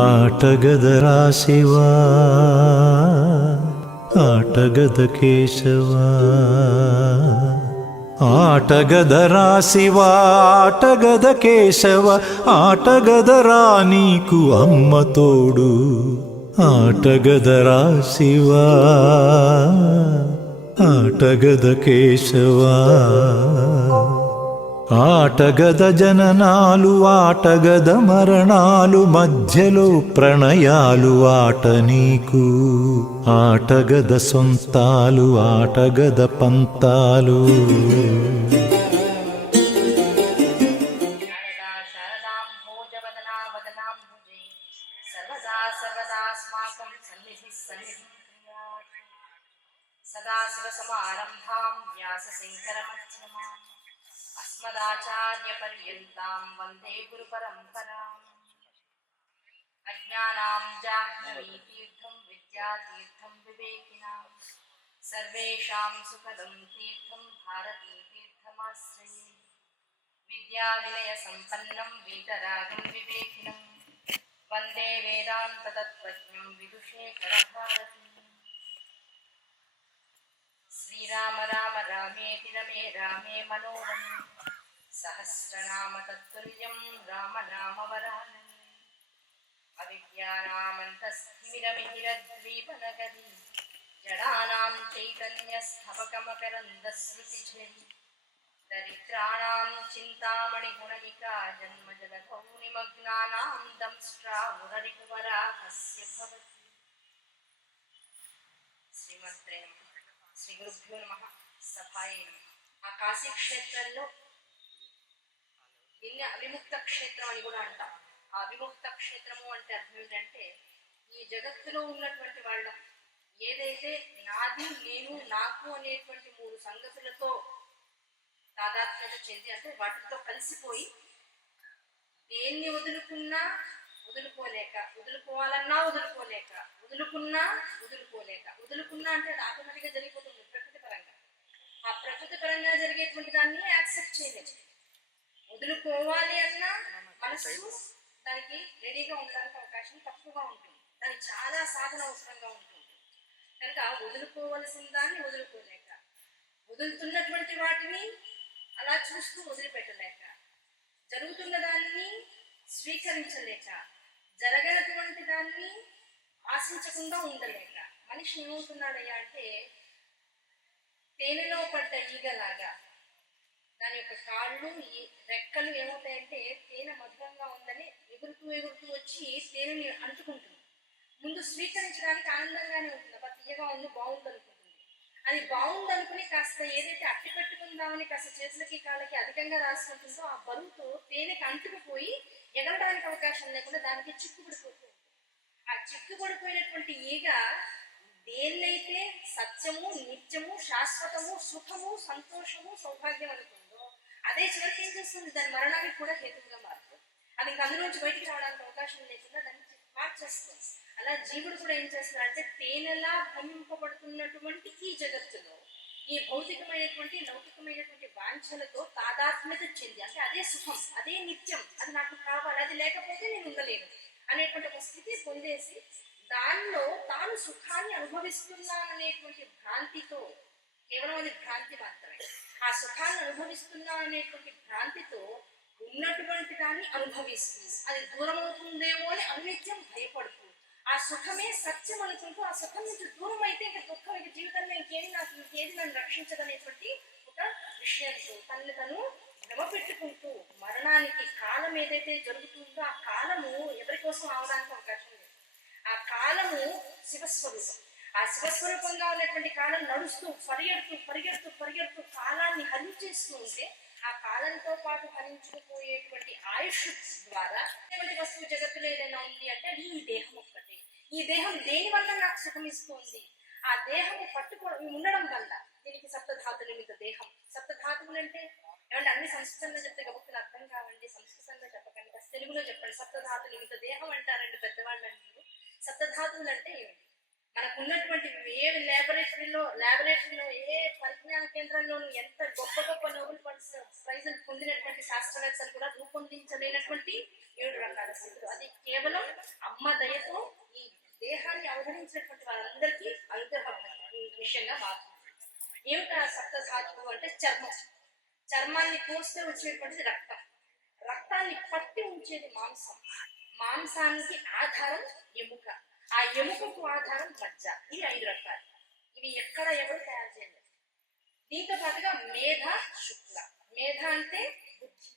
ఆటగదరా శివా, ఆటగద కేశవా. ఆటగదరా శివా, ఆటగద కేశవ, ఆటగదరా నీకు అమ్మ తోడు. ఆటగదరా శివా, ఆటగద కేశవా. ఆటగద జననాలు, ఆటగద మరణాలు, మధ్యలో ప్రణయాలు ఆట నీకు. ఆటగద సొంతాలు, ఆటగద పంతాలు. సదాశివసమారంభాం వ్యాసశంకరమధ్యమాం అస్మదాచార్యపర్యంతాం వందే గురుపరంపరాం. అజ్ఞానాం జాహ్నవీతీర్థం విద్యాతీర్థం వివేకినాం సర్వేషాం సుఖదం తీర్థం భారతీతీర్థమాశ్రయే. విద్యావినయ సంపన్నం వీతరాగం వివేకినం వందే వేదాంతతత్త్వజ్ఞం విదుషేఖర భారతి. శ్రీరామ రామ రామేతి రమే రామే మనోరమే సహస్రనామ తత్తుల్యం రామ నామ వరాననే. అవిద్యానామంతస్థిమిరమిహిరద్వీపనగరీ జడానాం చైతన్యస్థపకమకరందశ్రుతిఝరీ. దరిద్రాణాం చింతామణిగుణనికా జన్మజలధౌ నిమగ్నానాం దంష్ట్రామురరిపువరాహస్య భవతి. శ్రీమద్రే నమః. శ్రీ గురుభ్యో నమః. సభాయే నమః. ఆ కాశీ క్షేత్రంలో దీన్ని అవిముక్త క్షేత్రం అని కూడా అంటాం. ఆ విముక్త క్షేత్రము అంటే అర్థం ఏంటంటే, ఈ జగత్తులో ఉన్నటువంటి వాళ్ళ ఏదైతే నాది, నేను, నాకు అనేటువంటి మూడు సంగతులతో తాదాత్మ్యత చెంది, అంటే వాటితో కలిసిపోయి దేన్ని వదులుకున్నా వదులుకోలేక, వదులుకోవాలన్నా వదులుకోలేక, వదులుకున్నా వదులుకోలేక, వదులుకున్నా అంటే అది ఆటోమేటిక్గా జరిగిపోతుంది ప్రకృతి పరంగా. ఆ ప్రకృతి పరంగా జరిగేటువంటి దాన్ని యాక్సెప్ట్ చేయలేదు. వదులుకోవాలి అన్నా మనస్సు దానికి రెడీగా ఉండడానికి అవకాశం తక్కువగా ఉంటుంది. దానికి చాలా సాధన అవసరంగా ఉంటుంది. కనుక వదులుకోవలసిన దాన్ని వదులుకోలేక, వదులుతున్నటువంటి వాటిని అలా చూస్తూ వదిలిపెట్టలేక, జరుగుతున్న దాన్ని స్వీకరించలేక, జరగనటువంటి దాన్ని ఆశించకుండా ఉండలేక మనిషి ఏమవుతున్నాడయ్యా అంటే, తేనెలో పడ్డ ఈగలాగా దాని యొక్క కాళ్ళు, ఈ రెక్కలు ఏమవుతాయంటే, తేనె మధురంగా ఉందని ఎగురుతూ ఎగురుతూ వచ్చి తేనెని అంటుకుంటుంది. ముందు స్వీకరించడానికి ఆనందంగానే ఉంటుంది, అబ్బా తీయగా ఉంది, బాగుంది అనుకుంటుంది. అది బాగుంది అనుకుని కాస్త ఏదైతే అట్టి పెట్టుకుందామని కాస్త చేతులకి కాళ్ళకి అధికంగా రాసుకుంటుందో ఆ బరువుతో తేనెకి అంటుకుపోయి ఎగరడానికి అవకాశం లేకుండా దానికి చిక్కుపడిపోతుంది. ఆ చిక్కుపడిపోయినటువంటి ఈగ దేన్నైతే సత్యము, నిత్యము, శాశ్వతము, సుఖము, సంతోషము, సౌభాగ్యం అనుకుందో అదే చివరికి ఏం చేస్తుంది, దాని మరణానికి కూడా హేతువుగా మారుతుంది. అది ఇంకా అందులోంచి బయటికి రావడానికి అవకాశం లేకుండా దాన్ని మార్చేస్తుంది. అలా జీవుడు కూడా ఏం చేస్తున్నాడంటే, తేనెలా భ్రమింపబడుతున్నటువంటి ఈ జగత్తులో ఈ భౌతికమైనటువంటి లౌకికమైనటువంటి వాంఛలతో తాదాత్మ్యత చెంది, అంటే అదే సుఖం, అదే నిత్యం, అది నాకు కావాలి, అది లేకపోతే నేను ఉండలేను అనేటువంటి ఒక స్థితి పొందేసి దానిలో తాను సుఖాన్ని అనుభవిస్తున్నాననేటువంటి భ్రాంతితో, కేవలం అది భ్రాంతి మాత్రమే, ఆ సుఖాన్ని అనుభవిస్తున్నాననేటువంటి భ్రాంతితో ఉన్నటువంటి దాన్ని అనుభవిస్తూ అది దూరం అవుతుందేమో అని అనునిత్యం భయపడుతూ, ఆ సుఖమే సత్యం అనుకుంటూ ఆ సుఖం నుంచి దూరం అయితే ఇంకా దుఃఖం, ఇక జీవితంలో ఇంకేది నన్ను రక్షించదనేటువంటి ఒక విషయంతో తనని తను భ్రమ పెట్టుకుంటూ, మరణానికి కాలం ఏదైతే జరుగుతుందో ఆ కాలము ఎవరి కోసం అవడానికి అవకాశం లేదు. ఆ కాలము శివస్వరూపం. ఆ శివస్వరూపంగా ఉన్నటువంటి కాలం నడుస్తూ పరిగెడుతూ పరిగెడుతూ పరిగెడుతూ కాలాన్ని హరించేస్తూ ఉంటే, ఆ కాలంతో పాటు హరించుకుపోయేటువంటి ఆయుష్ ద్వారా ఎటువంటి వస్తువు జగత్తులో ఏదైనా ఉంది అంటే అది ఈ దేహం ఒక్కటే. ఈ దేహం దేని వల్ల నాకు సుఖం ఇస్తుంది? ఆ దేహము ఉండడం వల్ల. దీనికి సప్తధాతు నిమిత్త దేహం. సప్తధాతువులు అంటే ఏమంటే అన్ని సంస్కృతంలో చెప్తే గబుక్కుని అర్థం కావండి, సంస్కృతంలో చెప్పకండి, తెలుగులో చెప్పండి. సప్తధాతు నిమిత్త దేహం అంటారండి పెద్దవాళ్ళు. అంటే సప్తధాతువులు అంటే ఏమిటి? మనకు ఉన్నటువంటి ఏ ల్యాబొరేటరీలో ఏ పరిజ్ఞాన కేంద్రంలోనూ ఎంత గొప్ప గొప్ప నోబెల్ ప్రైజులు పొందినటువంటి శాస్త్రవేత్తలు కూడా రూపొందించలేనటువంటి 7 రకాల స్థితులు. అది కేవలం అమ్మ దయతో ఈ దేహాన్ని అవతరించినటువంటి వారందరికీ అనుగ్రహ విషయంగా మారుతుంది. ఏమిటా సప్తధాతువు అంటే చర్మాన్ని కోస్తే వచ్చేటువంటిది రక్తం, రక్తాన్ని పట్టి ఉంచేది మాంసం, మాంసానికి ఆధారం ఎముక, ఆ ఎముకకు ఆధారం మజ్జ. ఇవి 5 రకాలు. ఇవి ఎక్కడ ఎవరు తయారు చేయలేదు. దీంతో పాటుగా మేధ, శుక్ల. మేధ అంటే బుద్ధి,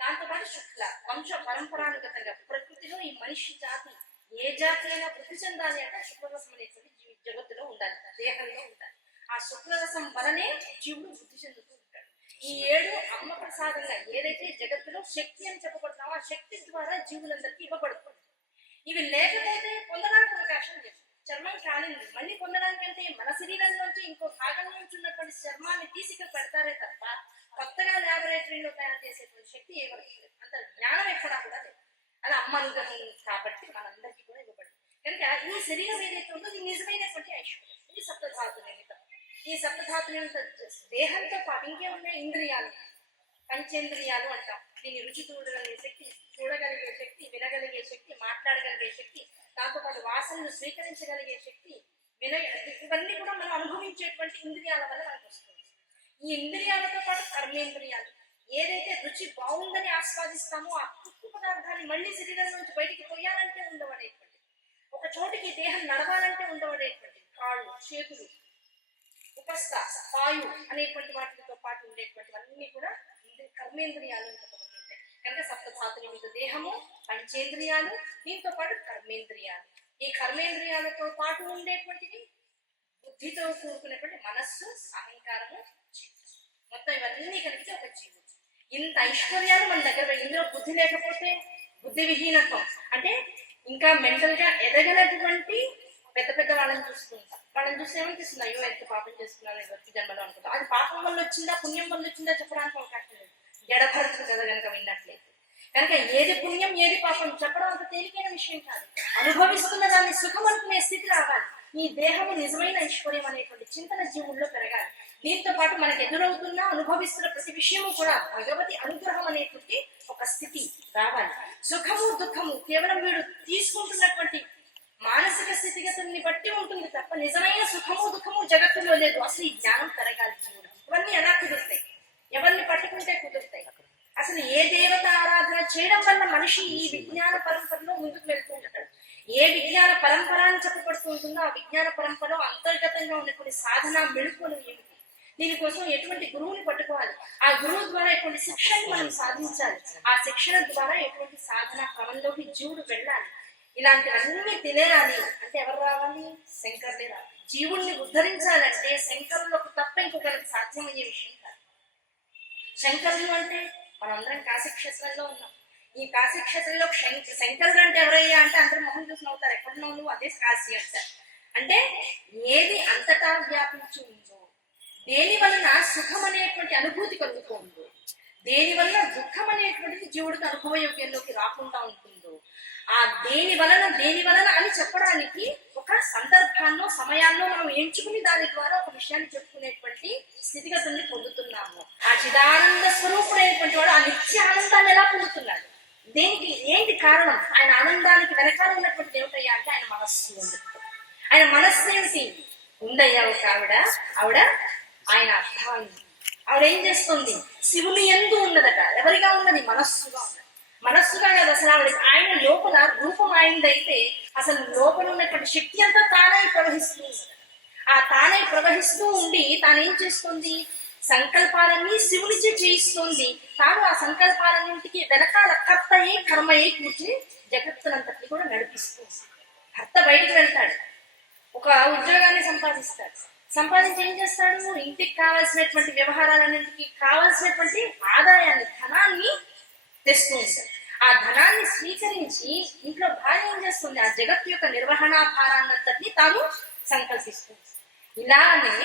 దాంతో పాటు శుక్ల వంశ పరంపరానుగతంగా ప్రకృతిలో ఈ మనిషి జాతి ఏ జాతి అయినా వృద్ధి చెందాలి అంటే శుక్లరసం అనేటువంటి జగత్తులో ఉండాలి, దేహంలో ఉండాలి. ఆ శుక్లరసం వలనే జీవుడు వృద్ధి చెందుతూ ఉంటాడు. ఈ 7 అమ్మ ప్రసాదంగా ఏదైతే జగత్తులో శక్తి అని చెప్పబడుతున్నామో ఆ శక్తి ద్వారా జీవులందరికీ ఇవ్వబడుతుంది. ఇవి లేకపోతే పొందడానికి అవకాశం లేదు. చర్మం కాలింది, మళ్ళీ పొందడానికంటే మన శరీరంలోంచి ఇంకో భాగం నుంచి ఉన్నటువంటి చర్మాన్ని తీసిక పెడతారే తప్ప కొత్తగా ల్యాబొరేటరీలో తయారు చేసేటువంటి శక్తి ఎవరికి లేదు. అంత జ్ఞానం ఎక్కడా కూడా లేదు. అది అమ్మ అనుగ్రహం కాబట్టి మనందరికీ కూడా ఇవ్వబడింది. కనుక ఈ శరీరం ఏదైతే ఉందో ఇది నిజమైనటువంటి ఐశ్వర్యం. ఇది సప్తధాతు నిమిత్తం. ఈ సప్తధాతు నిమిత్త దేహంతో పాటు ఇంకే ఉన్నాయి ఇంద్రియాలు, పంచేంద్రియాలు అంటాం. దీన్ని రుచి చూడగలిగే శక్తి, చూడగలిగే శక్తి, వినగలిగే శక్తి, మాట్లాడగలిగే శక్తి, దాంతో పాటు వాసనను స్వీకరించగలిగే శక్తి, ఇవన్నీ కూడా మనం అనుభవించేటువంటి ఇంద్రియాల వల్ల మనకు వస్తుంది. ఈ ఇంద్రియాలతో పాటు కర్మేంద్రియాలు, ఏదైతే రుచి బాగుందని ఆస్వాదిస్తామో ఆ ఉప్పు పదార్థాన్ని మళ్ళీ శరీరం నుంచి బయటికి పోయాలంటే ఉండవనేటువంటి, ఒక చోటికి దేహం నడవాలంటే ఉండవనేటువంటి కాళ్ళు, చేతులు, ఉపస్థ, వాయు అనేటువంటి వాటితో పాటు ఉండేటువంటివన్నీ కూడా కర్మేంద్రియాలు చెప్పబడుతుంటాయి. కనుక సప్తధాతు నిమిత్త దేహము, పంచేంద్రియాలు, దీంతో పాటు కర్మేంద్రియాలు. ఈ కర్మేంద్రియాలతో పాటు ఉండేటువంటివి బుద్ధితో కూడుకున్నటువంటి మనస్సు, అహంకారము, చిత్తు, మొత్తం ఇవన్నీ కలిపితే ఒక జీవుడు. ఇంత ఐశ్వర్యాలు మన దగ్గర. ఇందులో బుద్ధి లేకపోతే బుద్ధి విహీనత్వం అంటే ఇంకా మెంటల్ గా ఎదగనటువంటి పెద్ద పెద్ద వాళ్ళని చూసుకుంటాం. వాళ్ళని చూస్తే ఏమనిపిస్తుంది, అయ్యో ఎంత పాపం చేసుకున్నాను వచ్చి జన్మలో అనుకుంటాం. అది పాపం వల్ల వచ్చిందా పుణ్యం వల్ల వచ్చిందా చెప్పడానికి అవకాశం లేదు. జడభరతులు కదా కనుక విన్నట్లయితే. కనుక ఏది పుణ్యం ఏది పాపం చెప్పడం అంత తేలికైన విషయం కాదు. అనుభవిస్తున్న దాన్ని సుఖం అనుకునే స్థితి రావాలి. ఈ దేహము నిజమైన ఐశ్వర్యం అనేటువంటి చింతన జీవుల్లో పెరగాలి. దీంతో పాటు మనకు ఎదురవుతున్న అనుభవిస్తున్న ప్రతి విషయము కూడా భగవతి అనుగ్రహం అనేటువంటి ఒక స్థితి రావాలి. సుఖము దుఃఖము కేవలం వీడు తీసుకుంటున్నటువంటి మానసిక స్థితిగతుల్ని బట్టి ఉంటుంది తప్ప నిజమైన సుఖము దుఃఖము జగత్తులో లేదు. అసలు ఈ జ్ఞానం పెరగాలి జీవుడు. ఇవన్నీ ఎలా కుదురుతాయి? ఎవరిని పట్టుకుంటే కుదురుతాయి? అసలు ఏ దేవత ఆరాధన చేయడం వల్ల మనిషి ఈ విజ్ఞాన పరంపరలో ముందుకు వెళ్తూ ఉంటాడు. ఏ విజ్ఞాన పరంపర అని చెప్పబడుతూ ఉంటుందో ఆ విజ్ఞాన పరంపరలో అంతర్గతంగా ఉన్నటువంటి సాధన మెళుకువలు ఏమిటి, దీనికోసం ఎటువంటి గురువుని పట్టుకోవాలి, ఆ గురువు ద్వారా ఎటువంటి శిక్షణని మనం సాధించాలి, ఆ శిక్షణ ద్వారా ఎటువంటి సాధన క్రమంలోకి జీవుడు వెళ్ళాలి. ఇలాంటివన్నీ తెలియాలి అంటే ఎవరు రావాలి? శంకరులే రావాలి. జీవుణ్ణి ఉద్ధరించాలంటే శంకరులకు తప్ప ఇంకొకరికి సాధ్యమయ్యే విషయం కాదు. శంకరులు అంటే మనందరం కాశీక్షేత్రంలో ఉన్నాం. ఈ కాశీక్షేత్రంలో శంకరుడు అంటే ఎవరయ్యా అంటే అందరూ మొహం చూసి నవ్వుతారు. ఎక్కడున్నావు నువ్వు? అదే కాశీ అంటారు. అంటే ఏది అంతటా వ్యాపించి ఉందో, దేని వలన సుఖం అనేటువంటి అనుభూతి కలుగుతూ ఉందో, దేని వలన దుఃఖం అనేటువంటిది జీవుడికి అనుభవయోగ్యంలోకి రాకుండా ఉంటుందో, ఆ దేని వలన అని చెప్పడానికి ఒక సందర్భాల్లో సమయాల్లో మనం ఎంచుకుని దాని ద్వారా ఒక విషయాన్ని చెప్పుకునేటువంటి స్థితిగతుల్ని పొందుతున్నాము. ఆ చిదానంద స్వరూపుడైనటువంటి వాడు ఆ నిత్య ఆనందాన్ని ఎలా పొందుతున్నాడు? దేనికి ఏంటి కారణం? ఆయన ఆనందానికి వెనకాల ఉన్నటువంటి ఏమిటయ్యా అంటే ఆయన మనస్సు ఉంది. ఆయన మనస్సు ఏమిటి ఉందయ్యా? ఒక ఆవిడ ఆయన అర్థమైంది. ఆవిడ ఏం చేస్తుంది? శివుని యందు ఉన్నదట. ఎవరిగా ఉన్నది? మనస్సుగా ఉన్నది. మనస్సుగా కాదు అసలు ఆయన లోపల రూపం ఆయనదైతే అసలు లోపల ఉన్నటువంటి శక్తి అంతా తానై ప్రవహిస్తుంది. ఆ తానై ప్రవహిస్తూ ఉండి తానేం చేస్తుంది? సంకల్పాలన్నీ శివునిచే చేయిస్తుంది. తాను ఆ సంకల్పాలన్నింటికి వెనకాల కర్తయే కర్మయే కూర్చి జగత్తునంతటి కూడా నడిపిస్తుంది. భర్త బయటకు వెళ్తాడు, ఒక ఉద్యోగాన్ని సంపాదిస్తాడు. సంపాదించి ఏం చేస్తాడు? ఇంటికి కావాల్సినటువంటి వ్యవహారాలన్నింటికి కావాల్సినటువంటి ఆదాయాన్ని, ధనాన్ని తెస్తూ ఉంటాడు. ఆ ధనాన్ని స్వీకరించి ఇంట్లో భార్య ఏం చేస్తుంది? ఆ జగత్తు యొక్క నిర్వహణా భారాన్నంతటినీ తాను సంకల్పిస్తుంది. ఇలానే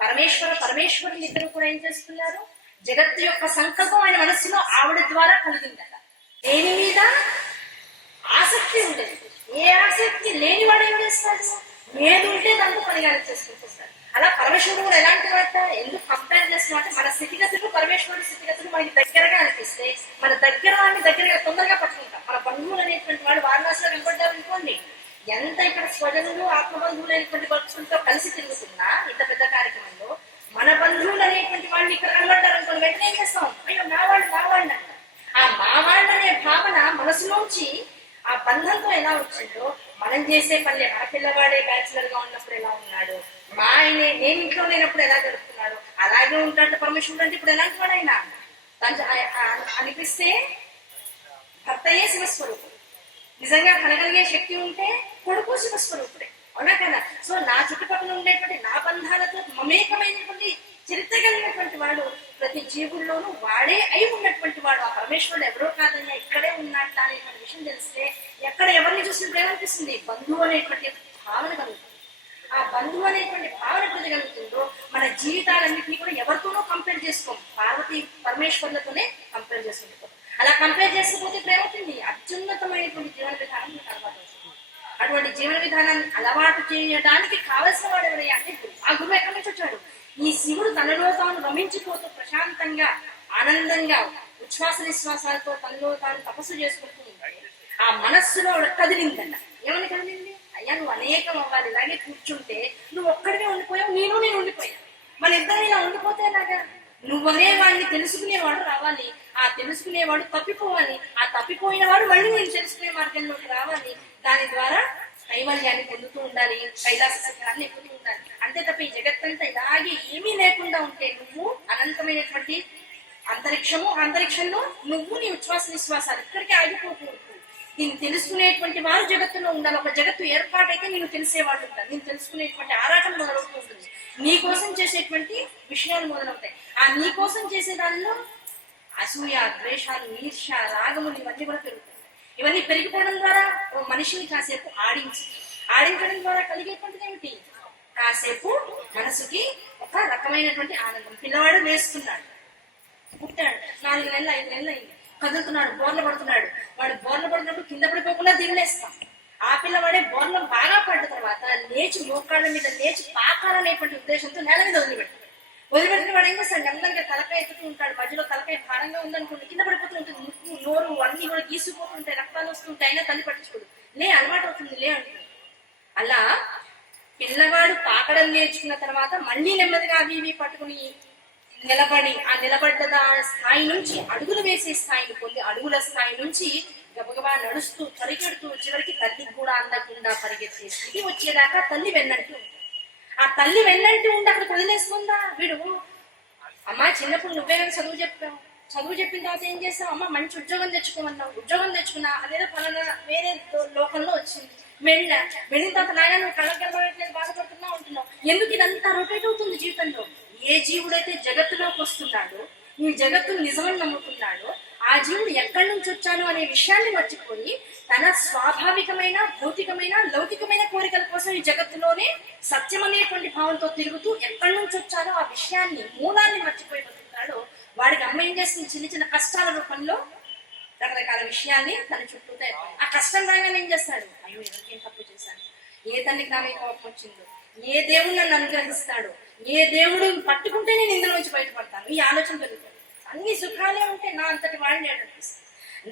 పరమేశ్వరుని ఇద్దరు కూడా ఏం చేస్తున్నారు? జగత్తు యొక్క సంకల్పం ఆయన మనస్సులో ఆవిడ ద్వారా కలిగిందట. దేని మీద ఆసక్తి ఉండేది. ఏ ఆసక్తి లేనివాడు ఏం చేస్తాడు? ఏది ఉంటే దాంతో పనిగా చేసుకుంటూ ఉంటారు. అలా పరమేశ్వరుడు కూడా ఎలాంటి వాట, ఎందుకు కంపేర్ చేస్తున్నాం అంటే మన స్థితిగతులు పరమేశ్వరుడి స్థితిగతులు మనకి దగ్గరగా అనిపిస్తే మన దగ్గర వాడిని దగ్గరగా తొందరగా పట్టుకుంటాం. మన బంధువులు అనేటువంటి వాళ్ళు వారణాసిలో కనపడ్డారు అనుకోండి, ఎంత ఇక్కడ స్వజనులు ఆత్మబంధువులు అనేటువంటి భక్తులతో కలిసి తిరుగుతున్నా ఇంత పెద్ద కార్యక్రమంలో మన బంధువులు అనేటువంటి వాళ్ళు ఇక్కడ కనబడ్డారు అనుకోండి, వెంటనే ఏం చేస్తాం, అయ్యో నా వాళ్ళు అంటారు. ఆ మా వాళ్ళు అనే భావన మనసులోంచి ఆ బంధంతో ఎలా వచ్చిందో మనం చేసే పనులే, మన పిల్లవాడే బ్యాచులర్ గా ఉన్నప్పుడు ఎలా ఉన్నాడు, మా ఆయనే నేను ఇంట్లో లేనప్పుడు ఎలా జరుపుతున్నాడు, అలాగే ఉంటాడు పరమేశ్వరుడు. అంటే ఇప్పుడు ఎలాంటి వాడు ఆయన అనిపిస్తే భర్తయే శివస్వరూపుడు, నిజంగా కనగలిగే శక్తి ఉంటే కొడుకు శివస్వరూపుడే, అవునా కదా. సో నా చుట్టుపక్కల ఉండేటువంటి నా బంధాలతో మమేకమైనటువంటి చరిత్ర కలిగినటువంటి వాడు ప్రతి జీవుల్లోనూ వాడే అయి ఉన్నటువంటి వాడు. ఆ పరమేశ్వరుడు ఎవరో కాదన్నా ఇక్కడే ఉన్నట్ట అనేటువంటి విషయం తెలిస్తే ఎక్కడ ఎవరిని చూసినప్పుడు ఏమనిపిస్తుంది, బంధువు అనేటువంటి భావన కలుగుతుంది. ఆ బంధువు అనేటువంటి భావన ఎప్పుడు కలుగుతుందో మన జీవితాలన్నింటినీ కూడా ఎవరితోనో కంపేర్ చేసుకోం, పార్వతీ పరమేశ్వరులతోనే కంపేర్ చేసుకుంటాం. అలా కంపేర్ చేసుకుంటే ఇప్పుడు ఏమవుతుంది, అత్యున్నతమైనటువంటి జీవన విధానం మనకు అలవాటు అవుతుంది. అటువంటి జీవన విధానాన్ని అలవాటు చేయడానికి కావలసిన వాడు ఎవరయ్యా అంటే గురువు. ఆ గురువు ఎక్కడి నుంచి వచ్చాడు, ఈ శివుడు తనలో తాను రమించిపోతూ ప్రశాంతంగా ఆనందంగా ఉచ్ఛ్వాస నిశ్వాసాలతో తనలో తాను తపస్సు చేసుకుంటూ ఉంటాడు. ఆ మనస్సులో కదిలిందన్న, ఏమని కదిలింది, అయ్యా నువ్వు అనేకం అవ్వాలి, ఇలాగే కూర్చుంటే నువ్వు ఒక్కడినే ఉండిపోయావు, నేను ఉండిపోయాను, మన ఇద్దరు ఇలా ఉండిపోతే ఎలాగా, నువ్వనే వాడిని తెలుసుకునేవాడు రావాలి, ఆ తెలుసుకునేవాడు తప్పిపోవాలి, ఆ తప్పిపోయిన వాడు మళ్ళీ నేను తెలుసుకునే మార్గంలోకి రావాలి, దాని ద్వారా కైవల్యాన్ని పొందుతూ ఉండాలి, కైలాస శిఖరాన్ని ఎక్కుతూ ఉండాలి. అంతే తప్ప ఈ జగత్తంతా ఇలాగే ఏమీ లేకుండా ఉంటే నువ్వు అనంతమైనటువంటి అంతరిక్షంలో నువ్వు నీ ఉచ్ఛ్వాస నిశ్వాసాలు ఇక్కడికి ఆగిపోకూడదు. దీన్ని తెలుసుకునేటువంటి వారు జగత్తులో ఉండాలి. ఒక జగత్తు ఏర్పాటైతే నేను తెలిసేవాడు ఉంటాను, నేను తెలుసుకునేటువంటి ఆరాటం మొదలవుతూ ఉంటుంది, నీ కోసం చేసేటువంటి విషయాలు మొదలవుతాయి. ఆ నీ కోసం చేసే దానిలో అసూయ, ద్వేషాలు, ఈర్ష, రాగములు ఇవన్నీ కూడా పెరుగుతాయి. ఇవన్నీ పెరిగిపోవడం ద్వారా ఓ మనిషిని కాసేపు ఆడించడం ద్వారా కలిగేటువంటిది ఏమిటి, కాసేపు మనసుకి ఒక రకమైనటువంటి ఆనందం. పిల్లవాడు వేస్తున్నాడు, పుట్టాడు, 4 నెలలు 5 నెలలు అయింది, కదులుతున్నాడు, బోర్లు పడుతున్నాడు. వాడు బోర్లు పడినప్పుడు కింద పడిపోకుండా దిగులేస్తాం. ఆ పిల్లవాడే బోర్లు బాగా పడ్డ తర్వాత లేచి మోకాళ్ళ మీద లేచి పాకాలనేటువంటి ఉద్దేశంతో నేల మీద వదిలిపెట్టిన వాడు ఏం చేస్తాడు, నెమ్మదిగా తలకాయ ఎత్తుతూ ఉంటాడు. మధ్యలో తలకాయ భారంగా ఉందనుకోండి, కింద పడిపోతూ ఉంటుంది, ముక్కు నోరు అన్ని కూడా గీసుకుపోతుంటాయి, రక్తాలు వస్తుంటాయి, అయినా తల్లి పట్టించుకోడు, అలవాటు అవుతుంది అంటుంది. అలా పిల్లవాడు పాకడం నేర్చుకున్న తర్వాత మళ్ళీ నెమ్మదిగా అవి పట్టుకుని నిలబడి ఆ నిలబడ్డ స్థాయి నుంచి అడుగులు వేసే స్థాయిని పొంది, అడుగుల స్థాయి నుంచి గబగబా నడుస్తూ పరిగెడుతూ చివరికి తల్లికి కూడా అందకుండా పరిగెత్తే స్థితి వచ్చేదాకా తల్లి వెన్నంటూ ఉంటుంది. ఆ తల్లి వెన్నంటూ ఉండి అక్కడ వదిలేస్తుందా, వీడు అమ్మా చిన్నప్పుడు నువ్వే కానీ చదువు చెప్పిన తర్వాత ఏం చేస్తావు, అమ్మ మంచి ఉద్యోగం తెచ్చుకోమన్నావు, ఉద్యోగం తెచ్చుకున్నా అదేదో పలానా వేరే లోకంలో వచ్చింది, వెళ్ళిన తర్వాత నాయన నువ్వు కళ్ళకి కనబడట్లేదు, బాధపడుతున్నావు ఉంటున్నావు. ఎందుకు ఇదంతా రొటేట్ అవుతుంది జీవితంలో. ఏ జీవుడైతే జగత్తులోకి వస్తున్నాడో, ఈ జగత్తును నిజమని నమ్ముతున్నాడో, ఆ జీవుడు ఎక్కడి నుంచి వచ్చాను అనే విషయాన్ని మర్చిపోయి తన స్వాభావికమైన భౌతికమైన లౌకికమైన కోరికల కోసం ఈ జగత్తులోనే సత్యం అనేటువంటి భావంతో తిరుగుతూ ఎక్కడి నుంచి వచ్చారో ఆ విషయాన్ని మూలాన్ని మర్చిపోయి బతుకుతాడో, వాడికి అమ్మ ఏం చేస్తుంది, చిన్న చిన్న కష్టాల రూపంలో రకరకాల విషయాన్ని తన చుట్టూతో ఆ కష్టం రాగానే ఏం చేస్తాడు, అయ్యో ఎవరికేం తప్పు చేశాను, ఏ తల్లికి నా మీద కోపం వచ్చిందో, ఏ దేవుడు నన్ను అనుగ్రహిస్తాడు, ఏ దేవుడు పట్టుకుంటే నేను ఇందులో నుంచి బయటపడతాను, ఈ ఆలోచన పెరుగుతుంది. అన్ని సుఖాలే ఉంటే నా అంతటి వాడు నేడనిపిస్తుంది,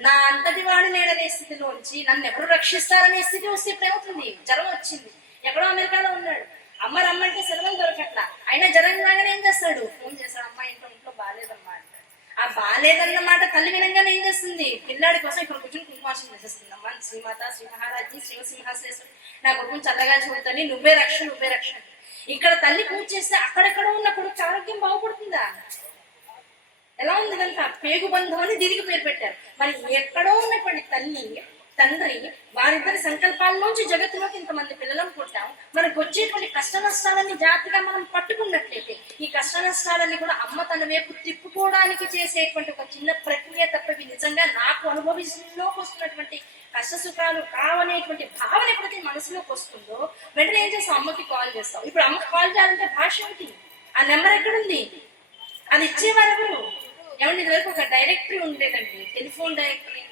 నా అంతటి వాడు నేడనే స్థితిలోంచి నన్ను ఎవరు రక్షిస్తారనే స్థితి వస్తే ఇప్పుడు ఏమవుతుంది, జ్వరం వచ్చింది, ఎక్కడో అమెరికాలో ఉన్నాడు, అమ్మ రమ్మంటే సెలవులు దొరకట్లా, అయినా జ్వరం రాగానే ఏం చేస్తాడు, ఫోన్ చేస్తాడు, అమ్మ ఇంట్లో బాగాలేదమ్మా అంటాడు. ఆ బాగాలేదన్నమాట తల్లి వినంగానే ఏం చేస్తుంది, పిల్లాడి కోసం ఇక్కడ కూర్చొని కుంకుమార్చన చేసేస్తుంది. అమ్మ శ్రీమాత శ్రీ మహారాజీ శివసింహాశ్రేశ్వరి నా కొడుకుని చల్లగా చూడతాని, నువ్వే రక్షణ. ఇక్కడ తల్లి పూజ చేస్తే అక్కడెక్కడ ఉన్న కొడుకు ఆరోగ్యం బాగుపడుతుందా, ఎలా ఉంది కనుక పేగు బంధం అని దీనికి పేరు పెట్టారు. మరి ఎక్కడో ఉన్నటువంటి తల్లి తండ్రి వారిద్దరి సంకల్పాల్లోంచి జగత్తులోకి ఇంతమంది పిల్లలను పుట్టాం. మనకు వచ్చేటువంటి కష్ట నష్టాలన్నీ జాగ్రత్తగా మనం పట్టుకున్నట్లయితే ఈ కష్ట నష్టాలన్నీ కూడా అమ్మ తన వైపు తిప్పుకోవడానికి చేసేటువంటి ఒక చిన్న ప్రక్రియ తప్పవి నిజంగా నాకు అనుభవించలోకి వస్తున్నటువంటి కష్ట సుఖాలు కావనేటువంటి భావన ఎప్పుడైతే మనసులోకి వస్తుందో వెంటనే ఏం చేస్తాం, అమ్మకి కాల్ చేస్తాం. ఇప్పుడు అమ్మకి కాల్ చేయాలంటే భాష ఏంటి, ఆ నెంబర్ ఎక్కడుంది, అది ఇచ్చేవారు ఎవరు, ఏమంటే ఇదివరకు ఒక డైరెక్టరీ ఉండేదండి, టెలిఫోన్ డైరెక్టరీ.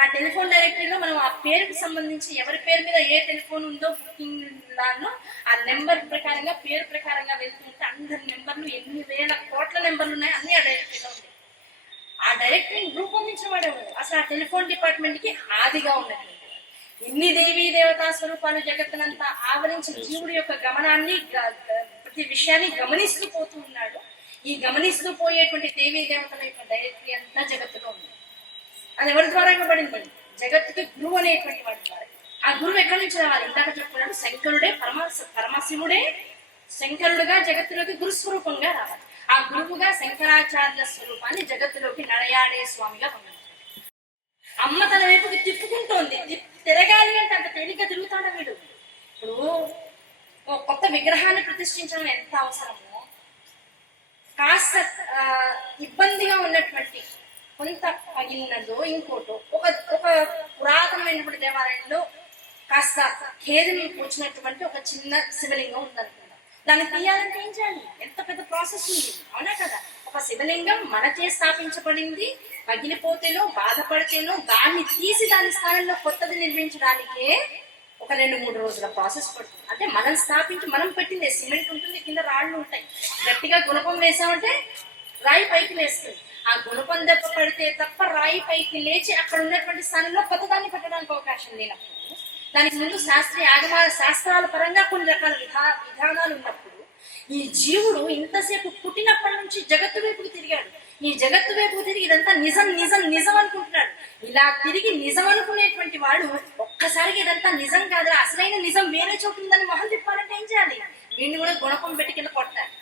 ఆ టెలిఫోన్ డైరెక్టరీలో మనం ఆ పేరుకి సంబంధించి ఎవరి పేరు మీద ఏ టెలిఫోన్ ఉందో బుకింగ్ దానిలో ఆ నెంబర్ ప్రకారంగా పేరు ప్రకారంగా వెళ్తుంటే అందరి నెంబర్లు ఎన్ని వేల కోట్ల నెంబర్లు ఉన్నాయి అన్ని ఆ డైరెక్టరీలో ఉన్నాయి. ఆ డైరెక్టరీని రూపొందించిన వాడు అసలు ఆ టెలిఫోన్ డిపార్ట్మెంట్ కి ఆదిగా ఉన్నటువంటి ఇన్ని దేవీ దేవతా స్వరూపాలు జగత్తునంతా ఆవరించిన జీవుడి యొక్క గమనాన్ని ప్రతి విషయాన్ని గమనిస్తూ పోతూ ఉన్నాడు. ఈ గమనిస్తూ పోయేటువంటి దేవీ దేవతల యొక్క డైరెక్టరీ అంతా జగత్తులో ఉంది. అది ఎవరి ద్వారా ఇవ్వబడింది? జగత్తుకి గురువు అనేటువంటి వాడి ద్వారా. ఆ గురువు ఎక్కడి నుంచి రావాలి? ఇందాక చెప్పుకున్నాడు, శంకరుడే పరమశివుడే శంకరుడుగా జగత్తులోకి గురుస్వరూపంగా రావాలి. ఆ గురువుగా శంకరాచార్య స్వరూపాన్ని జగత్తులోకి నడయాడే స్వామిగా పంపించారు. అమ్మ తన వైపుకి తిప్పుకుంటోంది. తిరగాలి అంటే అంత తేలిగ్గా తిరుగుతాడా వీడు? ఇప్పుడు కొత్త విగ్రహాన్ని ప్రతిష్ఠించడం ఎంత అవసరమో, కాస్త ఇబ్బందిగా ఉన్నటువంటి కొంత పగిలినదో ఇంకోటో ఒక పురాతనమైనటువంటి దేవాలయంలో కాస్త ఖేదం వచ్చినటువంటి ఒక చిన్న శివలింగం ఉందనుకుందాం. దాన్ని తీయాలంటే ఏం చేయాలి? ఎంత పెద్ద ప్రాసెస్ ఉంది, అవునా కదా? ఒక శివలింగం మనచే స్థాపించబడింది, పగిలిపోతేనో బాధపడితేనో దాన్ని తీసి దాని స్థానంలో కొత్తది నిర్మించడానికే ఒక 2-3 రోజుల ప్రాసెస్ పడుతుంది. అంటే మనం స్థాపించి మనం పెట్టిందే సిమెంట్ ఉంటుంది, కింద రాళ్ళు ఉంటాయి. గట్టిగా గుణపం వేసామంటే రాయి పైకి లేస్తుంది. ఆ గుణపం దెబ్బ పడితే తప్ప రాయి పైకి లేచి అక్కడ ఉన్నటువంటి స్థానంలో కొత్త దాన్ని పెట్టడానికి అవకాశం లేనప్పుడు, దానికి ముందు శాస్త్రీయ శాస్త్రాల పరంగా కొన్ని రకాల విధానాలు ఉన్నప్పుడు ఈ జీవుడు ఇంతసేపు పుట్టినప్పటి నుంచి జగత్తు వైపుకు తిరిగాడు. ఈ జగత్తు వైపుకు తిరిగి ఇదంతా నిజం నిజం నిజం అనుకుంటున్నాడు. ఇలా తిరిగి నిజం అనుకునేటువంటి వాడు ఒక్కసారిగా ఇదంతా నిజం కాదు, అసలైన నిజం వేరే చోటు ఉందని మొహం తిప్పాలంటే ఏం చేయాలి? వీడిని కూడా గుణపం పెట్టి కింద కొట్టాలి,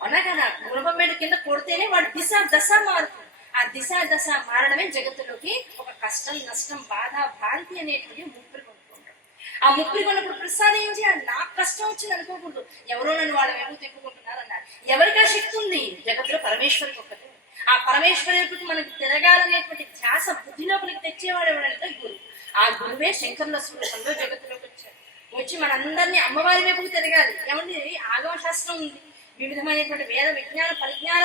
అవునా కదా? గుణపం పెట్టి కింద కొడితేనే వాడు దిశ దశ మారుతుంది. ఆ దిశ దశ మారడమే జగత్తులోకి ఒక కష్టం, నష్టం, బాధ, భ్రాంతి అనేటువంటి ముప్పిరి కొనుక్కుంటాడు. ఆ ముప్పిరి కొన్నప్పుడు ప్రసాదం ఏం చేయాలి? నాకు కష్టం వచ్చింది అనుకోకూడదు, ఎవరో నన్ను వాళ్ళ వైపు తిప్పుకుంటున్నారు అన్నారు. ఎవరికి ఆ శక్తి ఉంది? జగత్తులో పరమేశ్వరికి ఒక్కటే. ఆ పరమేశ్వరుడికి మనకి తిరగాలనేటువంటి ధ్యాస బుద్ధి లోపలికి తెచ్చేవాడు ఎవడంటే గురువు. ఆ గురువే శంకరుల స్వరూపంలో జగత్తులోకి వచ్చాడు. వచ్చి మనందరినీ అమ్మవారి వైపుకు తిరగాలి. ఏమండి, ఆగమ శాస్త్రం ఉంది, వివిధమైనటువంటి వేద విజ్ఞాన పరిజ్ఞాన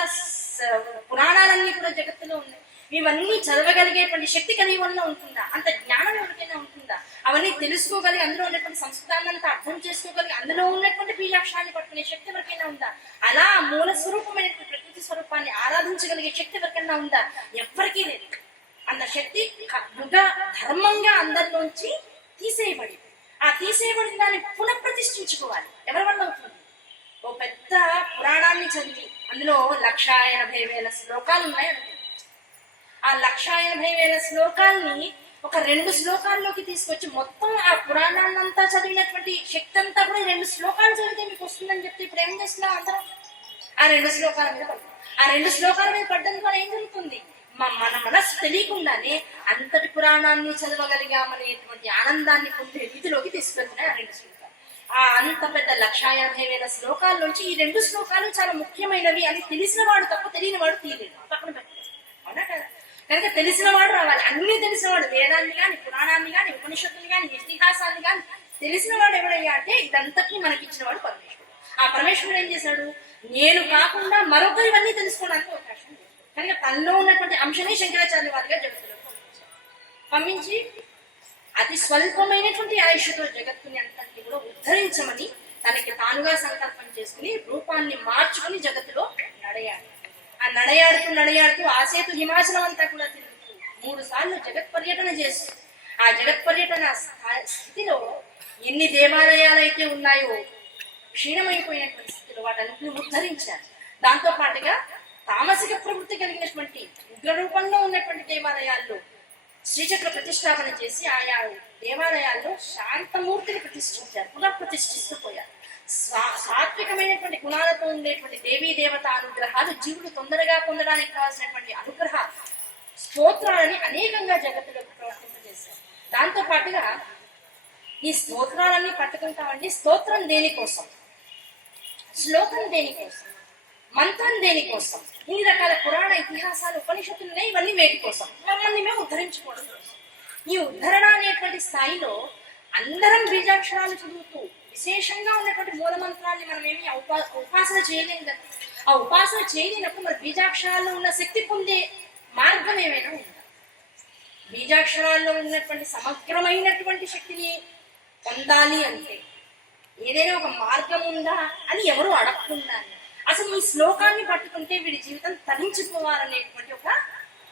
పురాణాలన్నీ కూడా జగత్తులో ఉన్నాయి. ఇవన్నీ చదవగలిగేటువంటి శక్తి కలిగి వల్ల ఉంటుందా? అంత జ్ఞానం ఎవరికైనా ఉంటుందా? అవన్నీ తెలుసుకోగలిగి అందులో ఉన్నటువంటి సంస్కృతాన్ని అంతా అర్థం చేసుకోగలిగి అందులో ఉన్నటువంటి బీజాక్షరాన్ని పట్టుకునే శక్తి ఎవరికైనా ఉందా? అలా మూల స్వరూపమైనటువంటి ప్రకృతి స్వరూపాన్ని ఆరాధించగలిగే శక్తి ఎవరికైనా ఉందా? ఎవ్వరికీ లేదు. అన్న శక్తి యుగ ధర్మంగా అందరిలోంచి తీసేయబడి, ఆ తీసేయబడిన దాన్ని పునఃప్రతిష్ఠించుకోవాలి. ఎవరి వల్ల అవుతుంది? ఓ పెద్ద పురాణాన్ని చదివి అందులో 1,80,000 శ్లోకాలు ఉన్నాయి అనుకుంటున్నాను. ఆ 1,80,000 శ్లోకాల్ని ఒక 2 శ్లోకాల్లోకి తీసుకొచ్చి మొత్తం ఆ పురాణాన్నంతా చదివినటువంటి శక్తి అంతా కూడా 2 శ్లోకాలు చదివితే మీకు వస్తుందని చెప్తే ఇప్పుడు ఏం చేస్తున్నాం అందరం? ఆ 2 శ్లోకాల మీద పడతాం. ఆ 2 శ్లోకాల మీద పడ్డం ద్వారా ఏం జరుగుతుంది? మన మనసు తెలియకుండానే అంతటి పురాణాన్ని చదవగలిగామనేటువంటి ఆనందాన్ని పొందే రీతిలోకి తీసుకెళ్తున్నాయి ఆ 2 శ్లోకాలు. ఆ అంత పెద్ద 1,80,000 శ్లోకాల నుంచి ఈ 2 శ్లోకాలు చాలా ముఖ్యమైనవి అని తెలిసిన వాడు తప్ప తెలియని వాడు తీయలేదు, పక్కన పెట్టలేదు, అవునా కదా? కనుక తెలిసిన వాడు రావాలి. అన్ని తెలిసిన వాడు, వేదాన్ని కానీ పురాణాన్ని కానీ ఉపనిషత్తులు కానీ ఇతిహాసాన్ని కానీ తెలిసిన వాడు ఎవడయ్యా అంటే ఇదంతకీ మనకి ఇచ్చిన వాడు పరమేశ్వరుడు. ఆ పరమేశ్వరుడు ఏం చేశాడు? నేను కాకుండా మరొకరు ఇవన్నీ తెలుసుకోవడానికి అవకాశం లేదు. కనుక తనలో ఉన్నటువంటి అంశమే శంకరాచార్య వారిగా జగత్తులోకి పంపించి అతి స్వల్పమైనటువంటి ఆయుష్తో జగత్తుని అంతటి కూడా ఉద్ధరించమని తనకి తానుగా సంకల్పం చేసుకుని రూపాన్ని మార్చుకుని జగత్తులో నడయాడు. ఆ నడయాడుతూ ఆసేతు హిమాచలం అంతా కూడా తిరుగుతూ 3 సార్లు జగత్ పర్యటన చేస్తూ ఆ జగత్ పర్యటన స్థితిలో ఎన్ని దేవాలయాలు అయితే ఉన్నాయో క్షీణమైపోయినటువంటి స్థితిలో వాటన్నిటిని ఉద్ధరించారు. దాంతో పాటుగా తామసిక ప్రవృత్తి కలిగినటువంటి ఉగ్ర రూపంలో ఉన్నటువంటి దేవాలయాల్లో శ్రీచక్ర ప్రతిష్టాపన చేసి ఆయా దేవాలయాల్లో శాంతమూర్తిని ప్రతిష్ఠించారు, పునఃప్రతిష్ఠిస్తూ పోయారు. సాత్వికమైనటువంటి గుణాలతో ఉండేటువంటి దేవీ దేవత అనుగ్రహాలు జీవులు తొందరగా పొందడానికి కావాల్సినటువంటి అనుగ్రహ స్తోత్రాలని అనేకంగా జగత్తులోకి ప్రవర్తింపజేశారు. దాంతో పాటుగా ఈ స్తోత్రాలన్నీ పట్టుకుంటామండి. స్తోత్రం దేనికోసం, శ్లోకం దేనికోసం, మంత్రం దేనికోసం, ఇన్ని రకాల పురాణ ఇతిహాసాలు ఉపనిషత్తులున్నాయి. ఇవన్నీ వేటి కోసం? మమ్మల్ని మేము ఉద్ధరించుకోవడం కోసం. ఈ ఉద్ధరణ అనేటువంటి స్థాయిలో అందరం బీజాక్షరాలు చదువుతూ విశేషంగా ఉన్నటువంటి మూల మంత్రాన్ని మనం ఏమి ఉపాసన చేయలేము కదా. ఆ ఉపాసన చేయలేనప్పుడు మరి బీజాక్షరాల్లో ఉన్న శక్తి పొందే మార్గం ఏమైనా ఉందా? బీజాక్షరాల్లో ఉన్నటువంటి సమగ్రమైనటువంటి శక్తిని పొందాలి అంటే ఏదైనా ఒక మార్గం ఉందా అని ఎవరు అడగకుండా అసలు ఈ శ్లోకాన్ని పట్టుకుంటే వీడి జీవితం తరించిపోవాలనేటువంటి ఒక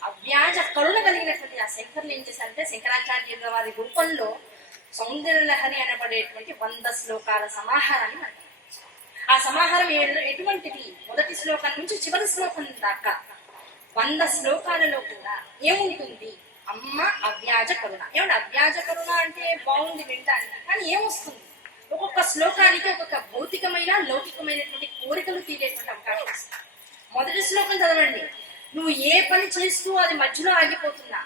అవ్యాజ కరుణ కలిగినటువంటి ఆ శంకర్లు ఏం చేశారంటే శంకరాచార్యుల వారి రూపంలో సౌందర్యలహరి అనబడేటువంటి 100 శ్లోకాల సమాహారాన్ని అంటారు. ఆ సమాహారం ఎటువంటిది? మొదటి శ్లోకం నుంచి చివరి శ్లోకం దాకా 100 శ్లోకాలలో కూడా ఏముంటుంది? అమ్మ అవ్యాజ కరుణ. ఏమంటే అవ్యాజ కరుణ అంటే బాగుంది వింటానికి, కానీ ఏమొస్తుంది? ఒక్కొక్క శ్లోకానికి ఒక్కొక్క భౌతికమైన లౌకికమైనటువంటి కోరికలు తీరేటువంటి అవకాశం వస్తుంది. మొదటి శ్లోకం చదవండి. నువ్వు ఏ పని చేస్తూ అది మధ్యలో ఆగిపోతున్నా,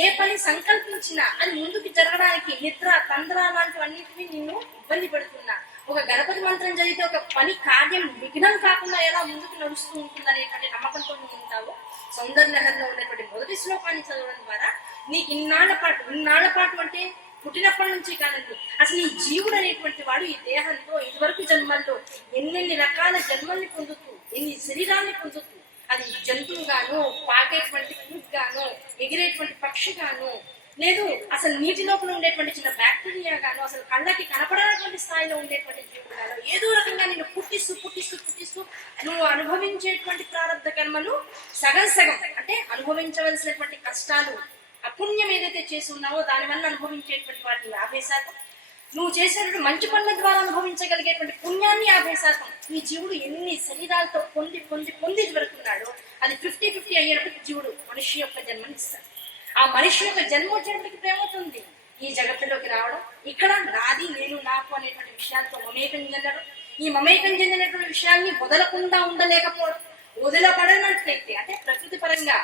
ఏ పని సంకల్పించినా అది ముందుకు జరగడానికి నిద్ర తంద్ర లాంటివన్నిటిని నిన్ను ఇబ్బంది పెడుతున్నా, ఒక గణపతి మంత్రం చదివితే ఒక పని కార్యం విఘ్నం కాకుండా ఎలా ముందుకు నడుస్తూ ఉంటుంది అనేటువంటి నమ్మకంతో నువ్వు ఉంటావు. సౌందర్యలహరిలో ఉన్నటువంటి మొదటి శ్లోకాన్ని చదవడం ద్వారా నీకు ఇన్నాళ్ల పాటు అంటే పుట్టినప్పటి నుంచి కాదండి, అసలు ఈ జీవుడు అనేటువంటి వాడు ఈ దేహంతో ఇదివరకు జన్మల్లో ఎన్నెన్ని రకాల జన్మల్ని పొందుతూ, ఎన్ని శరీరాన్ని పొందుతూ, అది జంతువు గాను, పాకేటువంటి ఫ్రూట్ గాను, ఎగిరేటువంటి పక్షి గాను, లేదు అసలు నీటి లోపల ఉండేటువంటి చిన్న బ్యాక్టీరియా గాను, అసలు కళ్ళకి కనపడనటువంటి స్థాయిలో ఉండేటువంటి జీవుడు గాను, ఏదో రకంగా నేను పుట్టిస్తూ నువ్వు అనుభవించేటువంటి ప్రారంభ కర్మలు సగం అంటే అనుభవించవలసినటువంటి కష్టాలు, అపుణ్యం ఏదైతే చేసి ఉన్నావో దానివల్ల అనుభవించేటువంటి వాటిని 50%, నువ్వు చేసేటువంటి మంచి పనుల ద్వారా అనుభవించగలిగేటువంటి పుణ్యాన్ని 50%. ఈ జీవుడు ఎన్ని శరీరాలతో పొంది వెళుతున్నాడో అది 50-50 అయ్యేటప్పుడు జీవుడు మనిషి యొక్క జన్మనిస్తాడు. ఆ మనిషి యొక్క జన్మ వచ్చేటప్పటికి ఏమవుతుంది? ఈ జగత్తులోకి రావడం, ఇక్కడ నాది నేను నాకు అనేటువంటి విషయాలతో మమేకం చెందడం, ఈ మమేకం చెందినటువంటి విషయాన్ని వదలకుండా ఉండలేకపోవడం, వదలపడనట్లయితే అంటే ప్రకృతి పరంగా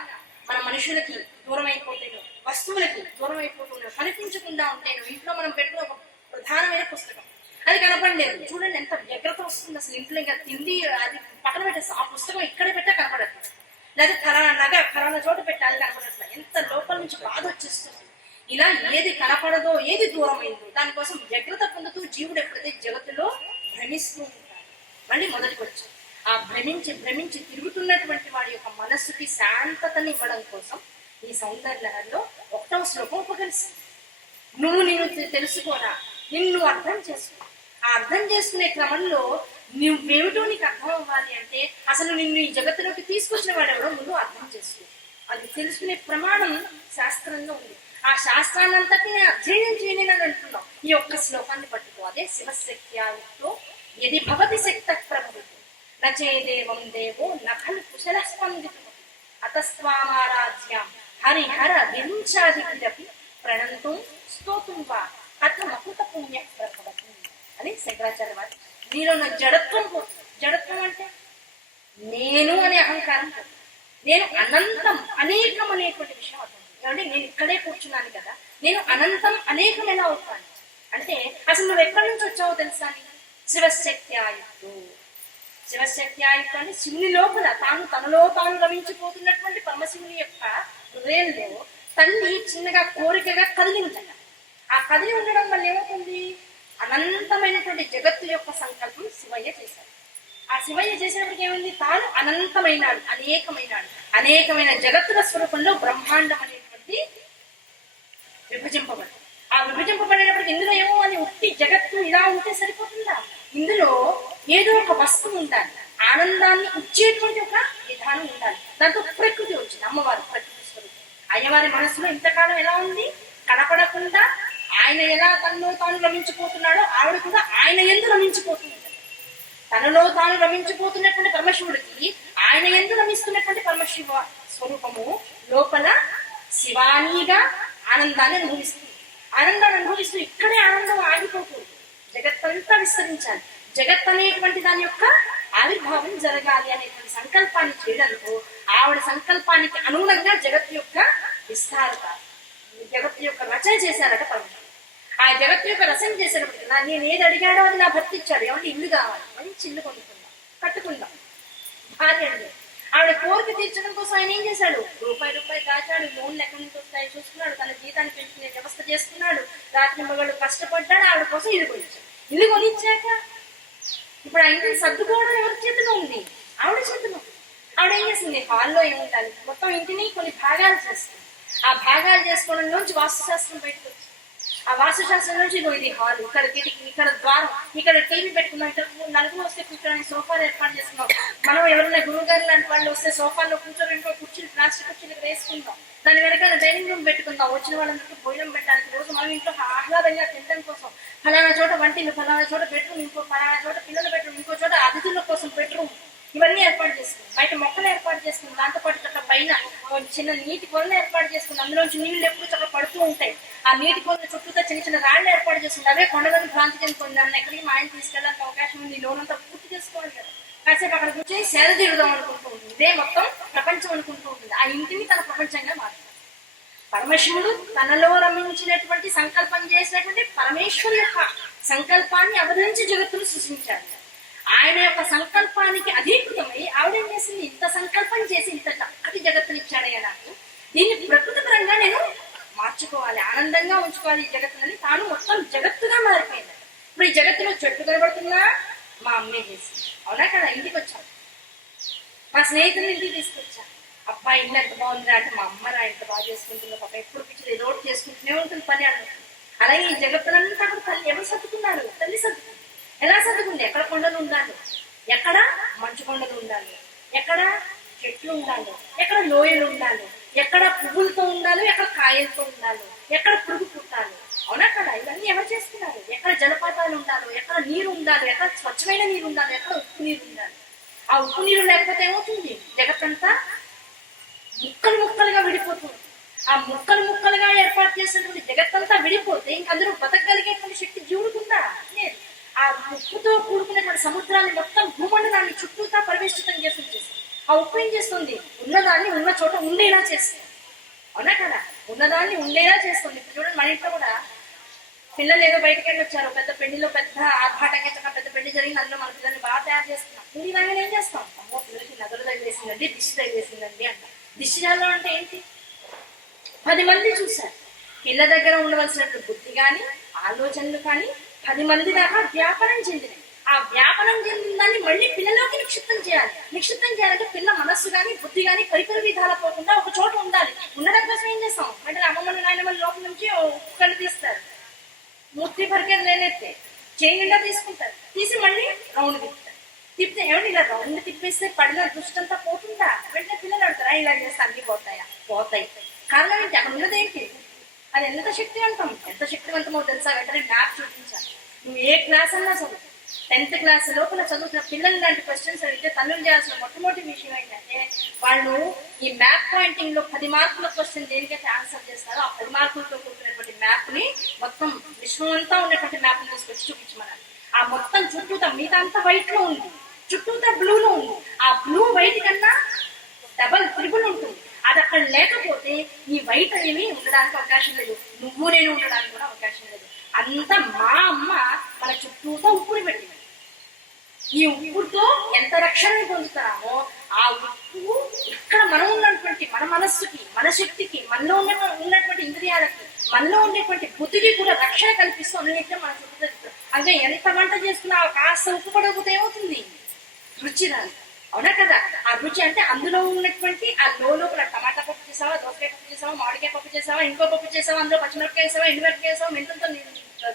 మన మనుషులకి దూరం అయిపోతేనో, వస్తువులకి దూరం అయిపోతుందో, కనిపించకుండా ఉంటేనో, ఇంట్లో మనం పెట్టిన ఒక ప్రధానమైన పుస్తకం అది కనపడలేదు. చూడండి ఎంత వ్యగ్రత వస్తుంది అసలు. ఇంట్లో ఇంకా తిండి అది పక్కన పెట్టేస్తాం, ఆ పుస్తకం ఇక్కడ పెట్టా కనపడట్లేదు, లేదా ఫలానా చోట పెట్టాలి కనపడట్లేదు. ఎంత లోపల నుంచి బాధ వచ్చేస్తుంది. ఇలా ఏది కనపడదో, ఏది దూరమైందో దానికోసం వ్యగ్రత పొందుతూ జీవుడు ఎప్పుడైతే జగత్తులో భ్రమిస్తూ ఉంటాడు. మళ్ళీ మొదటికి వచ్చి ఆ భ్రమించి తిరుగుతున్నటువంటి వాడి యొక్క మనస్సుకి శాంతతని ఇవ్వడం కోసం ఈ సౌందర్యలహరిలో 1వ శ్లోకం ఉపకరిస్తుంది. నువ్వు నిన్ను తెలుసుకోరా, నిన్ను అర్థం చేసుకో. ఆ అర్థం చేసుకునే క్రమంలో నువ్వేమిటో నీకు అర్థం అవ్వాలి అంటే అసలు నిన్ను ఈ జగత్తులోకి తీసుకొచ్చిన వాడెవడో ముందు అర్థం చేసుకో. అది తెలుసుకునే ప్రమాణం శాస్త్రంలో ఉంది. ఆ శాస్త్రాన్ని అంతటిని అధ్యయనం చేయని అని అంటున్నాం. ఈ ఒక్క శ్లోకాన్ని పట్టుకో. అదే శివశక్త్యాయుక్తో యది భవతి శక్త ప్రభు నచే దేవం దేవో నఖలు కుశల స్పందిత అతస్వామారాధ్యాం హరిహర విరించాదిపి ప్రణంతం స్తోతుం వా కథమకృత పుణ్య ప్రభవతి అని శంకరాచార్య వారు. నీలో నాకు జడత్వం పోతుంది. జడత్వం అంటే నేను అనే అహంకారం పోతుంది. నేను అనంతం అనేకం అనేటువంటి విషయం అవుతుంది. అంటే నేను ఇక్కడే కూర్చున్నాను కదా, నేను అనంతం అనేకం ఎలా అవుతాను అంటే అసలు నువ్వు ఎక్కడి నుంచి వచ్చావో తెలుసా? శివశక్త్యాయుక్తు. శివశక్త్యాయుక్తు అంటే శివుని లోపల తనలో తాను రమించిపోతున్నటువంటి పరమశివుని యొక్క హృదయంలో తల్లి చిన్నగా కోరికగా కదిలిందట. ఆ కదిలి ఉండడం వల్ల ఏమవుతుంది? అనంతమైనటువంటి జగత్తు యొక్క సంకల్పం శివయ్య చేశాడు. ఆ శివయ్య చేసినప్పటికి ఏమైంది? తాను అనంతమైనాడు, అనేకమైన జగత్తుల స్వరూపంలో బ్రహ్మాండం అనేటువంటి విభజింపబడి, ఆ విభజింపబడినప్పటికి ఇందులో ఏమో అని ఉట్టి జగత్తు ఇలా ఉంటే సరిపోతుందా? ఇందులో ఏదో ఒక వస్తువు ఉండాలి, ఆనందాన్ని ఇచ్చేటువంటి ఒక విధానం ఉండాలి. దాంతో ప్రకృతి వచ్చింది, అమ్మవారు ప్రకృతి స్వరూపం. అయ్యవారి మనసులో ఇంతకాలం ఎలా ఉంది? కనపడకుండా ఆయన ఎలా తనలో తాను రమించిపోతున్నాడో ఆవిడ కూడా ఆయన యందు రమించిపోతుంది. తనలో తాను రమించిపోతున్నటువంటి పరమశివుడికి ఆయన యందు రమిస్తున్నటువంటి పరమశివ స్వరూపము లోపల శివానీగా ఆనందాన్ని అనుభవిస్తుంది. ఆనందాన్ని అనుభవిస్తూ ఇక్కడే ఆనందం ఆగిపోకూడదు, జగత్తంతా విస్తరించాలి. జగత్ అనేటువంటి దాని యొక్క ఆవిర్భావం జరగాలి అనేటువంటి సంకల్పాన్ని చేయడంతో ఆవిడ సంకల్పానికి అనుగుణంగా జగత్తు యొక్క విస్తారత, జగత్తు యొక్క రచన చేశారట పరమశివుడు. ఆ జగత్తు యొక్క రచన చేసేటప్పటికి నేను ఏది అడిగాడో అది నా భర్త ఇచ్చాడు. ఏమంటే ఇల్లు కావాలి, మంచి ఇల్లు కొనుక్కుందాం, కట్టుకుందాం. భార్య అడిగాడు. ఆవిడ కోరిక తీర్చడం కోసం ఆయన ఏం చేశాడు? రూపాయి దాచాడు, లోన్లు ఎక్కడి నుంచి వస్తాయో చూసుకున్నాడు, తన జీతాన్ని పెంచుకునే వ్యవస్థ చేస్తున్నాడు, రాత్రి మగళ్ళు కష్టపడ్డాడు, ఆవిడ కోసం ఇల్లు కొనిచ్చాడు. ఇల్లు కొనిచ్చాక ఇప్పుడు ఆ ఇంటిని సర్దుకోవడం ఎవరి చేతిలో ఉంది? ఆవిడ చేతిలో. ఆవిడ ఏం చేసింది? హాల్లో ఏముండాలి, మొత్తం ఇంటిని కొన్ని భాగాలు చేస్తుంది. ఆ భాగాలు చేసుకోవడంలోంచి వాస్తుశాస్త్రం బయటకు వచ్చింది. ఆ వాస్తుశాస్త్రం నుంచి ఇగో ఇది హాల్, ఇక్కడ కిటికీ, ఇక్కడ ద్వారం, ఇక్కడ టీవీ పెట్టుకున్నాం, ఇక్కడ నలుగురు వస్తే కూర్చోడానికి సోఫాలు ఏర్పాటు చేసుకున్నాం. మనం ఎవరైనా గురువు గారు లాంటి వాళ్ళు వస్తే సోఫాల్లో కూర్చొని ఇంకో కుర్చీలు, ప్లాస్టిక్ కుర్చీలు ఇక్కడ వేసుకుంటాం. దాని వెనకాల డైనింగ్ రూమ్ పెట్టుకుందాం, వచ్చిన వాళ్ళందరికీ భోజనం పెట్టడానికి. రోజు మనం ఇంట్లో ఆహ్లాదంగా తినడం కోసం ఫలానా చోట వంటిల్లు, ఫలానా చోట బెడ్రూమ్, ఇంకో ఫలానా చోట పిల్లల బెడ్రూమ్, ఇంకో చోట అతిథుల కోసం బెడ్రూమ్, ఇవన్నీ ఏర్పాటు చేసుకుంది. బయట మొక్కలు ఏర్పాటు చేసుకుంది. దాంతోపాటు చక్క పైన చిన్న నీటి కొలను ఏర్పాటు చేసుకుంది. అందులోంచి నీళ్లు ఎప్పుడు చక్క పడుతూ ఉంటాయి. ఆ నీటి కొలను చుట్టూతో చిన్న చిన్న రాళ్ళు ఏర్పాటు చేస్తుంది. అవే కొండలను భ్రాంతి చెందుతుంది. నన్ను ఎక్కడికి మా ఆయన తీసుకెళ్ళడానికి అవకాశం ఉంది, లోనంతా పూర్తి చేసుకోవాలి కదా. కాసేపు అక్కడ కూర్చొని సేద తీరుదాం అనుకుంటూ ఉంటుంది. ఇదే మొత్తం ప్రపంచం అనుకుంటూ ఉంటుంది. ఆ ఇంటిని తన ప్రపంచంగా మార్చాడు. పరమశివుడు తనలో రమించినటువంటి సంకల్పం చేసినటువంటి పరమేశ్వరు యొక్క సంకల్పాన్ని అవధించి జగత్తును సృష్టించాడు. ఆయన యొక్క సంకల్పానికి అధీకృతమై ఆవిడేం చేసింది, ఇంత సంకల్పం చేసి ఇంత చక్కటి జగత్తునిచ్చాడయ్యా నాకు, దీన్ని ప్రకృతి పరంగా నేను మార్చుకోవాలి, ఆనందంగా ఉంచుకోవాలి ఈ జగత్తుని. తాను మొత్తం జగత్తుగా మారిపోయింది. ఇప్పుడు ఈ జగత్తులో చెట్టు కనబడుతున్నా మా అమ్మే చేసింది. అవునా కదా? ఇంటికి వచ్చాను, మా స్నేహితులు ఇంటికి తీసుకొచ్చాను. అబ్బాయి ఇల్లు ఎంత బాగుందిరా అంటే మా అమ్మరా ఎంత బాగా చేసుకుంటుందో, పాప ఎప్పుడు పిచ్చి ఏదో చేసుకుంటూనే ఉంటుంది పని అన్నట్టు. అలాగే ఈ జగత్తులంతా కూడా తల్లి ఎవరు సర్దుకున్నారు? తల్లి సర్దుకుంది. ఎలా సర్దుకుంది? ఎక్కడ కొండలు ఉండాలి, ఎక్కడ మంచు కొండలు ఉండాలి, ఎక్కడ చెట్లు ఉండాలి, ఎక్కడ లోయలు ఉండాలి, ఎక్కడ పువ్వులతో ఉండాలి, ఎక్కడ కాయలతో ఉండాలి, ఎక్కడ పురుగు పుట్టాలి. అవునా కదా? ఇవన్నీ ఎవరు చేస్తున్నారు? ఎక్కడ జలపాతాలు ఉండాలి, ఎక్కడ నీరు ఉండాలి, ఎక్కడ స్వచ్ఛమైన నీరు ఉండాలి, ఎక్కడ ఉప్పు నీరు ఉండాలి. ఆ ఉప్పు నీరు లేకపోతే ఏమవుతుంది? జగత్తంతా ముక్కలు ముక్కలుగా విడిపోతుంది. ఆ ముక్కలు ముక్కలుగా ఏర్పాటు చేసినటువంటి జగత్తంతా విడిపోతే ఇంక అందరూ బతకగలిగేటువంటి శక్తి జీవుడుకుందా? లేదు. ఆ ఉప్పుతో కూడుకున్నటువంటి సముద్రాన్ని మొత్తం భూమండలాన్ని చుట్టూతా పరివేష్టితం చేస్తుంది. ఆ ఉప్పు ఏం చేస్తుంది? ఉన్నదాన్ని ఉన్న చోట ఉండేలా చేస్తుంది. అవునా కదా? ఉన్నదాన్ని ఉండేలా చేస్తుంది. ఇప్పుడు చూడండి, మన ఇంట్లో కూడా పిల్లలు ఏదో బయటకు వెళ్ళి వచ్చారు, పెద్ద పెళ్లిలో పెద్ద ఆర్భాటంగా పెద్ద పెళ్లి జరిగింది, అందులో మన పిల్లల్ని బాగా తయారు చేస్తున్నాం. ముందు ఇలాగే ఏం చేస్తాం? అమ్మో పిల్లలకి నగలు తగిలేసిందండి, దిష్టి తగిలేసిందండి అంట. దిష్టి చేయడం అంటే ఏంటి? 10 మంది చూశారు. పిల్ల దగ్గర ఉండవలసినటువంటి బుద్ధి కానీ ఆలోచనలు కానీ 10 మంది దాకా వ్యాపనం చెందినాయి. ఆ వ్యాపనం చెందిన దాన్ని మళ్ళీ పిల్లలోకి నిక్షిప్తం చేయాలి. నిక్షిప్తం చేయాలంటే పిల్ల మనస్సు కానీ బుద్ధి కానీ పరిపరి విధాల పోకుండా ఒక చోట ఉండాలి. ఉండడం కోసం ఏం చేస్తాం అంటే అమ్మమ్మలు నాయనమ్మల లోపల నుంచి కళ్ళు తీస్తారు, మూర్తి పరికరం లేనైతే చేయి నిండా తీసుకుంటారు, తీసి మళ్ళీ రౌండ్ తిప్పుతారు. తిప్పితే ఏమంటే ఇలా రౌండ్ తిప్పేస్తే పడిన దృష్టి అంతా పోతుందా? వెంటనే పిల్లలు అడుగుతారా, ఇలా చేస్తే అన్ని పోతాయా? పోతాయి. కారణం ఏంటి? అక్కడ ఉన్నది ఏంటి? అది ఎంత శక్తివంతం, ఎంత శక్తివంతమో తెలుసా? వెంటనే మ్యాప్ చూపించాలి. నువ్వు ఏ క్లాస్ అన్నా చదువు, 10th క్లాస్ లోపల చదువుతున్న పిల్లలు లాంటి క్వశ్చన్స్ అడిగితే తల్లులు చేయాల్సిన మొట్టమొదటి విషయం ఏంటంటే, వాళ్ళు ఈ మ్యాప్ పాయింటింగ్ లో 10 మార్కుల క్వశ్చన్ దేనికైతే ఆన్సర్ చేస్తారో ఆ 10 మార్కులతో కూడుకున్నటువంటి మ్యాప్ ని మొత్తం విశ్వం అంతా ఉన్నటువంటి మ్యాప్ ని తీసుకొచ్చి చూపించమన్నారు. ఆ మొత్తం చుట్టూతా మిగతా అంతా వైట్ లో ఉంది, చుట్టూతా బ్లూ లో ఉంది. ఆ బ్లూ వైట్ కన్నా డబల్ త్రిబుల్ ఉంటుంది. అది అక్కడ లేకపోతే ఈ వైట్ అనేవి ఉండడానికి అవకాశం లేదు, నువ్వు నేను ఉండడానికి కూడా అవకాశం లేదు. అంతా మా అమ్మ మన చుట్టూతో ఉప్పుని పెట్టింది. ఈ ఉప్పుతో ఎంత రక్షణ పొందుతామో ఆ ఉప్పు ఇక్కడ మనం ఉన్నటువంటి మన మనస్సుకి, మన శక్తికి, మనలో ఉన్నటువంటి ఇంద్రియాలకి, మనలో ఉండేటువంటి బుద్ధికి కూడా రక్షణ కల్పిస్తూ అన్నింటినీ మన చుట్టూ. అంటే ఎంత వంట చేసుకున్నా కాస్త ఉప్పు పడకపోతే ఏమవుతుంది? రుచి రాదు. అవునా కదా? ఆ రుచి అంటే అందులో ఉన్నటువంటి ఆ లోపల టమాటా పప్పు చేసావా, దోసకాయ పప్పు చేసావా, మామిడికాయ పప్పు చేసావా, ఇంకో పప్పు చేసావా, అందులో పచ్చిమిరపకాయ వేసావా, ఎండుమిరపకాయ వేసావా, మెంతంతో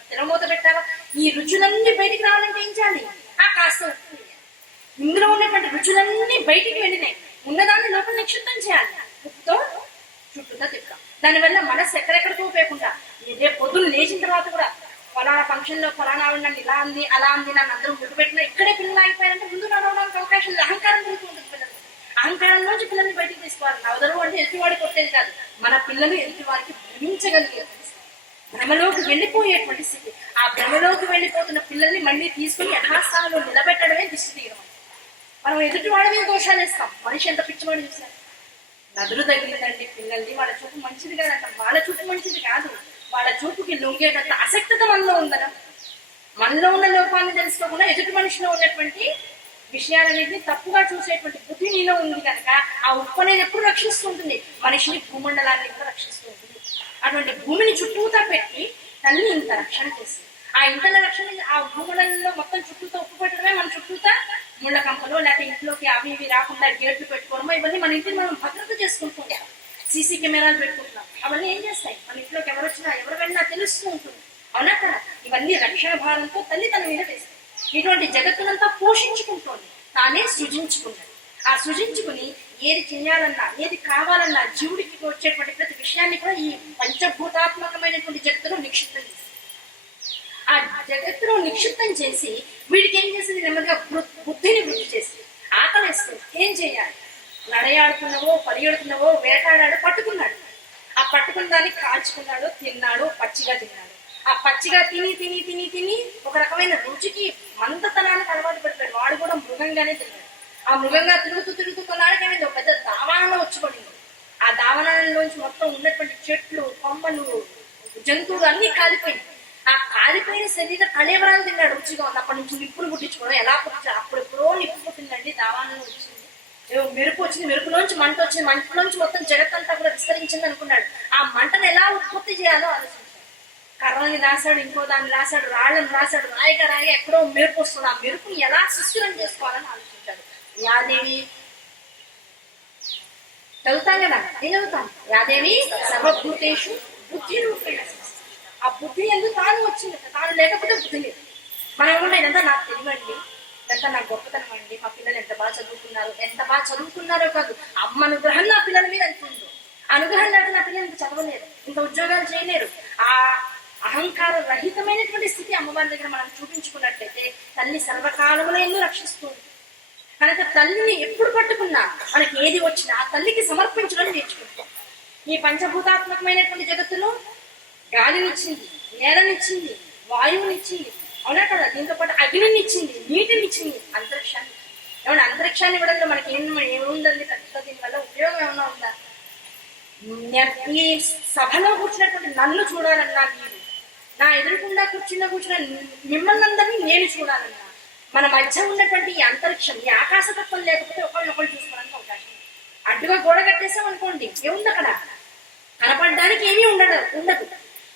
తిరమూత పెట్టావా, ఈ రుచులన్నీ బయటికి రావాలంటే ఏం చేయాలి? ఆ కాస్త ఉప్పు. ఇందులో ఉన్నటువంటి రుచులన్నీ బయటికి వెళ్ళినాయి, ఉన్నదాన్ని లోపల నిక్షిప్తం చేయాలి. ఉప్పుతో చుట్టూతో తిప్పాం. దానివల్ల మనసు ఎక్కడెక్కడికో పోయకుండా రేపు పొద్దున్న లేచిన తర్వాత కూడా ఫలానా ఫంక్షన్ లో ఫలానా నన్ను ఇలా అంది అలా అంది నన్ను అందరూ గుర్తుపెట్టినా ఇక్కడే పిల్లలు ఆగిపోయారంటే ముందు నడవడానికి అవకాశం లేదు. అహంకారం పెరుగుతుంది పిల్లలు. అహంకారంలోంచి పిల్లల్ని బయటికి తీసుకోవాలి. నవదరు అంటే ఎదుటివాడి కొట్టేది కాదు, మన పిల్లలు ఎదుటి వారికి భ్రమించగలిగే భ్రమలోకి వెళ్ళిపోయేటువంటి స్థితి. ఆ భ్రమలోకి వెళ్ళిపోతున్న పిల్లల్ని మళ్ళీ తీసుకుని యథాస్థానంలో నిలబెట్టడమే దిష్టి తీయడం. మనం ఎదుటి వాడి మీద దోషాలు వేస్తాం. మనిషి ఎంత పిచ్చివాడు చూసారు, నదులు తగిలిందండి పిల్లల్ని, వాళ్ళ చూపు మంచిది కాదంట. వాళ్ళ చూపు మంచిది కాదు, వాళ్ళ చూపుకి లొంగేటంత ఆసక్తత మనలో ఉందన. మనలో ఉన్న లోపాన్ని తెలుసుకోకుండా ఎదుటి మనిషిలో ఉన్నటువంటి విషయాలన్నింటినీ తప్పుగా చూసేటువంటి బుద్ధి నీలో ఉంది కనుక ఆ ఉప్పు అనేది ఎప్పుడు రక్షిస్తుంటుంది, మనిషిని భూమండలాన్ని కూడా రక్షిస్తూ ఉంటుంది. అటువంటి భూమిని చుట్టూతా పెట్టి తల్లి ఇంత రక్షణ చేస్తుంది. ఆ ఇంతల రక్షణ ఆ భూమండలంలో మొత్తం చుట్టూతో ఉప్పు పెట్టడమే మన చుట్టూతా ముళ్ళ కంపలు లేకపోతే ఇంట్లోకి అవి ఇవి రాకుండా గేట్లు పెట్టుకోవడమో ఇవన్నీ మన ఇంటిని మనం భద్రత చేసుకుంటూ ఉంటాం. సీసీ కెమెరాలు పెట్టుకుంటున్నాం. అవన్నీ ఏం చేస్తాయి? మన ఇంట్లోకి ఎవరు వచ్చినా ఎవరు వెళ్ళినా తెలుస్తూ ఉంటుంది, అవునా కదా? ఇవన్నీ రక్షణ భారంతో తల్లి తన మీద వేస్తాయి. ఇటువంటి జగత్తునంతా పోషించుకుంటోంది, తానే సృజించుకున్నది. ఆ సృజించుకుని ఏది చెయ్యాలన్నా ఏది కావాలన్నా జీవుడికి వచ్చేటువంటి ప్రతి విషయాన్ని కూడా ఈ పంచభూతాత్మకమైనటువంటి జగత్తులో నిక్షిప్తం చేస్తుంది. ఆ జగత్తులో నిక్షిప్తం చేసి వీడికి ఏం చేసింది? నెమ్మదిగా బుద్ధిని వృద్ధి చేసి ఆకలి వేస్తుంది. ఏం చేయాలి? నడయాడుతున్నవో పరిగెడుతున్నవో వేటాడాడు, పట్టుకున్నాడు. ఆ పట్టుకున్న దాన్ని కాల్చుకున్నాడు, తిన్నాడు, పచ్చిగా తిన్నాడు. ఆ పచ్చిగా తిని తిని తిని తిని ఒక రకమైన రుచికి మందతనానికి అలవాటు పడిపోయాడు. వాడు కూడా మృగంగానే తిన్నాడు. ఆ మృగంగా తిరుగుతూ తిరుగుతూ కొన్నాళ్ళకి ఏమైంది? ఒక పెద్ద దావానంలో వచ్చి పడింది. ఆ దావానంలోంచి మొత్తం ఉన్నటువంటి చెట్లు, కొమ్మలు, జంతువులు అన్ని కాలిపోయింది. ఆ కాలిపోయిన శరీర కళేవరాలు తిన్నాడు, రుచిగా ఉంది. అప్పటి నుంచి నిప్పులు పుట్టించుకోవడం ఎలా పుట్టించాడు? అప్పుడెప్పుడో నిప్పు పుట్టిందండి, దావానంలో వచ్చింది, మెరుపు వచ్చింది, మెరుపులోంచి మంట వచ్చింది, మంటలోంచి మొత్తం జగత్తంతా కూడా విస్తరించింది అనుకున్నాడు. ఆ మంటను ఎలా ఉత్పత్తి చేయాలో ఆలోచించాడు. కర్రని రాశాడు, ఇంకో దాన్ని రాశాడు, రాళ్ళని రాశాడు. రాయిగా రాయిగా ఎక్కడో మెరుపు వస్తుంది. ఆ మెరుపుని ఎలా సుస్థిరం చేసుకోవాలని ఆలోచించాడు. యాదేవి చదువుతాం కదా, ఏం చదువుతాం? యాదేవి సర్వభూతేషు బుద్ధి రూపేణ. ఆ బుద్ధి ఎందుకు తాను వచ్చింది, తాను లేకపోతే బుద్ధి లేదు. మనం ఏమన్నా ఇదంతా నాకు తెలియండి, ఇదంతా నాకు గొప్పతనం అండి, మా పిల్లలు ఎంత బాగా చదువుకున్నారు, ఎంత బాగా చదువుకున్నారో కాదు, అమ్మ అనుగ్రహం నా పిల్లల మీద అనుకుంది. అనుగ్రహం లేక నా పిల్లలు ఇంత చదవలేరు, ఇంత ఉద్యోగాలు చేయలేరు. ఆ అహంకార రహితమైనటువంటి స్థితి అమ్మవారి దగ్గర మనం చూపించుకున్నట్లయితే తల్లి సర్వకాలంలో ఎన్నో రక్షిస్తుంది. కనుక తల్లిని ఎప్పుడు పట్టుకున్నా మనకి ఏది వచ్చినా ఆ తల్లికి సమర్పించడం నేర్చుకుంటాం. ఈ పంచభూతాత్మకమైనటువంటి జగత్తులో గాలినిచ్చింది, నేలనిచ్చింది, వాయువునిచ్చింది, అవునా కదా? దీంతో పాటు అగ్నినిచ్చింది, నీటినిచ్చింది, అంతరిక్షాన్ని. ఏమన్నా అంతరిక్షాన్ని ఇవ్వడంలో మనకి ఏముందండి? పెద్ద దీనివల్ల ఉపయోగం ఏమన్నా ఉందా? ఈ సభలో కూర్చున్నటువంటి నన్ను చూడాలన్నా, మీరు నా ఎదురుకుండా కూర్చున్న మిమ్మల్ని అందరినీ నేను చూడాలన్నా, మన మధ్య ఉన్నటువంటి ఈ అంతరిక్షం, ఈ ఆకాశతత్వం లేకపోతే ఒకళ్ళు చూసుకోవడానికి అవకాశం. అడ్డుగా గోడ కట్టేసాం అనుకోండి, ఏముంది అక్కడ? కనపడడానికి ఏమీ ఉండదు.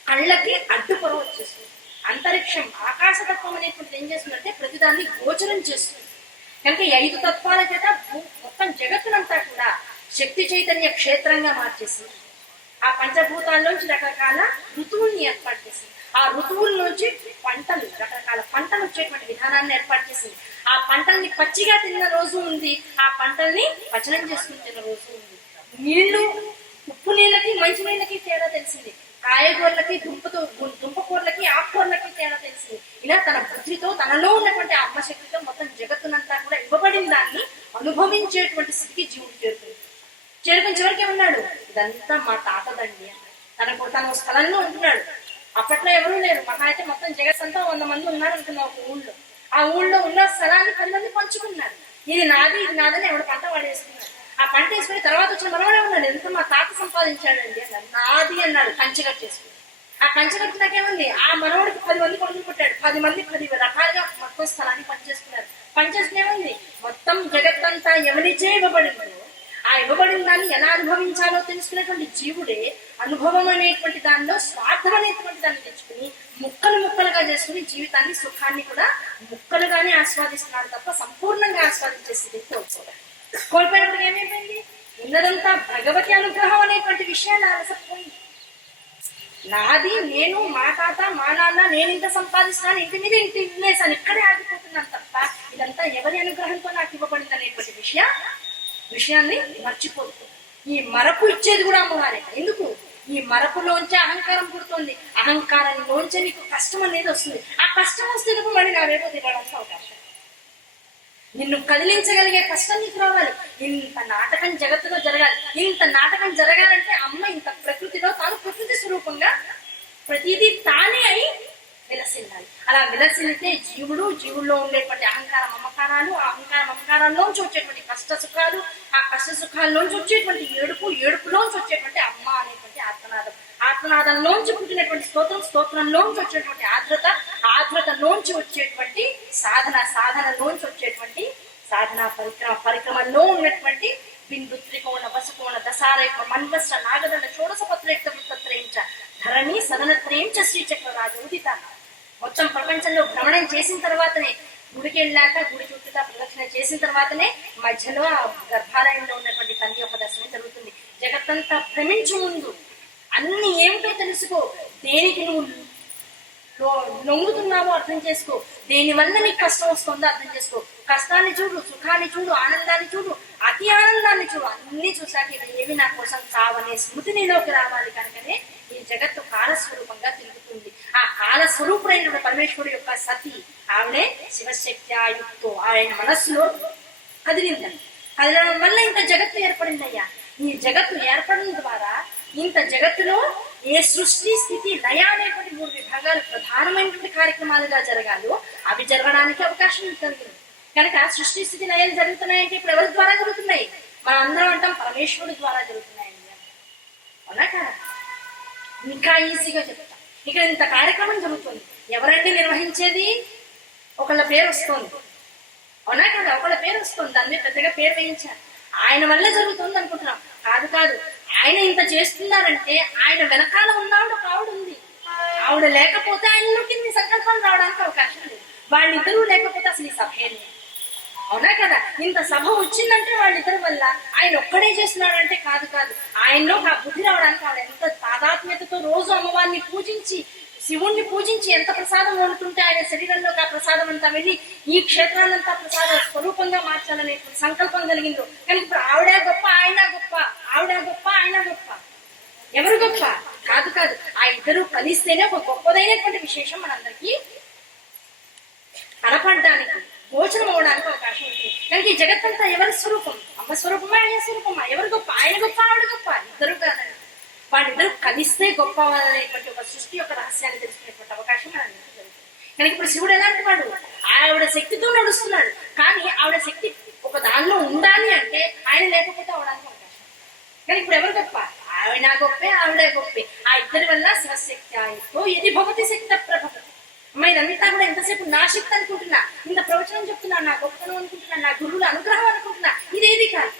కళ్ళకి అడ్డు పొర వచ్చేస్తుంది. అంతరిక్షం, ఆకాశతత్వం అనేటువంటిది ఏం చేస్తుందంటే ప్రతిదాన్ని గోచరం చేస్తుంది. కనుక ఈ 5 తత్వాల చేత మొత్తం జగత్తునంతా కూడా శక్తి చైతన్య క్షేత్రంగా మార్చేసింది. ఆ పంచభూతాల్లోంచి రకరకాల ఋతువుల్ని ఏర్పాటు చేసింది. ఆ ఋతువుల్లోంచి పంటలు, రకరకాల పంటలు వచ్చేటువంటి విధానాన్ని ఏర్పాటు చేసింది. ఆ పంటల్ని పచ్చిగా తిన్న రోజు ఉంది, ఆ పంటల్ని పచనం చేసుకుని తిన్న రోజు ఉంది. నీళ్లు, ఉప్పు నీళ్ళకి మంచి నీళ్ళకి తేడా తెలిసింది. కాయగూరలకి, దుంపకూరలకి, ఆకుకూరలకి తేడా తెలిసింది. ఇలా తన బుద్ధితో, తనలో ఉన్నటువంటి అమ్మ శక్తితో మొత్తం జగత్తునంతా కూడా ఇవ్వబడిన దాన్ని అనుభవించేటువంటి స్థితికి జీవుడు చేరుకుని చివరికి ఉన్నాడు, ఇదంతా మా తాతదండి అన్నాడు. తన స్థలంలో ఉంటున్నాడు. అప్పట్లో ఎవరూ లేరు, మహా అయితే మొత్తం జగత్తంతా 100 మంది ఉన్నారు అనుకున్నాం ఒక ఊళ్ళో. ఆ ఊళ్ళో ఉన్న స్థలాన్ని 10 మంది పంచుకున్నారు. ఇది నాదని ఎవడు పంట వాడేసుకున్నాడు. ఆ పంట వేసుకుని తర్వాత వచ్చిన మనవాడే ఉన్నాడు, ఎంత మా తాత సంపాదించాడండి అన్నాడు. నాది అన్నాడు, కంచె కట్టేసుకుని. ఆ కంచె కట్టినాకేముంది? ఆ మనవాడికి 10 మంది కొడుకులు పుట్టాడు, 10 మంది 10 రకాలుగా మొత్తం స్థలాన్ని పనిచేసుకున్నారు. పనిచేసుకునేముంది? మొత్తం జగత్తంతా ఎవరిచే ఇవ్వబడిందో ఆ ఇవ్వబడిన దాన్ని ఎలా అనుభవించాలో తెలుసుకునేటువంటి జీవుడే అనుభవం అనేటువంటి దానిలో స్వార్థం అనేటువంటి దాన్ని తెచ్చుకుని ముక్కలుగా చేసుకుని జీవితాన్ని, సుఖాన్ని కూడా ముక్కలుగానే ఆస్వాదిస్తున్నాడు తప్ప సంపూర్ణంగా ఆస్వాదించే స్థితికి కోల్పోయినప్పుడు ఏమైపోయింది? ఉన్నదంతా భగవతి అనుగ్రహం అనేటువంటి విషయాన్ని అలసపోయింది. నాది, నేను, మా తాత, మా నాన్న, నేను ఇంత సంపాదిస్తున్నాను, ఇంటి మీద ఇంటి ఇల్లేసాను, ఇక్కడే ఆగిపోతున్నాను తప్ప ఇదంతా ఎవరి అనుగ్రహంతో నాకు ఇవ్వబడింది అనేటువంటి విషయాన్ని మర్చిపోతుంది. ఈ మరపు ఇచ్చేది కూడా అమ్మవారే. ఎందుకు? ఈ మరపులోంచి అహంకారం పుడుతుంది. అహంకారంలోంచి నీకు కష్టం అనేది వస్తుంది. ఆ కష్టం వస్తే మళ్ళీ నా వైపు తిరగాల్సిన అవకాశం. నిన్ను కదిలించగలిగే కష్టం నీకు రావాలి. ఇంత నాటకం జగత్తులో జరగాలి. ఇంత నాటకం జరగాలంటే అమ్మ ఇంత ప్రకృతిలో తాను ప్రకృతి స్వరూపంగా ప్రతిదీ తానే అయి విలసిల్లాలి. అలా విలసిల్లితే జీవుల్లో ఉండేటువంటి అహంకార మమకారాలు, ఆ అహంకార మమకారాల్లోంచి వచ్చేటువంటి కష్ట సుఖాలు, ఆ కష్ట సుఖాల్లోంచి వచ్చేటువంటి ఏడుపులోంచి వచ్చేటువంటి అమ్మ అనేటువంటి ఆత్మనాదం, ఆత్మనాదంలోంచి పుట్టినటువంటి స్తోత్రంలోంచి వచ్చేటువంటి ఆర్ద్రతలోంచి వచ్చేటువంటి సాధనలోంచి వచ్చేటువంటి సాధన పరిక్రమలో ఉన్నటువంటి బిందు త్రికోణ వసుకోణ దశారేఖ మన్వస్ర నాగదండ షోడశ పత్రేక్త వృత్తత్రయించ ధరణి సదనత్రయించ శ్రీచక్రరాజు ఉదిత. మొత్తం ప్రపంచంలో భ్రమణం చేసిన తర్వాతనే, గుడికి వెళ్ళాక గుడి చుట్టూతా ప్రదక్షిణ చేసిన తర్వాతనే మధ్యలో ఆ గర్భాలయంలో ఉన్నటువంటి తల్లి యొక్క దర్శనం జరుగుతుంది. జగత్తంతా భ్రమించు ముందు అన్ని ఏమిటో తెలుసుకో. దేనికి నువ్వు లొంగుతున్నావో అర్థం చేసుకో. దేనివల్ల నీకు కష్టం వస్తుందో అర్థం చేసుకో. కష్టాన్ని చూడు, సుఖాన్ని చూడు, ఆనందాన్ని చూడు, అతి ఆనందాన్ని చూడు. అన్ని చూసాక ఏవి నా కోసం కావనే స్మృతి నీలోకి రావాలి. కనుకనే ఈ జగత్తు కాలస్వరూపంగా తిరుగుతుంది. ఆ కాలస్వరూపుడైన పరమేశ్వరుడు యొక్క సతి ఆవిడే శివశక్తి ఆయుక్తో ఆయన మనస్సులో కదిలిందండి. కదలడం వల్ల ఇంత జగత్తు ఏర్పడిందయ్యా. ఈ జగత్తు ఏర్పడడం ద్వారా ఇంత జగత్తులో ఏ సృష్టి స్థితి లయ అనేటువంటి 3 విభాగాలు ప్రధానమైనటువంటి కార్యక్రమాలుగా జరగాలో అవి జరగడానికి అవకాశం ఉంటుంది. కనుక సృష్టి స్థితి లయాలు జరుగుతున్నాయంటే ఇప్పుడు ఎవరి ద్వారా జరుగుతున్నాయి? మనం అందరం అంటాం పరమేశ్వరుడి ద్వారా జరుగుతున్నాయండి. అవునా కదా? ఇంకా ఈజీగా చెప్తాం. ఇక్కడ ఇంత కార్యక్రమం జరుగుతుంది. ఎవరండి నిర్వహించేది? ఒకళ్ళ పేరు వస్తుంది. అవునా కదా? ఒకళ్ళ పేరు వస్తుంది. దాని మీద పెద్దగా పేరు వేయించారు. ఆయన వల్ల జరుగుతుంది అనుకుంటున్నాం. కాదు కాదు, ఆయన ఇంత చేస్తున్నారంటే ఆయన వెనకాల ఉన్నాడు ఒక ఆవిడ ఉంది. ఆవిడ లేకపోతే ఆయనలోకి ఇన్ని సంకల్పాలు రావడానికి అవకాశం లేదు. వాళ్ళిద్దరూ లేకపోతే అసలు ఈ సభే లేదు. అవునా కదా? ఇంత సభ వచ్చిందంటే వాళ్ళిద్దరి వల్ల. ఆయన ఒక్కడే చేస్తున్నాడంటే కాదు కాదు, ఆయనలో ఆ బుద్ధి రావడానికి ఆవిడ ఎంత తాదాత్మ్యతతో రోజు అమ్మవారిని పూజించి శివుణ్ణి పూజించి ఎంత ప్రసాదం వండుతుంటే ఆయన శరీరంలో ఆ ప్రసాదం అంతా వెళ్ళి ఈ క్షేత్రాన్నంతా ప్రసాద స్వరూపంగా మార్చాలనే సంకల్పం కలిగిందో. కానీ ఇప్పుడు ఆవిడ గొప్ప, ఆయన గొప్ప, ఆవిడ గొప్ప, ఆయన గొప్ప. ఎవరు గొప్ప? కాదు కాదు, ఆ ఇద్దరు కలిస్తేనే ఒక గొప్పదైనటువంటి విశేషం మనందరికీ కనపడడానికి, గోచరం అవడానికి అవకాశం ఉంటుంది. కానీ ఈ జగత్తంతా ఎవరి స్వరూపం? అమ్మ స్వరూపమా, ఆయన స్వరూపమా? ఎవరు గొప్ప? ఆయన గొప్ప, ఆవిడ గొప్ప? ఇద్దరు కాదండి. వాళ్ళిద్దరూ కలిస్తే గొప్ప అనేటువంటి ఒక సృష్టి యొక్క రహస్యాన్ని తెలుసుకునేటువంటి అవకాశం మనకి జరుగుతుంది. కనుక ఇప్పుడు శివుడు ఎలాంటి వాడు? ఆవిడ శక్తితో నడుస్తున్నాడు. కానీ ఆవిడ శక్తి ఒక దానిలో ఉండాలి అంటే ఆయన లేకపోతే అవడానికి అవకాశం. కానీ ఇప్పుడు ఎవరు గొప్ప? ఆవిడ గొప్పే, ఆవిడ గొప్పే. ఆ ఇద్దరి వల్ల శివశక్తి ఆయనతో ఇది భగవతి శక్తి ప్రభావం. అమ్మ ఇదంతా కూడా ఎంతసేపు నా శక్తి అనుకుంటున్నా, ఇంత ప్రవచనం చెప్తున్నా, నా గొప్పను అనుకుంటున్నా, నా గురువుల అనుగ్రహం అనుకుంటున్నా. ఇదేది కాదు.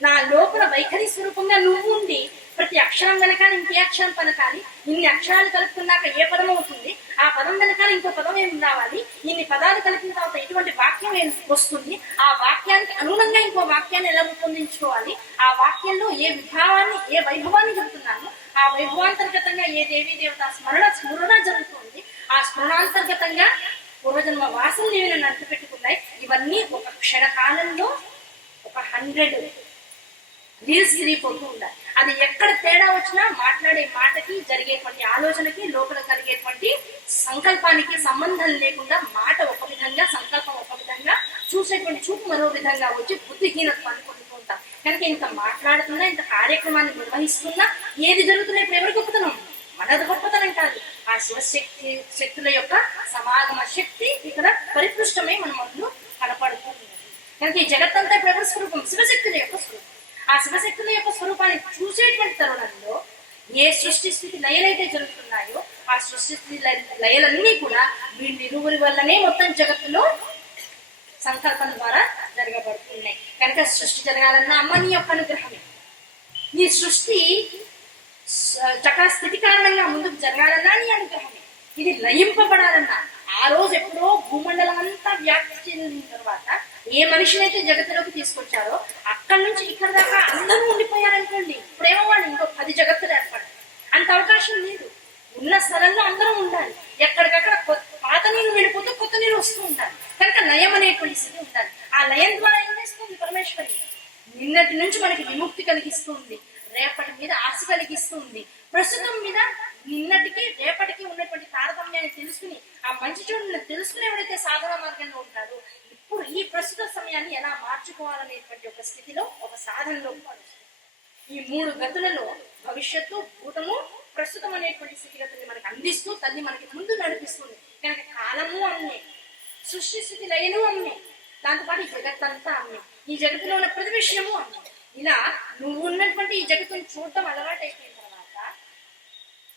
నా లోపల వైఖరి స్వరూపంగా నువ్వు ఉండి ప్రతి అక్షరం వెనకాల ఇంకే అక్షరం పలకాలి. ఇన్ని అక్షరాలు కలుపుకున్నాక ఏ పదం అవుతుంది? ఆ పదం వెనకాల ఇంకో పదం ఏమి రావాలి? ఇన్ని పదాలు కలిపిన తర్వాత ఎటువంటి వాక్యం ఏం వస్తుంది? ఆ వాక్యానికి అనుగుణంగా ఇంకో వాక్యాన్ని ఎలా రూపొందించుకోవాలి? ఆ వాక్యంలో ఏ విభావాన్ని, ఏ వైభవాన్ని చెబుతున్నాను, ఆ వైభవాంతర్గతంగా ఏ దేవీ దేవత స్మరణ జరుగుతుంది. ఆ స్మరణాంతర్గతంగా పూర్వజన్మ వాసన నేను నన్ను అర్థ పెట్టుకున్నాయి. ఇవన్నీ ఒక క్షణకాలంలో ఒక 100 రీల్స్ తిరిగిపోతూ ఉండాలి. అది ఎక్కడ తేడా వచ్చినా మాట్లాడే మాటకి, జరిగేటువంటి ఆలోచనకి, లోపల కలిగేటువంటి సంకల్పానికి సంబంధం లేకుండా మాట ఒక విధంగా, సంకల్పం ఒక విధంగా, చూసేటువంటి చూపు మరో విధంగా వచ్చి బుద్ధిహీనత్వాన్ని పొందుతూ ఉంటాం. కనుక ఇంత మాట్లాడుతున్నా, ఇంత కార్యక్రమాన్ని నిర్వహిస్తున్నా ఏది జరుగుతున్నా ఇప్పుడు ఎవరి గొప్పతనం? మనది గొప్పతనం కాదు. ఆ శక్తుల యొక్క సమాగమ శక్తి ఇక్కడ పరిపృష్టమై మన మొదలు కనపడుతూ ఉన్నది. కనుక ఈ జగత్తంతా ఇప్పుడు ఎవరి స్వరూపం? శివశక్తుల యొక్క స్వరూపం. ఆ శివశక్తుల యొక్క స్వరూపాన్ని చూసేటువంటి తరుణంలో ఏ సృష్టి స్థితి లయలైతే జరుగుతున్నాయో ఆ సృష్టి స్థితి లయలన్నీ కూడా వీళ్ళిరువురి వల్లనే మొత్తం జగత్తులో సంకల్పం ద్వారా జరగబడుతున్నాయి. కనుక సృష్టి జరగాలన్నా అమ్మ నీ యొక్క అనుగ్రహమే. ఈ సృష్టి చక్కగా స్థితి కారణంగా ముందుకు జరగాలన్నా నీ అనుగ్రహమే. ఇది లయింపబడాలన్నా ఆ రోజు ఎప్పుడో భూమండలం అంతా వ్యాప్తి చెందిన తర్వాత ఏ మనిషినైతే జగత్తులోకి తీసుకొచ్చారో అక్కడి నుంచి ఇక్కడ దాకా అందరూ ఉండిపోయారనుకోండి, ఇప్పుడేమో వాళ్ళు ఇంకో 10 జగత్తులు ఏర్పడాలి. అంత అవకాశం లేదు. ఉన్న స్థలంలో అందరం ఉండాలి. ఎక్కడికక్కడ పాత నీరు వెళ్ళిపోతే కొత్త నీరు వస్తూ ఉండాలి. కనుక లయం అనేటువంటి స్థితి ఉండాలి. ఆ లయం ద్వారా ఏం చేస్తుంది పరమేశ్వరి? నిన్నటి నుంచి మనకి విముక్తి కలిగిస్తుంది, రేపటి మీద ఆశ కలిగిస్తుంది. ప్రస్తుతం మీద నిన్నటికి రేపటికి ఉన్నటువంటి తారతమ్యాన్ని తెలుసుకుని ఆ మంచి చెడుని తెలుసుకుని ఎవరైతే సాధన మార్గంలో ఉంటారో ఇప్పుడు ఈ ప్రస్తుత సమయాన్ని ఎలా మార్చుకోవాలనేటువంటి ఒక స్థితిలో, ఒక సాధనలో ఈ 3 గతులలో భవిష్యత్తు, భూతము, ప్రస్తుతం అనేటువంటి స్థితిగతుల్ని మనకి అందిస్తూ తల్లి మనకి ముందు నడిపిస్తుంది. కనుక కాలము అమ్మే, సృష్టి స్థితి లయను అమ్మే, దాంతోపాటు ఈ జగత్తంతా అమ్మే, ఈ జగత్తులో ఉన్న ప్రతి విషయము అమ్మే. ఇలా నువ్వు ఉన్నటువంటి ఈ జగత్తును చూడటం అలవాటు అయిపోయిన తర్వాత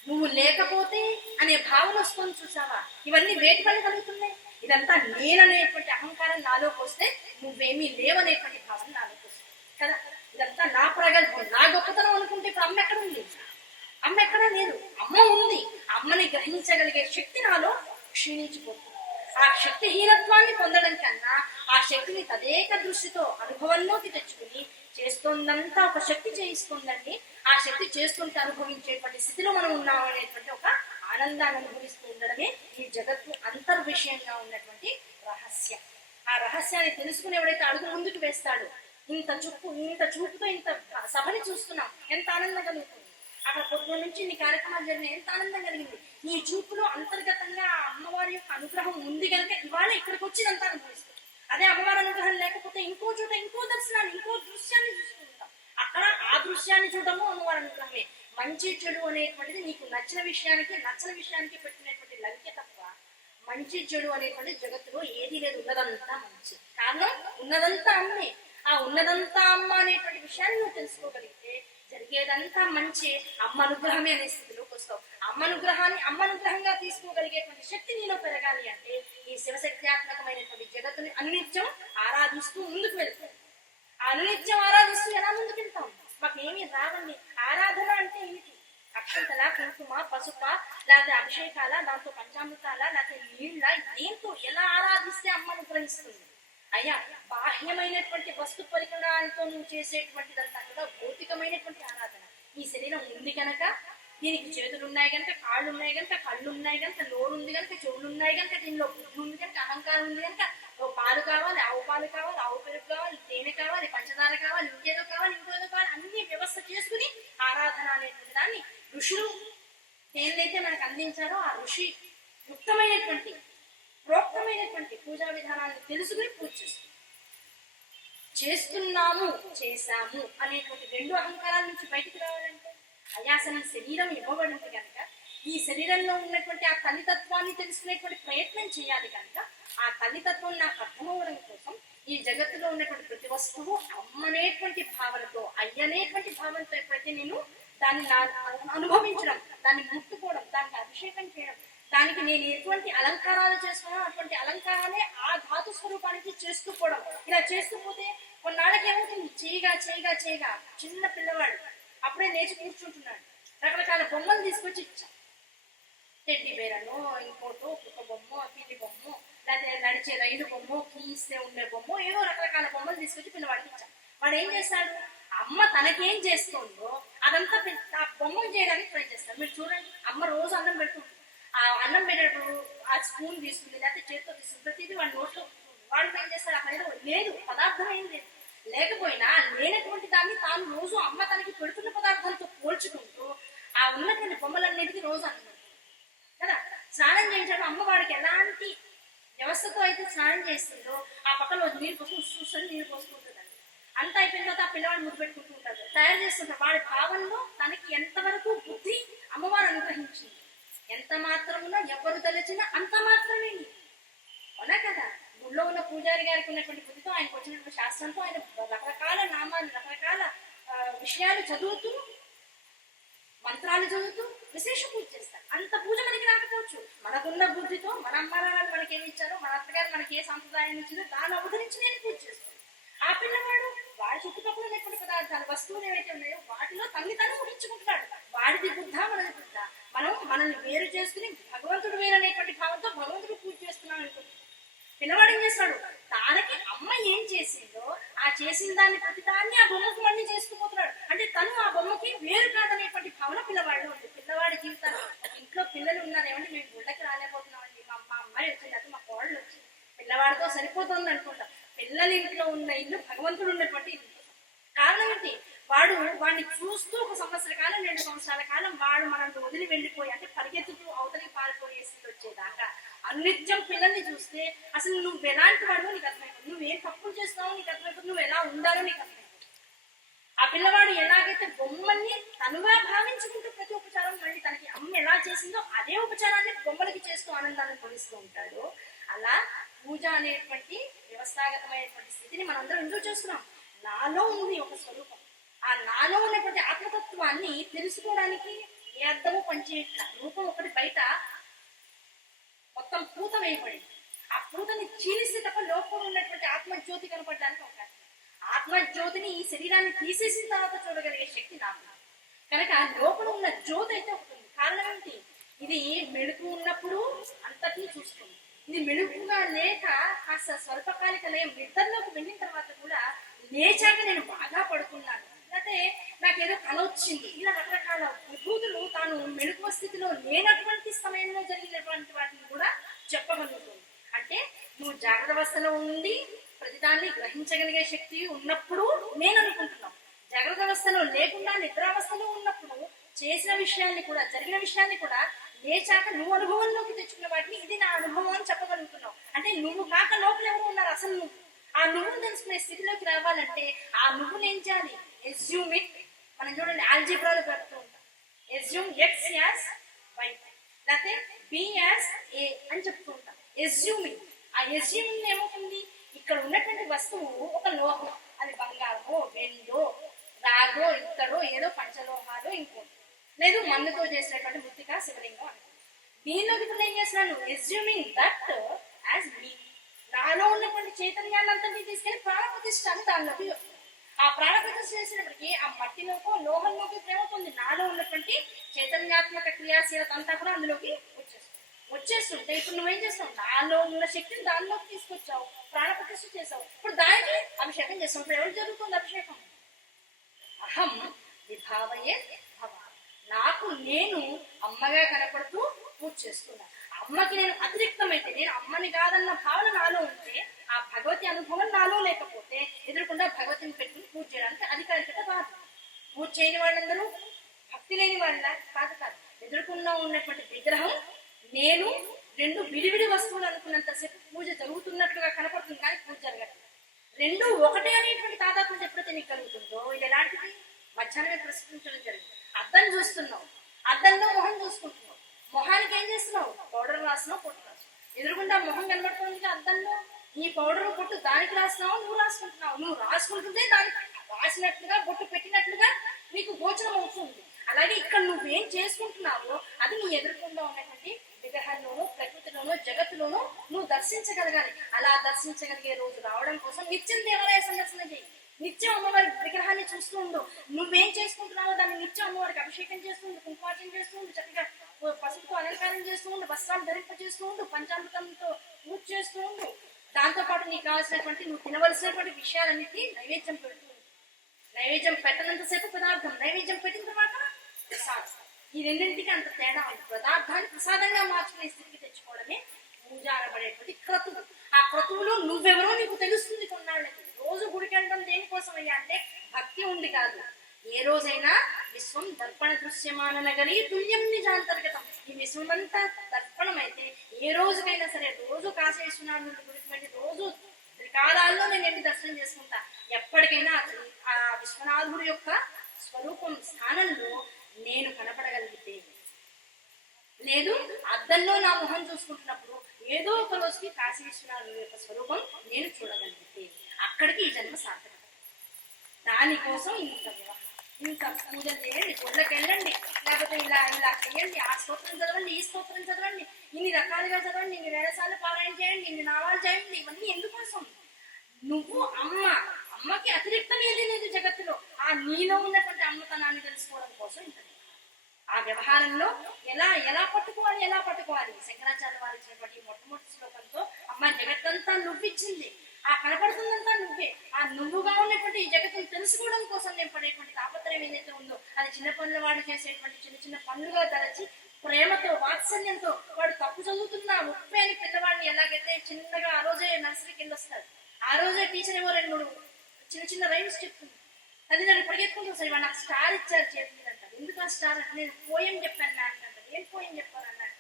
నువ్వు లేకపోతే అనే భావన వస్తుంది. చూసావా? ఇవన్నీ వేటి వల్ల కలుగుతున్నాయి? ఇదంతా నేననేటువంటి అహంకారం నాలోకి వస్తే నువ్వేమీ లేవనేటువంటి భావన నాలోకి వస్తుంది కదా. ఇదంతా నా ప్రగల్భం, నా గొప్పతనం అనుకుంటే ఇప్పుడు అమ్మ ఎక్కడ ఉంది? అమ్మ ఎక్కడా లేదు. అమ్మ ఉంది. అమ్మని గ్రహించగలిగే శక్తి నాలో క్షీణించిపోతుంది. ఆ శక్తిహీనత్వాన్ని పొందడం కన్నా ఆ శక్తిని తదేక దృష్టితో అనుభవంలోకి తెచ్చుకుని చేస్తోందంతా ఒక శక్తి చేయిస్తుందండి. ఆ శక్తి చేస్తుంటే అనుభవించేటువంటి స్థితిలో మనం ఉన్నాం అనేటువంటి ఒక ఆనందాన్ని అనుభవిస్తూ ఉండడమే ఈ జగత్తు అంతర్విషయంగా ఉన్నటువంటి రహస్యం. ఆ రహస్యాన్ని తెలుసుకుని ఎవడైతే అడుగు ముందుకు వేస్తాడో, ఇంత చూపుతో ఇంత సభని చూస్తున్నాం, ఎంత ఆనందం కలుగుతుంది. అక్కడ పొద్దున్న నుంచి ఇన్ని కార్యక్రమాలు జరిగిన ఎంత ఆనందం కలిగింది. ఈ చూపులో అంతర్గతంగా ఆ అమ్మవారి యొక్క అనుగ్రహం ఉంది కనుక ఇవాళ ఇక్కడికి వచ్చి అంతా అనుభవిస్తుంది. అదే అమ్మవారి అనుగ్రహం లేకపోతే ఇంకో చోట ఇంకో దర్శనాన్ని, ఇంకో దృశ్యాన్ని చూసుకుంటాం. అక్కడ ఆ దృశ్యాన్ని చూడము అమ్మవారి అనుగ్రహమే. మంచి చెడు అనేటువంటిది నీకు నచ్చిన విషయానికి నచ్చని విషయానికి పెట్టినటువంటి లంకె తప్ప మంచి చెడు అనేటువంటి జగత్తులో ఏది లేదు. ఉన్నదంతా మంచి. కారణం ఉన్నదంతా అమ్మే. ఆ ఉన్నదంతా అమ్మ అనేటువంటి విషయాన్ని నువ్వు తెలుసుకోగలిగితే జరిగేదంతా మంచి, అమ్మ అనుగ్రహమే అనే స్థితిలోకి వస్తావు. అమ్మ అనుగ్రహంగా తీసుకోగలిగేటువంటి శక్తి నీలో పెరగాలి అంటే ఈ శివశక్త్యాత్మకమైనటువంటి జగత్తుని అనునిత్యం ఆరాధిస్తూ ముందుకు వెళ్తాం. అనునిత్యం ఆరాధిస్తూ ఎలా ముందుకు వెళ్తాం? మాకేమీ రావండి. ఆరాధన అంటే ఏమిటి? అక్షంతల, కుంకుమ, పసుప, లేకపోతే అభిషేకాల, దాంతో పంచామృతాల, లేకపోతే నీళ్ళ, దేంతో ఎలా ఆరాధిస్తే అమ్మ అనుగ్రహిస్తుంది? అయ్యా, బాహ్యమైనటువంటి వస్తు పరికరాలతో నువ్వు చేసేటువంటిదంతా కూడా భౌతికమైనటువంటి ఆరాధన. ఈ శరీరం ఉంది కనుక, దీనికి చేతులు ఉన్నాయి కనుక, కాళ్ళు ఉన్నాయి కనుక, కళ్ళు ఉన్నాయి కనుక, నోరు ఉంది కనుక, చెవులు ఉన్నాయి కనుక, దీనిలో బుద్ధి ఉంది కనుక, అహంకారం ఉంది కనుక, పాలు కావాలి, ఆవు పాలు కావాలి, ఆవు పెరుగు కావాలి, తేనె కావాలి, పంచదార కావాలి, ఇంకేదో కావాలి, ఇంకేదో కావాలి, అన్ని వ్యవస్థ చేసుకుని ఆరాధన అనేటువంటి దాన్ని ఋషులు ఏదైతే మనకు అందించారో ఆ ఋషి యుక్తమైనటువంటి ప్రోక్తమైనటువంటి పూజా విధానాన్ని తెలుసుకుని పూజ చేస్తున్నాము, చేశాము అనేటువంటి రెండు అహంకారాల నుంచి బయటికి రావాలంటే అయాసన శరీరం ఇవ్వబడింది కనుక ఈ శరీరంలో ఉన్నటువంటి ఆ తల్లితత్వాన్ని తెలుసుకునేటువంటి ప్రయత్నం చేయాలి కనుక ఆ తల్లితత్వం నాకు అర్థమవడం కోసం ఈ జగత్తులో ఉన్నటువంటి ప్రతి వస్తువు అమ్మనేటువంటి భావనతో, అయ్యనేటువంటి భావనతో ఎప్పుడైతే నేను దాన్ని అనుభవించడం, దాన్ని ముట్టుకోవడం, దానికి అభిషేకం చేయడం, దానికి నేను ఎటువంటి అలంకారాలు చేస్తున్నానో అటువంటి అలంకారాలే ఆ ధాతు స్వరూపానికి చేస్తూ పోవడం. ఇలా చేస్తూ పోతే కొన్నాళ్ళకి ఏమవుతుంది? చేయగా చిన్న పిల్లవాడు అప్పుడే లేచి కూర్చుంటున్నాడు. రకరకాల బొమ్మలు తీసుకొచ్చి ఇచ్చాం. టెడ్డీ బేరను, ఇంకోటో కుక్క బొమ్మ, పిల్లి బొమ్మ, లేకపోతే నడిచే రైలు బొమ్మ, కీస్తే ఉండే బొమ్మ, ఏదో రకరకాల బొమ్మలు తీసుకొచ్చి పిల్లవాడికి ఇచ్చాం. వాడు ఏం చేస్తాడు? అమ్మ తనకేం చేస్తుందో అదంతా ఆ బొమ్మలు చేయడానికి ట్రై చేస్తాడు. మీరు చూడండి, అమ్మ రోజు అన్నం పెడుతుంది. ఆ అన్నం పెట్టేటప్పుడు ఆ స్పూన్ తీసుకుంది, లేకపోతే చేతితో తీసుకుంది, ప్రతిదీ వాడు నోట్లో వాడు ఏం చేస్తాడు? అక్కడ లేదు, పదార్థం ఏం లేదు. లేకపోయినా లేనటువంటి దాన్ని తాను రోజు అమ్మ తనకి పెడుతున్న పదార్థాలతో పోల్చుకుంటూ ఆ ఉన్నటువంటి బొమ్మలన్నిటికీ రోజు అన్నం కదా. స్నానం చేయించడం అమ్మవాడికి ఎలాంటి వ్యవస్థతో అయితే స్నానం చేస్తుందో ఆ పక్కన నీరు పోసుకుని చూసుకొని నీరు పోసుకుంటుందండి. అంత అయిపోయిన తర్వాత ఆ పిల్లవాడు ముద్దు పెట్టుకుంటూ ఉంటాడు, తయారు చేస్తుంటాడు. వాడి భావనలో తనకి ఎంతవరకు బుద్ధి అమ్మవారు అనుగ్రహించింది, ఎంత మాత్రమున ఎవరు తలచినా అంత మాత్రమే అవునా కదా. గుళ్ళో ఉన్న పూజారి గారికి ఉన్నటువంటి బుద్ధితో, ఆయనకు వచ్చినటువంటి శాస్త్రంతో ఆయన రకరకాల నామాలు, రకరకాల విషయాలు చదువుతూ, మంత్రాలు చదువుతూ విశేష పూజ చేస్తారు. అంత పూజ మనకి రాకపోవచ్చు. మనకున్న బుద్ధితో మన అమ్మ నాన్నలు మనకి ఏమి ఇచ్చారో, మన అత్తగారు మనకి ఏ సాంప్రదాయాన్ని ఇచ్చిందో దాన్ని అవతరించి నేను పూజ చేస్తాను. ఆ పిల్లవాడు వాడి చుట్టుపక్కల ఉన్నటువంటి పదార్థాలు, వస్తువులు ఏవైతే ఉన్నాయో వాటిలో తల్లి తను ఊహించుకుంటున్నాడు. వాడిది బుద్ధ, మనది బుద్ధ. మనల్ని వేరు చేసుకుని భగవంతుడు వేరు అనేటువంటి భావంతో భగవంతుడు పూజ చేస్తున్నాం అనుకుంటున్నాడు. పిల్లవాడు ఏం చేస్తాడు? తానకి అమ్మ ఏం చేసిందో ఆ చేసిన దాన్ని ప్రతి దాన్ని ఆ బొమ్మకు మళ్ళీ చేసుకుపోతున్నాడు. అంటే తను ఆ బొమ్మకి వేరు కాదనేటువంటి భావన పిల్లవాడు ఉంది. పిల్లవాడి జీవితాలు ఇంట్లో పిల్లలు ఉన్నారేమంటే మేము గుళ్ళకి రాలేకపోతున్నామండి, మా అమ్మాయి వచ్చింది, అది మా కోడలు వచ్చింది, పిల్లవాడితో సరిపోతుంది అనుకుంటా. పిల్లల ఇంట్లో ఉన్న ఇల్లు భగవంతుడు ఉన్నటువంటి ఇల్లు. కారణం ఏంటి? వాడిని చూస్తూ ఒక సంవత్సర కాలం, 2 సంవత్సరాల కాలం వాడు మనల్ని వదిలి వెళ్ళిపోయి, అంటే పరిగెత్తుతూ అవతలికి పారిపోయే స్థితి వచ్చేదాకా అనిత్యం పిల్లల్ని చూస్తే అసలు నువ్వు ఎలాంటి వాడు నీకు అర్థమైపోతుంది, నువ్వేం తప్పులు చేస్తున్నావు నీకు అర్థమైపోతుంది, నువ్వు ఎలా ఉండాలో నీకు అర్థమైపోతుంది. ఆ పిల్లవాడు ఎలాగైతే బొమ్మల్ని తనుగా భావించుకుంటూ ప్రతి ఉపచారం మళ్ళీ తనకి అమ్మ ఎలా చేసిందో అదే ఉపచారాన్ని బొమ్మలకి చేస్తూ ఆనందాన్ని పొందుతూ ఉంటాడు. అలా పూజ అనేటువంటి వ్యవస్థాగతమైనటువంటి స్థితిని మనందరం ఎందుకు చేస్తున్నాం? నాలో ఉంది ఒక స్వరూపం. ఆ నాలో ఉన్నటువంటి ఆత్మతత్వాన్ని తెలుసుకోవడానికి ఏ అర్థమో పనిచేయట్ల. రూపం ఒకటి బయట మొత్తం పూత వేయబడింది. ఆ పూతని చీలిస్తే తప్ప లోపల ఉన్నటువంటి ఆత్మజ్యోతి కనపడడానికి అవకాశం. ఆత్మజ్యోతిని ఈ శరీరాన్ని తీసేసిన తర్వాత చూడగలిగే శక్తి నాకు కనుక లోపల ఉన్న జ్యోతి అయితే ఒకటి ఉంది. కారణం ఏంటి? ఇది మెడుకు ఉన్నప్పుడు అంతటినీ చూస్తుంది. ఇది మెలుగుగా లేక కాస్త స్వల్పకాలిక లయం నిద్రలోకి వెళ్ళిన తర్వాత కూడా లేచాక నేను బాగా పడుకున్నాను, లేకపోతే నాకేదో కల వచ్చింది, ఇలా రకరకాల విభూతులు తాను మెలకువ స్థితిలో లేనటువంటి సమయంలో జరిగినటువంటి వాటిని కూడా చెప్పగలుగుతుంది. అంటే నువ్వు జాగ్రత్త అవస్థలో ఉండి ప్రతిదాన్ని గ్రహించగలిగే శక్తి ఉన్నప్పుడు నేను అనుకుంటున్నాను, జాగ్రత్త అవస్థలో లేకుండా నిద్రావస్థలో ఉన్నప్పుడు చేసిన విషయాన్ని కూడా జరిగిన విషయాన్ని కూడా లేచాక నువ్వు అనుభవంలోకి తెచ్చుకున్న వాటిని ఇది నా అనుభవం అని చెప్పగలుగుతున్నావు. అంటే నువ్వు కాక లోపల ఎవరు ఉన్నారు, అసలు నువ్వు ఆ నువ్వును తెలుసుకునే స్థితిలోకి రావాలంటే ఆ నువ్వును ఏం చేయాలి, ఎస్యూమ్ ఇట్. మనం చూడండి ఆల్జీబ్రాలో పెడుతూ ఉంటాం, ఎస్యూమ్ ఎక్స్ యాజ్ వై, లేకపోతే బి యాజ్ ఏ అని చెప్తూ ఉంటాం. ఎస్యూమింగ్, ఆ ఎస్యూమింగ్ ఏమవుతుంది, ఇక్కడ ఉన్నటువంటి వస్తువు ఒక లోహం, అది బంగారమో వెండో రాగో ఇత్తడో ఏదో పంచలోహాలు ఇంకోటి, లేదు మన్నుతో చేసినటువంటి మృతిక శివలింగం అనుకో. దీనిలోకి ఇప్పుడు ఏం చేస్తున్నాను, ఎస్యూమింగ్ దట్ యాజ్ మీ. నాలో ఉన్నటువంటి చైతన్యాన్ని అంతటి తీసుకెళ్లి ప్రాణప్రతిష్ఠ అని దానిలోకి, ఆ ప్రాణప్రతిష్ఠ చేసినప్పటికీ ఆ మట్టిలోకో లోహంలోకి ఏమవుతుంది, నాలో ఉన్నటువంటి చైతన్యాత్మక క్రియాశీలత అంతా కూడా అందులోకి వచ్చేస్తుంటే ఇప్పుడు నువ్వేం చేస్తావు, నాలో ఉన్న శక్తిని దానిలోకి తీసుకొచ్చావు, ప్రాణప్రతిష్ఠ చేసావు, ఇప్పుడు దానికి అభిషేకం చేస్తావు. ఇప్పుడు ఎవరు జరుగుతుంది అభిషేకం, అహం విభావయే భవ, నాకు నేను అమ్మగా కనపడుతూ పూజ చేస్తున్నాను. అమ్మకి నేను అతిరిక్తమైతే, నేను అమ్మని కాదన్న భావన నాలో ఉంటే, ఆ భగవతి అనుభవం నాలో లేకపోతే ఎదురకుండా భగవతిని పెట్టుకుని పూజ చేయడానికి అధికారికత కాదు. పూజ చేయని వాళ్ళందరూ భక్తి లేని వాళ్ళ కాదు కాదు, ఎదుర్కొన్నా ఉన్నటువంటి విగ్రహం నేను రెండు విడివిడి వస్తువులు అనుకున్నంతసేపు పూజ జరుగుతున్నట్లుగా కనపడుతుంది, కానీ పూజ జరగదు. రెండు ఒకటే అనేటువంటి తాదాత్మ్యం ఎప్పుడైతే నీకు కలుగుతుందో, ఇది ఎలాంటిది, మధ్యాహ్నమే ప్రశ్నించడం జరిగింది. అద్దం చూస్తున్నావు, అద్దంలో మొహం చూసుకుంటున్నావు, మొహానికి ఏం చేస్తున్నావు, పౌడర్ రాస్తున్నావు, పొట్టు రాస్తున్నావు, ఎదురుకుండా మొహం కనబడుతుంది అద్దంలో, ఈ పౌడర్ పొట్టు దానికి రాస్తున్నావు, నువ్వు రాసుకుంటున్నావు, నువ్వు రాసుకుంటుంటే దానికి రాసినట్లుగా బొట్టు పెట్టినట్లుగా నీకు గోచరం అవుతుంది. అలాగే ఇక్కడ నువ్వేం చేసుకుంటున్నావో అది నీ ఎదురుకుండా ఉన్నటువంటి విగ్రహాల్లోనూ ప్రకృతిలోనూ జగత్తులోనూ నువ్వు దర్శించగలగాలి. అలా దర్శించగలిగే రోజు రావడం కోసం నిత్యం దేవాలయ సందర్శన చేయి, నిత్యం అమ్మవారి విగ్రహాన్ని చూస్తూ ఉండు. నువ్వేం చేసుకుంటున్నావో దాన్ని నిత్యం అమ్మవారికి అభిషేకం చేస్తూ ఉండు, కుంకుమార్చన చేస్తూ ఉండు, చక్కగా పసుపుతో అలంకారం చేస్తూ ఉండు, వస్త్రాలు ధరింప చేస్తూ ఉండు, పంచామృతంతో పూజ చేస్తూ ఉండు. దాంతో పాటు నీకు కావాల్సినటువంటి నువ్వు తినవలసినటువంటి విషయాలన్నిటి నైవేద్యం పెడుతూ ఉండు. నైవేద్యం పెట్టనంతసేపు పదార్థం, నైవేద్యం పెట్టిన తర్వాత ప్రసాదం. ఈ రెండింటికి అంత తేడా ఉంది. పదార్థాన్ని ప్రసాదంగా మార్చుకునే స్థితికి తెచ్చుకోవడమే పూజ అనబడేటువంటి క్రతువు. ఆ క్రతువులో నువ్వెవరో నీకు తెలుస్తుంది కొన్నాళ్ళకి. రోజు గుడికి వెళ్ళడం దేనికోసం అయ్యా అంటే భక్తి ఉంది కాదు. ఏ రోజైనా విశ్వం దర్పణ దృశ్యమాన నగరి తుల్యం నిజాంతర్గతం, ఈ విశ్వమంతా దర్పణం అయితే ఏ రోజుకైనా సరే రోజు కాశీ విశ్వనాథుడి గుడికి వెళ్ళి రోజు త్రికాలాల్లో నేను వెళ్ళి దర్శనం చేసుకుంటా. ఎప్పటికైనా ఆ విశ్వనాథుడి యొక్క స్వరూపం స్థానంలో నేను కనపడగలిగితే, లేదు అద్దంలో నా మొహం చూసుకుంటున్నప్పుడు ఏదో ఒక రోజుకి కాశీ విశ్వనాథుడి యొక్క స్వరూపం నేను చూడగలిగితే అక్కడికి ఈ జన్మ సార్థకత. దానికోసం ఇంత వ్యవహారం, ఇంత పూజలు చేయండి, గుళ్ళకి వెళ్ళండి, లేకపోతే ఇలా ఇలా చేయండి, ఆ స్తోత్రం చదవండి, ఈ స్తోత్రం చదవండి, ఇన్ని రకాలుగా చదవండి, ఇన్ని వేళసార్లు పారాయణ చేయండి, ఇన్ని నామాలు చేయండి. ఇవన్నీ ఎందుకోసం, నువ్వు అమ్మకి అతిరిక్తం ఏది లేదు జగత్తులో. ఆ నీలో ఉన్నటువంటి అమ్మతనాన్ని తెలుసుకోవడం కోసం ఇంత ఆ వ్యవహారంలో ఎలా పట్టుకోవాలి. శంకరాచార్య వారు ఇచ్చినటువంటి మొట్టమొదటి శ్లోకంతో అమ్మ జగత్తంతా నువ్విచ్చింది, ఆ కనపడుతుందంతా నువ్వే. ఆ నువ్వుగా ఉన్నటువంటి ఈ జగత్తును తెలుసుకోవడం కోసం నేను పడేటువంటి తాపత్రయం ఏదైతే ఉందో అది చిన్న పనుల వాడు చేసేటువంటి చిన్న చిన్న పనులుగా తలచి ప్రేమతో వాత్సల్యంతో వాడు తప్పు చదువుతున్నా ఉప్పే అని పిల్లవాడిని ఎలాగైతే చిన్నగా ఆ రోజే నర్సరీకి వెళ్ళొస్తారు, ఆ రోజే టీచర్ ఏమో 2-3 చిన్న చిన్న రైమ్స్ చెప్తుంది, అది నేను పరిగెత్తుకుంటూ సరే వాడు నాకు స్టార్ ఇచ్చారు చేతి అంటారు. ఎందుకు ఆ స్టార్ అంటే నేను పోయం చెప్పాను అంటారు. ఏం పోయం చెప్పాను అన్నాడు.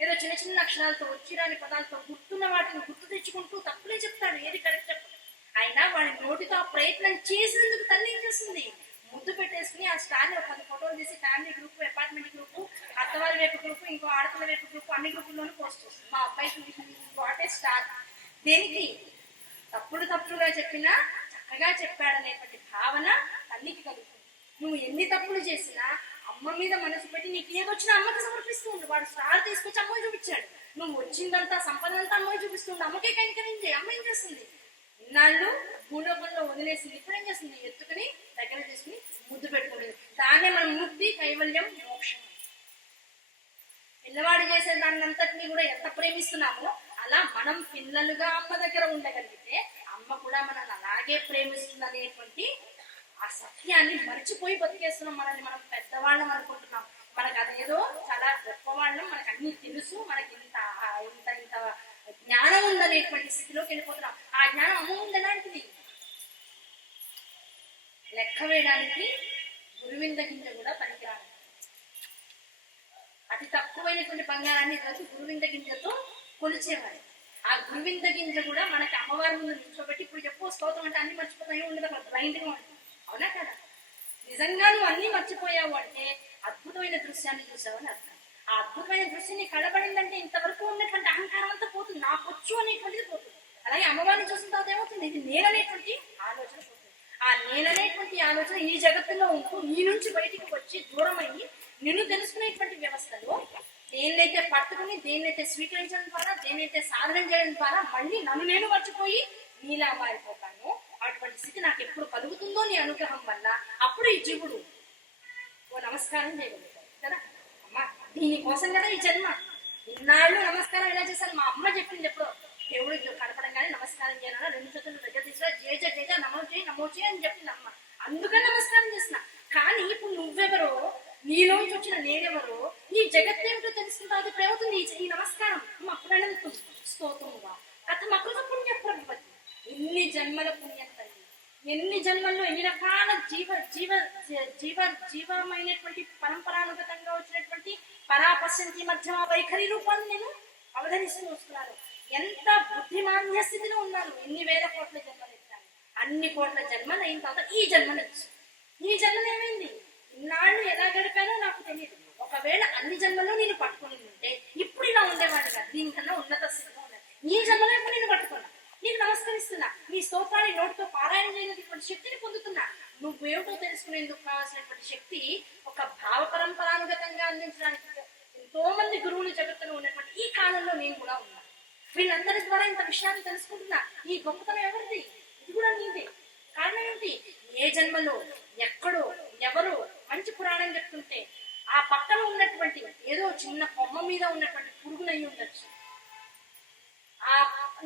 ఏదో చిన్న చిన్న అక్షరాలతో వచ్చిరాని పదాలతో గుర్తున్న వాటిని గుర్తు తెచ్చుకుంటూ తప్పులే చెప్తాడు, ఏది కరెక్ట్ చెప్పాడు. అయినా వాడి నోటితో ఆ ప్రయత్నం చేసినందుకు తల్లి ఏం చేస్తుంది, ముద్దు పెట్టేసుకుని ఆ స్టార్ ని 10 ఫోటోలు తీసి ఫ్యామిలీ గ్రూప్, అపార్ట్మెంట్ గ్రూప్, అత్తవారి వైపు గ్రూప్, ఇంకో ఆడపిల్ల వైపు గ్రూప్, అన్ని గ్రూపుల్లోనూ పోస్ట్ చేస్తుంది. మా అబ్బాయికి వాటే స్టార్. దేనికి, తప్పులుగా చెప్పినా చక్కగా చెప్పాడనేటువంటి భావన తల్లికి కలుగుతుంది. నువ్వు ఎన్ని తప్పులు చేసినా అమ్మ మీద మనసు పెట్టి నీకు ఏదొచ్చినా అమ్మకి సమర్పిస్తూ ఉండు. వాడు స్టార్ తీసుకొచ్చి అమ్మాయి చూపించాడు, నువ్వు వచ్చిందంతా సంపదంతా అమ్మాయి చూపిస్తుంది, అమ్మకే కనికరించే. అమ్మ ఏం చేస్తుంది, ఇన్నాళ్ళు భూలోకంలో వదిలేసింది, ఇప్పుడు ఏం చేస్తుంది, ఎత్తుకుని దగ్గర చేసుకుని ముద్దు పెట్టుకుంటుంది. దాన్నే మనం ముక్తి, కైవల్యం, మోక్షం. పిల్లవాడు చేసే దాన్ని అంతటినీ కూడా ఎంత ప్రేమిస్తున్నామో అలా మనం పిల్లలుగా అమ్మ దగ్గర ఉండగలిగితే అమ్మ కూడా మనల్ని అలాగే ప్రేమిస్తుంది అనేటువంటి ఆ సత్యాన్ని మర్చిపోయి బతికేస్తున్నాం. మనల్ని మనం పెద్దవాళ్ళం అనుకుంటున్నాం. మనకు అదేదో చాలా గొప్పవాళ్ళం, మనకు అన్ని తెలుసు, మనకి ఇంత ఇంత ఇంత జ్ఞానం ఉందనేటువంటి స్థితిలోకి వెళ్ళిపోతున్నాం. ఆ జ్ఞానం అమ్మ ఉంది ఎలాంటిది? లెక్క వేయడానికి గురువింద గింజ కూడా పనికిరాదు. అతి తక్కువైనటువంటి బంగారాన్ని రోజు గురువింద గింజతో కొలిచేవారు. ఆ గురువింద గింజ కూడా మనకి అమ్మవారి ముందు నిల్చోబెట్టి ఇప్పుడు చెప్పు స్తోత్రం అంటే అన్ని మర్చిపోతాయి ఉండదు, అక్కడ బ్లైండ్ గా ఉంటుంది. అవునా కదా? నిజంగా నువ్వు అన్ని మర్చిపోయావు అంటే అద్భుతమైన దృశ్యాన్ని చూసావు అని అర్థం. ఆ అద్భుతమైన దృశ్యం నీ కనబడిందంటే ఇంతవరకు ఉన్నటువంటి అహంకారం అంతా పోతుంది, నాకొచ్చు అనేటువంటిది పోతుంది. అలాగే అమ్మవారిని చూసిన తర్వాత ఏమవుతుంది? ఇది నేననేటువంటి ఆలోచన పోతుంది. ఆ నేననేటువంటి ఆలోచన ఈ జగత్తులో ఉంటూ నీ నుంచి బయటికి వచ్చి దూరమయ్యి నిన్ను తెలుసుకునేటువంటి వ్యవస్థలో దేన్నైతే పట్టుకుని దేన్నైతే స్వీకరించడం ద్వారా దేన్నైతే సాధన చేయడం ద్వారా మళ్ళీ నన్ను నేను మర్చిపోయి నీలా మారిపోతాను. అటువంటి స్థితి నాకు ఎప్పుడు కలుగుతుందో నీ అనుగ్రహం వల్ల అప్పుడు ఈ జీవుడు ఓ నమస్కారం చేయగలుగుతాడు కదా. అమ్మ దీనికోసం కదా ఈ జన్మ. ఇన్నాళ్ళు నమస్కారం ఎలా చేశాను? మా అమ్మ చెప్పింది ఎప్పుడో, దేవుడు కనపడంగానే నమస్కారం చేయాలన్నా 2 చేతులు దగ్గర తీసుకురా జేజ జేజ నమోచే అని చెప్పింది అమ్మ. అందుకని నమస్కారం చేసిన. కానీ ఇప్పుడు నువ్వెవరో, నీలోంచి వచ్చిన నేనెవరో, ఈ జగత్తేమిటో తెలుసుకున్న తర్వాత ఇప్పుడు ఏమవుతుంది? ఈ నమస్కారం అప్పుడైనా స్తోత్రముగా కథ అకృత పుణ్య ప్రభుత్వం. ఎన్ని జన్మల పుణ్యం తల్లి, ఎన్ని జన్మల్లో ఎన్ని రకాల జీవమైనటువంటి పరంపరానుగతంగా వచ్చినటువంటి పరాపశ్యంతి మధ్యమ వైఖరి రూపాన్ని నేను అవధరిస్తూ వస్తున్నాను. ఎంత బుద్ధిమాన్య స్థితిలో ఉన్నాను. ఎన్ని వేల కోట్ల జన్మలు ఎత్తాను. అన్ని కోట్ల జన్మలు అయిన తర్వాత ఈ జన్మను వచ్చు. ఈ జన్మలు ఏమైంది? ఇన్నాళ్ళు ఎలా గడిపానో నాకు తెలియదు. ఒకవేళ అన్ని జన్మల్లో నేను పట్టుకుని ఉంటే ఇప్పుడు ఇలా ఉండేవాడిని కాదు, దీనికన్నా ఉన్నత స్థితిలో ఉన్నాను. ఈ జన్మలో ఇప్పుడు నేను పట్టుకున్నా, నీకు నమస్కరిస్తున్నా, నీ స్తోత్రాన్ని నోటితో పారాయణ చేయనటువంటి శక్తిని పొందుతున్నా. నువ్వేమిటో తెలుసుకునేందుకు కావాల్సినటువంటి శక్తి ఒక భావ పరంపరానుగతంగా అందించడానికి ఎంతో మంది గురువులు జగత్తులో ఉన్నటువంటి ఈ కాలంలో నేను కూడా ఉన్నా. వీళ్ళందరి ద్వారా ఇంత విషయాన్ని తెలుసుకుంటున్నా. ఈ గొప్పతనం ఎవరిది? ఇది కూడా నీదే. కారణం ఏంటి? ఏ జన్మలో ఎక్కడో ఎవరో మంచి పురాణం చెప్తుంటే ఆ పక్కన ఉన్నటువంటి ఏదో చిన్న కొమ్మ మీద ఉన్నటువంటి పురుగునై ఉండొచ్చు.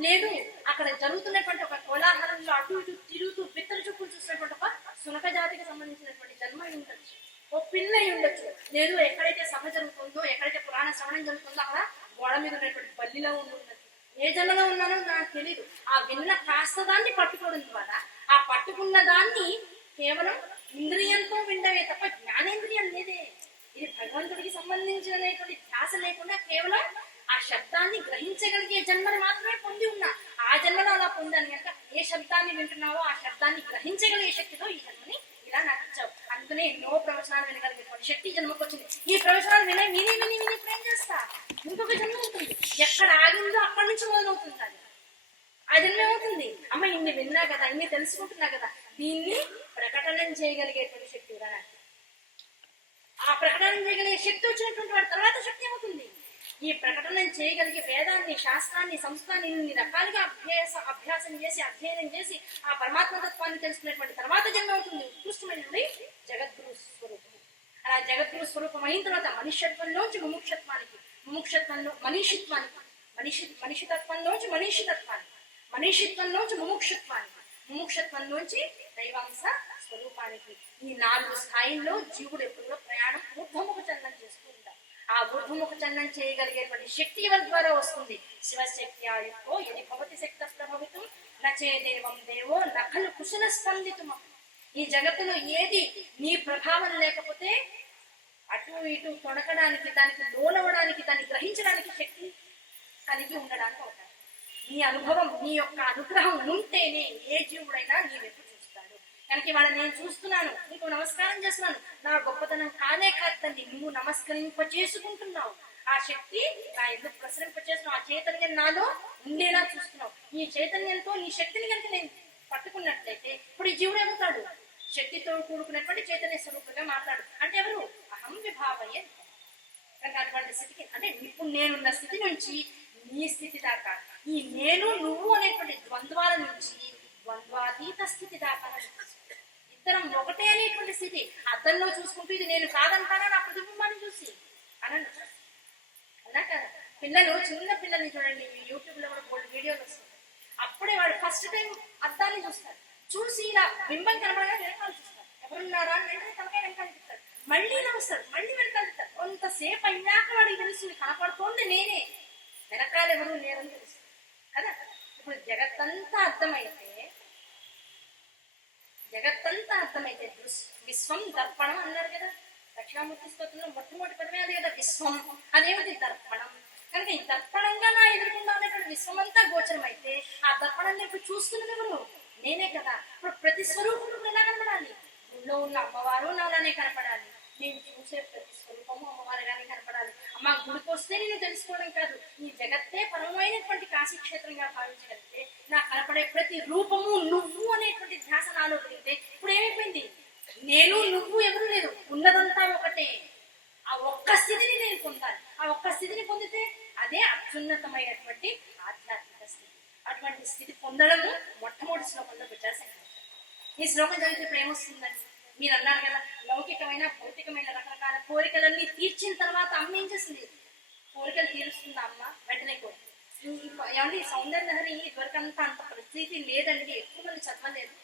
లేదు అక్కడ జరుగుతున్నటువంటి ఒక కోలాహలంలో అటు ఇటు తిరుగుతూ బిత్తర చూపులు చూసినటువంటి ఒక సునక జాతికి సంబంధించినటువంటి జన్మ అయి ఉండొచ్చు, ఓ పిల్ల అయి ఉండొచ్చు. లేదు ఎక్కడైతే సభ జరుగుతుందో, ఎక్కడైతే పురాణ శ్రవణం జరుగుతుందో అక్కడ గోడ మీద ఉన్నటువంటి బల్లిలో ఉండి ఉండొచ్చు. ఏ జన్మలో ఉన్నానో నాకు తెలియదు. ఆ విన్న కాస్త దాన్ని పట్టుకోవడం ద్వారా ఆ పట్టుకున్న దాన్ని కేవలం ఇంద్రియంతో వినడమే తప్ప జ్ఞానేంద్రియం లేదే. ఇది భగవంతుడికి సంబంధించినటువంటి ధ్యాస లేకుండా కేవలం ఆ శబ్దాన్ని గ్రహించగలిగే జన్మని మాత్రమే పొంది ఉన్నా. ఆ జన్మలో అలా పొందాను కనుక ఏ శబ్దాన్ని వింటున్నావో ఆ శబ్దాన్ని గ్రహించగలిగే శక్తితో ఈ జన్మని ఇలా నాకు ఇచ్చావు. అందుకనే ఎన్నో ప్రవచనాలు వినగలిగేటువంటి శక్తి జన్మకు వచ్చింది. ఈ ప్రవచనాలు విని విని విని విని ఇప్పుడు ఏం చేస్తా? ఇంకొక జన్మ ఉంటుంది. ఎక్కడ ఆగిందో అక్కడి నుంచి మొదలవుతుంది. అది ఆ జన్మ ఏమవుతుంది? అమ్మ ఇన్ని విన్నా కదా, ఇన్ని తెలుసుకుంటున్నా కదా, దీన్ని ప్రకటన చేయగలిగేటువంటి శక్తి కూడా నాకు. ఆ ప్రకటన చేయగలిగే శక్తి వచ్చినటువంటి వాడి తర్వాత శక్తి ఏమవుతుంది? ఈ ప్రకటన చేయగలిగే వేదాన్ని, శాస్త్రాన్ని, సంస్కృతాన్ని ఇన్ని రకాలుగా అభ్యాసం చేసి అధ్యయనం చేసి ఆ పరమాత్మ తత్వాన్ని తెలుసుకునేటువంటి తర్వాత జన్మ అవుతుంది ఉత్కృష్టమైనది జగద్గురు స్వరూపం. అలా జగద్గురు స్వరూపం అయిన తర్వాత మనుష్యత్వంలోంచి ముముక్షత్వానికి, ముముక్షత్వంలో మనీషిత్వానికి, మనిషితత్వంలోంచి మనీషితత్వానికి, మనీషిత్వంలోంచి ముముక్షత్వానికి, ముముక్షత్వంలోంచి దైవాంశ స్వరూపానికి. ఈ 4 స్థాయిల్లో జీవుడు ఎప్పుడో ప్రయాణం ఊర్ధ్వముఖ చలనం చేస్తూ ఉంటాడు. ఆ ఊర్ధ్వముఖ చలనం చేయగలిగేటువంటి శక్తి ఎవరి ద్వారా వస్తుంది? శివశక్త్యాయుక్తో యది భవతి శక్త ప్రభవితం నచే దేవం దేవో నఖలు కుశల స్పందితుమ. ఈ జగత్తులో ఏది నీ ప్రభావం లేకపోతే అటు ఇటు తొడకడానికి, దానికి లోనవడానికి, దాన్ని గ్రహించడానికి శక్తి కలిగి ఉండడానికి అవుతాడు. నీ అనుభవం, నీ యొక్క అనుగ్రహం ఉంటేనే ఏ జీవుడైనా నీ వైపు చూస్తాడు. కనుక ఇవాళ నేను చూస్తున్నాను, నీకు నమస్కారం చేస్తున్నాను. నా గొప్పతనం కానే కాదండి, నువ్వు నమస్కరింప చేసుకుంటున్నావు. ఆ శక్తి నా ఎందుకు ప్రసరింపచేస్తున్నావు, ఆ చైతన్యం నాలో ఉండేలా చూస్తున్నావు. ఈ చైతన్యంతో నీ శక్తిని కనుక నేను పట్టుకున్నట్లయితే ఇప్పుడు ఈ జీవుడు ఏమవుతాడు? శక్తితో కూడుకున్నటువంటి చైతన్య స్వరూపంగా మాట్లాడు. అంటే ఎవరు? అహం విభావయ్య. కనుక అటువంటి స్థితికి, అంటే ఇప్పుడు నేనున్న స్థితి నుంచి నీ స్థితి దాకా, ఈ నేను నువ్వు అనేటువంటి ద్వంద్వాల నుంచి ద్వంద్వాతీత స్థితి దాకా ఇద్దరం ఒకటే అనేటువంటి స్థితి. అద్దంలో చూసుకుంటూ ఇది నేను కాదంటానా నా ప్రతిబింబాన్ని చూసి అనండి. అలా కదా పిల్లలు, చిన్న పిల్లల్ని చూడండి, యూట్యూబ్ లో కూడా బోల్డ్ వీడియోలు వస్తాయి. అప్పుడే వాడు ఫస్ట్ టైం అద్దాన్ని చూస్తాడు, చూసి ఇలా బింబం కనబడగా వెనకాల చూస్తాడు, ఎవరున్నారా అని వెంటనే తలకాయ వెనకాల తిప్పుతాడు, మళ్ళీ ఇలా వస్తాడు, మళ్ళీ వెనకాల తిప్పుతాడు. కొంతసేపు అయ్యాక వాడికి తెలుస్తుంది కనపడుతోంది నేనే, వెనకాల ఎవరు లేరని తెలుస్తుంది కదా. ఇప్పుడు జగత్తంతా అర్థమైతే విశ్వం దర్పణం అన్నారు కదా. దక్షిణామూర్తి స్తోత్రంలో మొట్టమొదటి పదమే అది కదా, విశ్వం. అదేమిటి? దర్పణం. కనుక ఈ దర్పణంగా నా ఎదుర్కొండా అనేటువంటి విశ్వం అంతా గోచరం అయితే ఆ దర్పణాన్ని ఇప్పుడు చూస్తున్నది ఎవరు? నేనే కదా. ఇప్పుడు ప్రతి స్వరూపం ఎలా కనపడాలి? గుళ్ళో ఉన్న అమ్మవారు నాలానే కనపడాలి, నేను చూసే ప్రతి స్వరూపము అమ్మవారుగానే కనపడాలి. అమ్మ గుడికి వస్తే నేను తెలుసుకోవడం కాదు, ఈ జగత్తే పరమైనటువంటి కాశీక్షేత్రంగా భావించగలిగితే నాకు కనపడే ప్రతి రూపము నువ్వు అనేటువంటి ధ్యాస నాలో పెరిగితే ఇప్పుడు ఏమైపోయింది? నేను నువ్వు ఎవరు లేదు, ఉన్నదంతా ఒకటే. ఆ ఒక్క స్థితిని నేను పొందాలి. ఆ ఒక్క స్థితిని పొందితే అదే అత్యున్నతమైనటువంటి ఆధ్యాత్మిక స్థితి. అటువంటి స్థితి పొందడము మొట్టమొదటి శ్లోకంలో పెట్టారు శంకరాచార్య. ఈ శ్లోకం చదివితే ఇప్పుడు ఏమొస్తుందండి? మీరు అన్నారు కదా, లౌకికమైన భౌతికమైన రకరకాల కోరికలన్నీ తీర్చిన తర్వాత అమ్మ ఏం చేస్తుంది? కోరికలు తీరుస్తుందా అమ్మ? వెంటనే కోరిక. ఏమంటే ఈ సౌందర్య లహరి ఇదివరకంత అంత ప్రతీతి లేదండి, ఎక్కువ మంది చదవలేదు.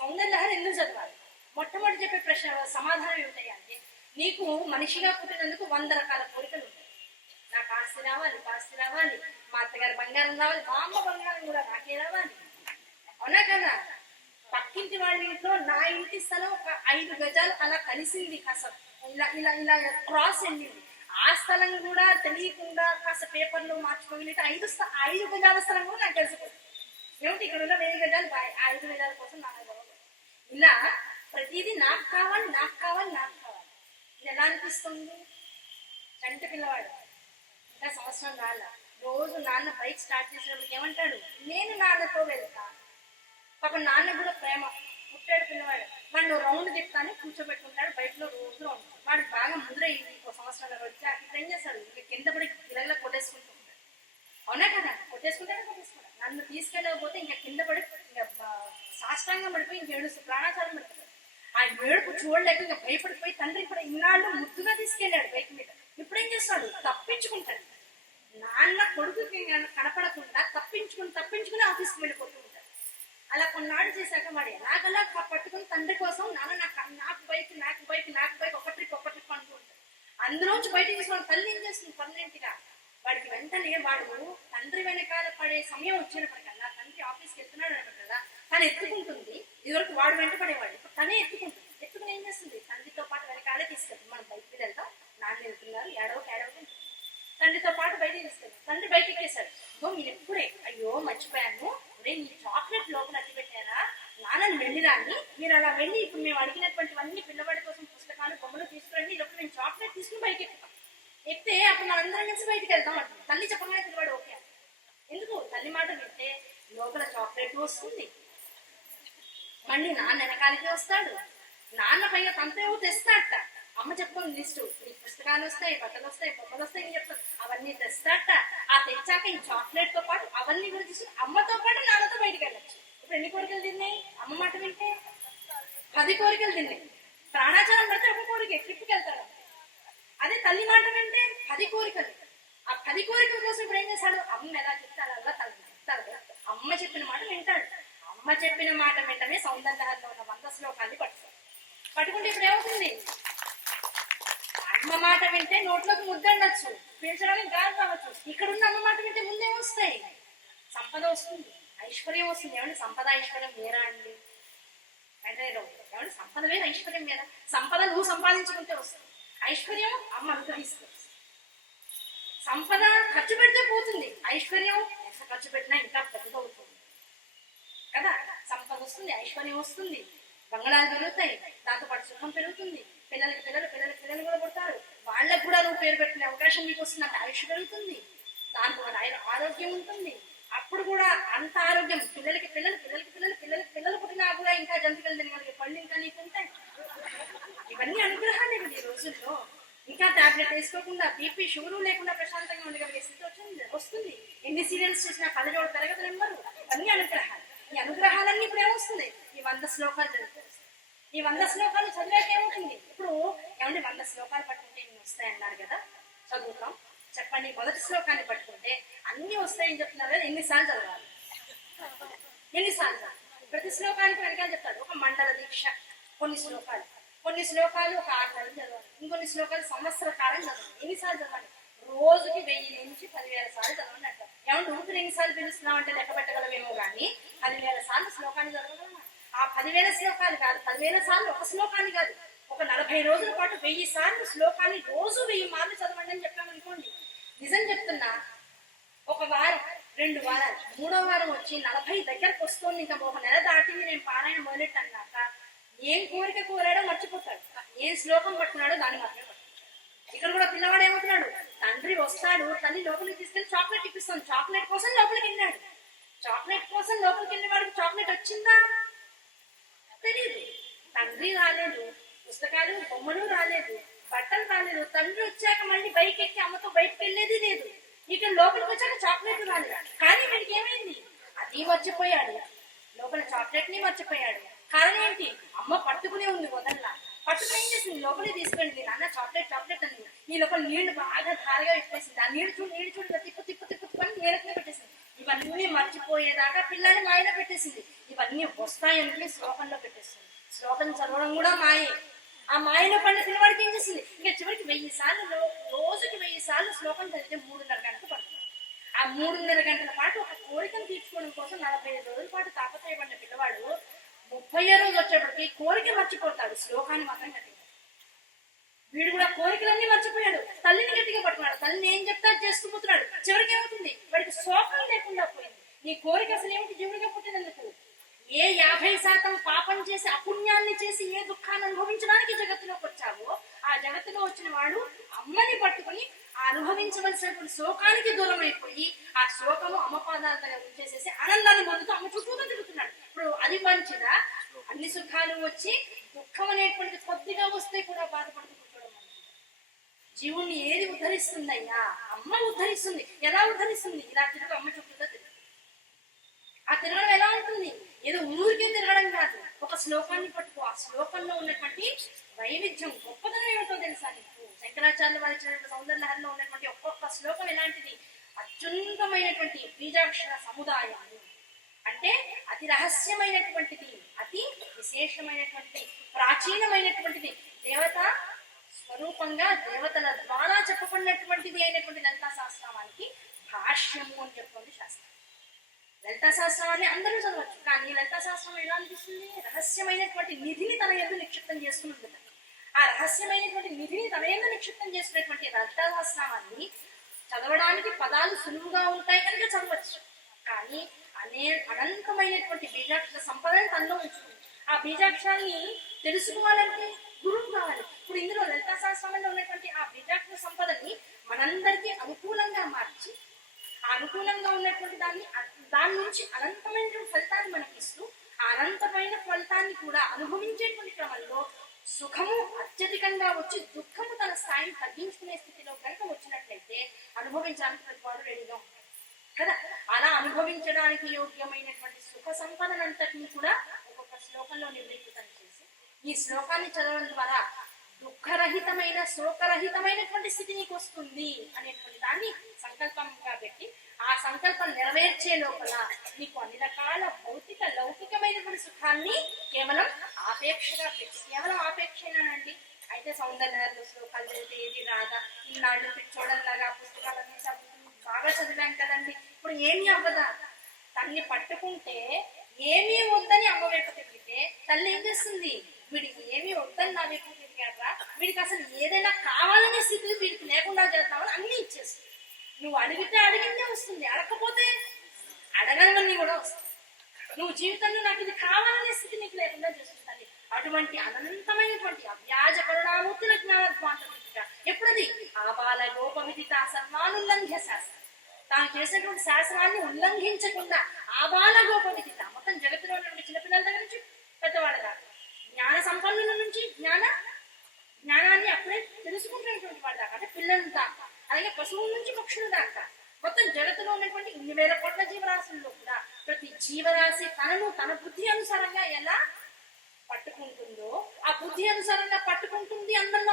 సౌందర్య లహరి ఎందుకు చదవాలి? మొట్టమొదటి చెప్పే ప్రశ్న సమాధానం ఏమిటాయి అంటే, నీకు మనిషిగా పుట్టినందుకు 100 రకాల కోరికలు ఉంటాయి. నాకు ఆస్తి రావాలి, పాస్తి రావాలి, మా అత్తగారి బంగారం రావాలి, మా అమ్మ బంగారం కూడా నాకే రావాలి, అవునా కదా. పక్కింటి వాళ్ళ ఇంట్లో నా ఇంటి స్థలం ఒక 5 గజాలు అలా కలిసింది, కాస్త ఇలా ఇలా ఇలా క్రాస్ వెళ్ళింది. ఆ స్థలం కూడా తెలియకుండా కాస్త పేపర్లో మార్చుకోగలిగితే 5 గజాల స్థలం కూడా నాకు తెలిసిపోతుంది. ఏమిటి ఇక్కడ ఉన్న 1000 గజాలు 5 గజాల కోసం నాకు కావాలి. ఇలా ప్రతిదీ నాకు కావాలి, నాకు కావాలి, నాకు కావాలి. ఇది ఎలా అనిపిస్తుంది? చంటి పిల్లవాడు ఇంకా సంవత్సరం రాల, రోజు నాన్న బైక్ స్టార్ట్ చేసినప్పుడు ఏమంటాడు? నేను నాన్నతో వెళ్తా. పాపం నాన్న కూడా ప్రేమ. పుట్టాడు పిల్లవాడు, వాడు రౌండ్ తిప్పుతానే కూర్చోబెట్టుకుంటాడు, బయటలో రోజులో ఉంటాడు. వాడికి బాగా ముద్ర ఇంకో సంవత్సరాల వచ్చి అక్కడ ఏం చేస్తాడు? ఇక కింద పడి గిలగల కొట్టేసుకుంటూ ఉంటాడు, అవునా కదా. కొట్టేసుకుంటాడు. నన్ను తీసుకెళ్ళకపోతే ఇంకా కింద పడి ఇంకా సాష్టాంగం పడిపోయి ఇంక ఏడుస్తూ ప్రాణాచారం పెడతాడు. ఆ ఏడుపు చూడలేక ఇంకా భయపడిపోయి తండ్రి కూడా ఇన్నాళ్ళు ముద్దుగా తీసుకెళ్ళాడు బైక్ మీద. ఇప్పుడేం చేస్తాడు? తప్పించుకుంటాడు. నాన్న కొడుకుకి కనపడకుండా తప్పించుకుని ఆఫీస్కి వెళ్ళిపోతూ ఉంటాడు. అలా కొన్నాళ్ళు చేశాక వాడు ఎలాగలా పట్టుకుని తండ్రి కోసం నాన్న నాకు బైక్ ఒక ట్రిప్ అంటూ ఉంటాడు. అందులోంచి బయటకు తీసుకోవడం తల్లి ఏం చేస్తుంది? పర్మనెంట్ గా వాడికి వెంటనే వాడు తండ్రి వెనకాల పడే సమయం వచ్చినప్పటికల్లా, తండ్రి ఆఫీస్కి వెళ్తున్నాడు అనమాట కదా, తను ఎత్తుకుంటుంది. ఇదివరకు వాడు వెంట పడేవాడు, ఇప్పుడు తనే ఎత్తుకుంటుంది. ఎత్తుకుని ఏం చేస్తుంది? తండ్రితో పాటు వెనకాలే తీసుకెళ్తుంది. మనం బయటకు వెళ్తాం, నాన్న వెళ్తున్నారు, ఏడవకుంటుంది. తండ్రితో పాటు బయటకు తీసుకెళ్తాం. తండ్రి బయటకు వేశాడు. మీరు ఎప్పుడే అయ్యో మర్చిపోయాను, నీ చాక్లెట్ లోపల అట్టి పెట్టారా, నాన్నని వెళ్ళిరాని. మీరు అలా వెళ్ళి ఇప్పుడు మేము అడిగినటువంటివన్నీ పిల్లవాడి కోసం పుస్తకాలు బొమ్మలు తీసుకురండి, లోపల మేము చాక్లెట్ తీసుకుని బయటకి ఎక్కుతాం. ఎక్కితే అప్పుడు మనందరం కలిసి బయటకు వెళ్తాం అంటుంది. తల్లి చెప్పగానే పిల్లవాడు ఓకే. ఎందుకు? తల్లి మాట వింటే లోపల చాక్లెట్ వస్తుంది, మళ్ళీ నాన్న వెనకాలకి వస్తాడు, నాన్న పైగా తనతో తెస్తాడట. అమ్మ చెప్పుకోండి లిస్టు, నీకు పుస్తకాలు వస్తాయి, బట్టలు వస్తాయి, బొమ్మలు వస్తాయి అని చెప్తాను. అవన్నీ తెస్తాడట. ఆ తెచ్చాక ఈ చాక్లెట్ తో పాటు అవన్నీ కూడా తీసుకుని అమ్మతో పాటు నాన్నతో బయటకు వెళ్ళచ్చు. ఇప్పుడు ఎన్ని కోరికలు తిన్నాయి? అమ్మ మాట వింటే 10 కోరికలు తిన్నాయి. ప్రాణాచారం పడితే ఒక కోరిక, ట్రిప్కి వెళ్తాడు. అదే తల్లి మాట వింటే 10 కోరికలు. ఆ 10 కోరికల కోసం ఇప్పుడు ఏం చేశాడు? అమ్మ ఎలా చెప్తాడు అలా తల అమ్మ చెప్పిన మాట వింటాడు. అమ్మ చెప్పిన మాట వెంటనే సౌందర్యంలో ఉన్న 100 శ్లోకాన్ని పట్టుకుంటే ఇప్పుడు ఏమవుతుంది? అమ్మ మాట వింటే నోట్లోకి ముద్దండొచ్చు, పీల్చడానికి గాలి కావచ్చు. ఇక్కడున్న అమ్మ మాట వింటే ముందేమొస్తాయి? సంపద వస్తుంది, ఐశ్వర్యం వస్తుంది. ఏమంటే సంపద ఐశ్వర్యం వేరా అండి? అంటే ఏమంటే సంపద వేరు, ఐశ్వర్యం వేరా? సంపద నువ్వు సంపాదించుకుంటే వస్తుంది, ఐశ్వర్యం అమ్మ అనుగ్రహిస్తుంది. సంపద ఖర్చు పెడితే పోతుంది, ఐశ్వర్యం ఎంత ఖర్చు పెట్టినా ఇంకా పెద్దదవుతుంది కదా. సంపద వస్తుంది, ఐశ్వర్యం వస్తుంది, బంగాళాలు పెరుగుతాయి, దాంతో పాటు సుఖం పెరుగుతుంది, పిల్లలు కూడా పుడతారు, వాళ్ళకు కూడా నువ్వు పేరు పెట్టిన అవకాశం మీకు వస్తుంది, అంటే ఆయుష్ పెరుగుతుంది, దాంతో ఆరోగ్యం ఉంటుంది. అప్పుడు కూడా అంత ఆరోగ్యం, పిల్లలకి పిల్లలు పుట్టినా కూడా ఇంకా జంతికలు తినగలిగే పళ్ళు ఇంకా నీకు ఉంటాయి. ఇవన్నీ అనుగ్రహాలే కదా ఈ రోజుల్లో. ఇంకా టాబ్లెట్ వేసుకోకుండా బీపీ షుగర్ లేకుండా ప్రశాంతంగా ఉండగలిగే స్థితి వస్తుంది. ఎన్ని సీరియల్స్ చూసినా కళ్ళజోడు పెరగదు నెంబరు. ఇవన్నీ అనుగ్రహాలు. ఈ అనుగ్రహాలన్నీ ఇప్పుడు ఏమొస్తుంది? ఈ 100 శ్లోకాలు చదువుతారు. ఈ 100 శ్లోకాలు చదివాక ఏమవుతుంది? ఇప్పుడు ఏమంటే 100 శ్లోకాలు పట్టుకుంటే ఇన్ని వస్తాయన్నారు కదా, చదువుతాం. చెప్పండి. మొదటి శ్లోకాన్ని పట్టుకుంటే అన్ని వస్తాయని చెప్తున్నారు కదా, ఎన్నిసార్లు చదవాలి? ఎన్నిసార్లు చదవాలి? ప్రతి శ్లోకానికి వెనకాల చెప్తాడు ఒక మండల దీక్ష, కొన్ని శ్లోకాలు ఒక 6 నెలలు చదవాలి, ఇంకొన్ని శ్లోకాలు సంవత్సర కాలం చదవాలి. ఎన్నిసార్లు చదవాలి? రోజుకి 1000 నుంచి 10,000 సార్లు చదవండి అంటారు. ఏమంటే ఊపిరి ఎన్నిసార్లు పిలుస్తున్నాం అంటే లెక్క పెట్టగలమేమో కానీ 10,000 సార్లు శ్లోకాన్ని చదవగలమా? ఆ 10,000 శ్లోకాలు కాదు, 10,000 సార్లు ఒక శ్లోకాన్ని కాదు, ఒక 40 రోజుల పాటు 1000 సార్లు శ్లోకాన్ని రోజు 1000 మార్లు చదవండి అని చెప్పామనుకోండి. నిజం చెప్తున్నా, ఒక వారం, 2 వారాలు, 3వ వారం వచ్చి 40 దగ్గరకు వస్తుంది, ఇంకా ఒక నెల దాటింది నేను పారాయణ మొదలెట్టన్నాక ఏం కోరిక కోరాడో మర్చిపోతాడు, ఏం శ్లోకం పట్టున్నాడో దాన్ని మాత్రమే పట్టుకుంటాడు. ఇక్కడ కూడా పిల్లవాడు ఏమవుతున్నాడు, తండ్రి వస్తాడు, తల్లి లోపలికి తీసుకెళ్లి చాక్లెట్ ఇప్పిస్తాను, చాక్లెట్ కోసం లోపలికి వెళ్ళాడు. చాక్లెట్ కోసం లోపలికి వెళ్ళిన వాడికి చాక్లెట్ వచ్చిందా తెలియదు. తండ్రి రాలేదు, పుస్తకాలు బొమ్మలు రాలేదు, బట్టలు రాలేదు. తండ్రి వచ్చాక మళ్ళీ బైక్ ఎక్కి అమ్మతో బయటకు వెళ్ళేది లేదు. ఇక లోపలికి వచ్చాక చాక్లెట్ రాలేదు. కానీ వీడికి ఏమైంది, అది మర్చిపోయాడు, లోపల చాక్లెట్ ని మర్చిపోయాడు. కారణం ఏంటి, అమ్మ పట్టుకునే ఉంది వదల్లా, పట్టుకుని ఏం చేసింది, లోపలికి తీసుకెళ్ళింది. నాన్న చాక్లెట్ చాక్లెట్ అని ఈ లోపల నీళ్లు బాగా ధారగా పెట్టేసింది. ఆ నీళ్లు చూడు తిప్పు తిప్పు తిప్పుకొని నీళ్ళకి పెట్టేసింది. ఇవన్నీ మర్చిపోయేదాకా పిల్లని మాయలో పెట్టేసింది. ఇవన్నీ వస్తాయని శ్లోకంలో పెట్టేసింది. శ్లోకం చదవడం కూడా మాయే. ఆ మాయలో పడిన పిల్లవాడికి ఏం చేసింది, ఇంకా చివరికి 1000 సార్లు, రోజుకి 1000 సార్లు శ్లోకం చదివితే 3.5 గంటలు పడుతుంది. ఆ 3.5 గంటల పాటు ఒక కోరికను తీర్చుకోవడం కోసం 45 రోజుల పాటు తాపత్రయపడిన పిల్లవాడు 30వ రోజు వచ్చేప్పటికి కోరిక మర్చిపోతాడు, శ్లోకాన్ని మాత్రం గట్టిగా. వీడు కూడా కోరికలన్నీ మర్చిపోయాడు, తల్లిని గట్టిగా పట్టుకున్నాడు, తల్లిని ఏం చెప్తా చేస్తూ పోతున్నాడు. చివరికి ఏమవుతుంది, వాడికి శోకం లేకుండా పోయింది. నీ కోరిక అసలు ఏమిటి, జీవుడిగా పుట్టినందుకు ఏ 50% పాపం చేసి అపుణ్యాన్ని చేసి ఏ దుఃఖాన్ని అనుభవించడానికి జగత్తులోకి వచ్చావో ఆ జగత్తులో వచ్చిన వాడు అమ్మని పట్టుకుని ఆ అనుభవించవలసినటువంటి శోకానికి దూరం అయిపోయి ఆ శోకము అమ్మ పాదాల దగ్గర ఉంచేసేసి ఆనందాన్ని పొందుతూ అమ్మ చుట్టూతో తిరుగుతున్నాడు. ఇప్పుడు అది మంచిదా, అన్ని సుఖాలు వచ్చి దుఃఖం అనేటువంటి కొద్దిగా వస్తే కూడా బాధపడుతూ కూర్చోవడం మంచిదా? జీవుణ్ణి ఏది ఉద్ధరిస్తుందయ్యా, అమ్మ ఉద్ధరిస్తుంది. ఎలా ఉద్ధరిస్తుంది, ఇలా తిరుగు, అమ్మ చుట్టూతో తిరుగు. ఆ తిరగడం ఎలా ఉంటుంది, ఏదో ఊరికే తిరగడం కాదు, ఒక శ్లోకాన్ని పట్టుకో, ఆ శ్లోకంలో ఉన్నటువంటి వైవిధ్యం గొప్పదనం ఏమిటో తెలుసా నీకు? శంకరాచార్యులు వారి సౌందర్యలహరిలో ఉన్నటువంటి ఒక్కొక్క శ్లోకం ఎలాంటిది, అత్యున్నతమైనటువంటి బీజాక్షర సముదాయాలు, అంటే అతి రహస్యమైనటువంటిది, అతి విశేషమైనటువంటిది, ప్రాచీనమైనటువంటిది, దేవత స్వరూపంగా దేవతల ద్వారా చెప్పబడినటువంటిది అయినటువంటి లలితా సహస్రనామానికి భాష్యము అని చెప్తుంది శాస్త్రం. లలితా సహస్రనామాన్ని అందరూ చదవచ్చు, కానీ లలితా సహస్రం ఎలా అనిపిస్తుంది, రహస్యమైనటువంటి నిధిని తన యందు నిక్షిప్తం చేసుకుని. ఆ రహస్యమైనటువంటి నిధిని తన యందు నిక్షిప్తం చేసుకునేటువంటి లలితా సహస్రనామాన్ని చదవడానికి పదాలు సులువుగా ఉంటాయి కనుక చదవచ్చు, కానీ అనంతమైనటువంటి బీజాక్షర సంపదని తనలో ఉంచుతుంది. ఆ బీజాక్షరాన్ని తెలుసుకోవాలంటే గురువు కావాలి. ఇప్పుడు ఇందులో లలితా సహస్రనామంలో ఉన్నటువంటి ఆ బీజాక్షర సంపదని మనందరికీ అనుకూలంగా మార్చి ఆ అనుకూలంగా ఉన్నటువంటి దాని నుంచి అనంతమైనటువంటి ఫలితాన్ని మనకి ఇస్తూ ఆ అనంతమైన ఫలితాన్ని కూడా అనుభవించేటువంటి క్రమంలో సుఖము అత్యధికంగా వచ్చి దుఃఖము తన స్థాయిని తగ్గించుకునే స్థితిలో కనుక వచ్చినట్లయితే అనుభవించడానికి ప్రతి వాడు రెడీగా ఉంటాడు కదా. అలా అనుభవించడానికి యోగ్యమైనటువంటి సుఖ సంపదనంతటిని కూడా ఒక్కొక్క శ్లోకంలో నిర్వహితం చేసి ఈ శ్లోకాన్ని చదవడం ద్వారా దుఃఖరహితమైన శోకరహితమైనటువంటి స్థితి నీకు వస్తుంది అనేటువంటి దాన్ని సంకల్పంగా పెట్టి ఆ సంకల్పం నెరవేర్చే లోపల నీకు అన్ని రకాల భౌతిక లౌకికమైనటువంటి సుఖాన్ని కేవలం ఆపేక్షగా పెట్టి, కేవలం ఆపేక్షేనండి. అయితే సౌందర్య శ్లోకాలు చదివితే ఏది రాదా, ఈనాడు పిచ్చోడల్లాగా పుస్తకాలన్నీ బాగా చదివాం కదండి, ఇప్పుడు ఏమీ అవ్వదా? తల్లి పట్టుకుంటే ఏమీ వద్దని అమ్మ వైపు తిరిగితే తల్లి ఏం చేస్తుంది, వీడికి ఏమీ వద్దని నా వైపు తిరిగాడ్రా, వీడికి అసలు ఏదైనా కావాలనే స్థితి వీడికి లేకుండా చేద్దామని అన్ని ఇచ్చేస్తుంది. నువ్వు అడిగితే అడిగిందే వస్తుంది, అడగకపోతే అడగనవన్నీ కూడా వస్తుంది. నువ్వు జీవితంలో నాకు ఇది కావాలనే స్థితి నీకు లేకుండా చేస్తుంది. అటువంటి అనంతమైనటువంటి అవ్యాజ కరుణామూర్తుల జ్ఞానద్వాంతగా ఎప్పుడది ఆబాల గోప విదిత సర్వానుల్లంఘ్య శాస్త్రం, తాను చేసినటువంటి శాస్త్రాన్ని ఉల్లంఘించకుండా ఆబాల గోప విదిత, మొత్తం జగత్తులో ఉన్నటువంటి చిన్నపిల్లల దగ్గర నుంచి పెద్దవాళ్ళ దాకా, జ్ఞాన సంపన్నుల నుంచి జ్ఞానాన్ని అప్పుడే తెలుసుకుంటున్నటువంటి వాళ్ళ దాకా, అంటే పిల్లల దాకా, అలాగే పశువుల నుంచి పక్షుల దాకా, మొత్తం జగత్తులో ఉన్నటువంటి 1,000 కోట్ల జీవరాశుల్లో కూడా ప్రతి జీవరాశి తనను తన బుద్ధి అనుసారంగా ఎలా పట్టుకుంటుందో ఆ బుద్ధి అనుసారంగా పట్టుకుంటుంది. అందంలో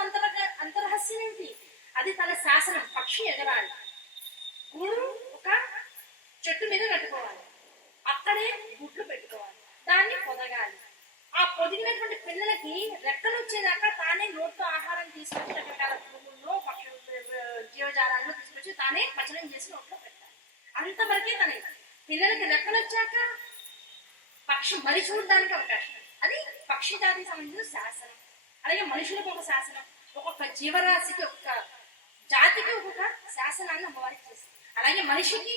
అంతరహస్యం ఏంటి, అది తన శాసనం. పక్షి ఎగరాలి, గూడు ఒక చెట్టు మీద కట్టుకోవాలి, అక్కడే గుడ్లు పెట్టుకోవాలి, దాన్ని పొదగాలి. ఆ పొదిగినటువంటి పిల్లలకి రెక్కలు వచ్చేదాకా తానే నోట్లో ఆహారం తీసుకొచ్చి రకరకాల పురుగుల్లో పక్షులు జీవజాలాలను తీసుకొచ్చి తానే పచనం చేసి నోట్లో పెట్టాలి. అంతవరకే తన పిల్లలకి రెక్కలు వచ్చాక పక్షి మరి చూడడానికి అవకాశం. అది పక్షి జాతికి సంబంధించిన శాసనం. అలాగే మనుషులకు ఒక శాసనం, ఒక్కొక్క జీవరాశికి ఒక్కొక్క జాతికి ఒక్కొక్క శాసనాన్ని అమ్మవారికి చేసింది. అలాగే మనిషికి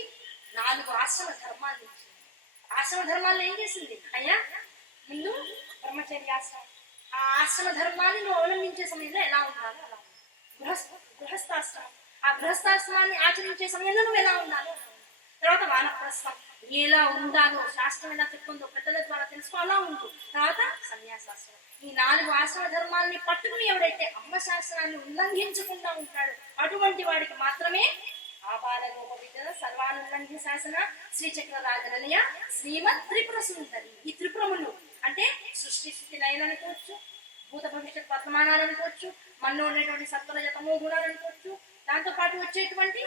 4 ఆశ్రమ ధర్మాలు ఇచ్చింది. ఆశ్రమ ధర్మాలను ఏం చేసింది? అయ్యా ముందు బ్రహ్మచర్యాశ్రమం, ఆ ఆశ్రమ ధర్మాన్ని నువ్వు అవలంబించే సమయంలో ఎలా ఉండాలో అలా ఉండాలి. గృహస్థాశ్రమం, ఆ గృహస్థాశ్రమాన్ని ఆచరించే సమయంలో నువ్వు ఎలా ఉండాలో. తర్వాత వానప్రస్థం, ఎలా ఉండాలో శాస్త్రం ఎలా చెప్తుందో పెద్దల ద్వారా తెలుసుకో అలా ఉండు. తర్వాత సన్యాసాశ్రమం. ఈ 4 ఆశ్రమ ధర్మాలని పట్టుకుని ఎవరైతే అమ్మ శాస్త్రాన్ని ఉల్లంఘించకుండా ఉంటాడో అటువంటి వాడికి మాత్రమే ఆబాల గోపవిద్య సర్వానుల్లంఘ్య శాసన శ్రీచక్ర రాజనీయ శ్రీమద్ త్రిపుర సుందరి. ఈ త్రిపురములు అంటే సృష్టి స్థితి లయలు అనుకోవచ్చు, భూత భవిష్యత్ వర్తమానాలు అనుకోవచ్చు, మనలో ఉండేటువంటి సత్వర జతమో గుణాలు అనుకోవచ్చు, దాంతో పాటు వచ్చేటువంటి